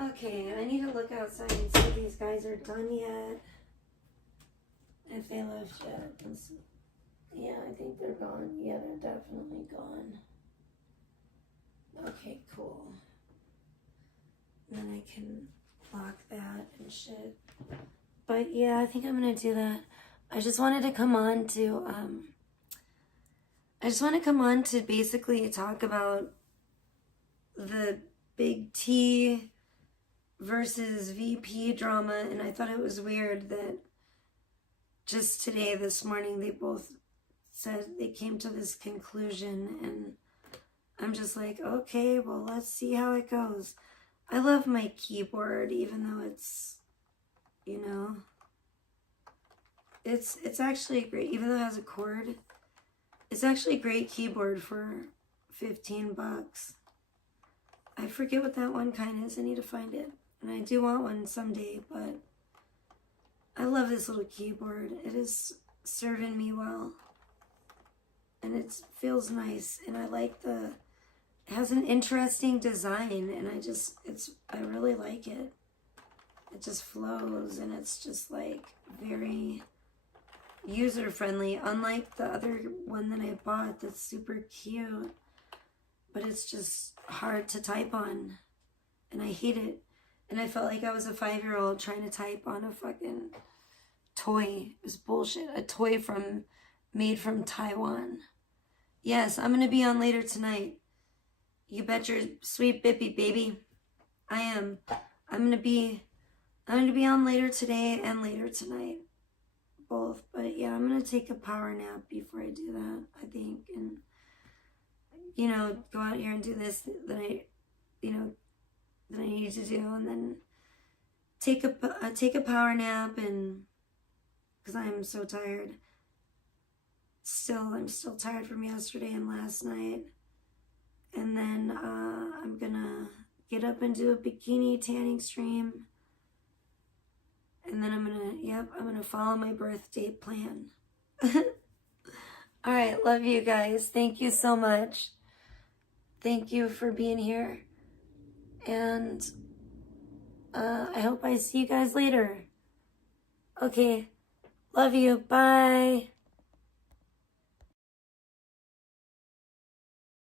Okay, I need to look outside and see if these guys are done yet. If they left yet. Yeah, I think they're gone. Yeah, they're definitely gone. Okay, cool. Then I can lock that and shit. But yeah, I think I'm gonna do that. I just wanted to come on to basically talk about the big T versus VP drama, and I thought it was weird that just today, this morning, they both said they came to this conclusion, and I'm just like, okay, well, let's see how it goes. I love my keyboard, even though it's, it's actually great, even though it has a cord. It's actually a great keyboard for $15. I forget what that one kind is. I need to find it. And I do want one someday, but I love this little keyboard. It is serving me well. And it feels nice. And I like it has an interesting design. And I really like it. It just flows. And it's just like very user-friendly. Unlike the other one that I bought that's super cute. But it's just hard to type on. And I hate it. And I felt like I was a 5-year-old trying to type on a fucking toy. It was bullshit. A toy made from Taiwan. Yes, I'm going to be on later tonight. You bet your sweet bippy, baby. I am. I'm going to be on later today and later tonight. Both. But yeah, I'm going to take a power nap before I do that, I think. And you know, go out here and do this that I, you know, that I need to do, and then take a power nap, and because I'm so tired. I'm still tired from yesterday and last night. And then I'm gonna get up and do a bikini tanning stream. And then I'm gonna follow my birth date plan. All right, love you guys. Thank you so much. Thank you for being here. And I hope I see you guys later. Okay, love you. Bye.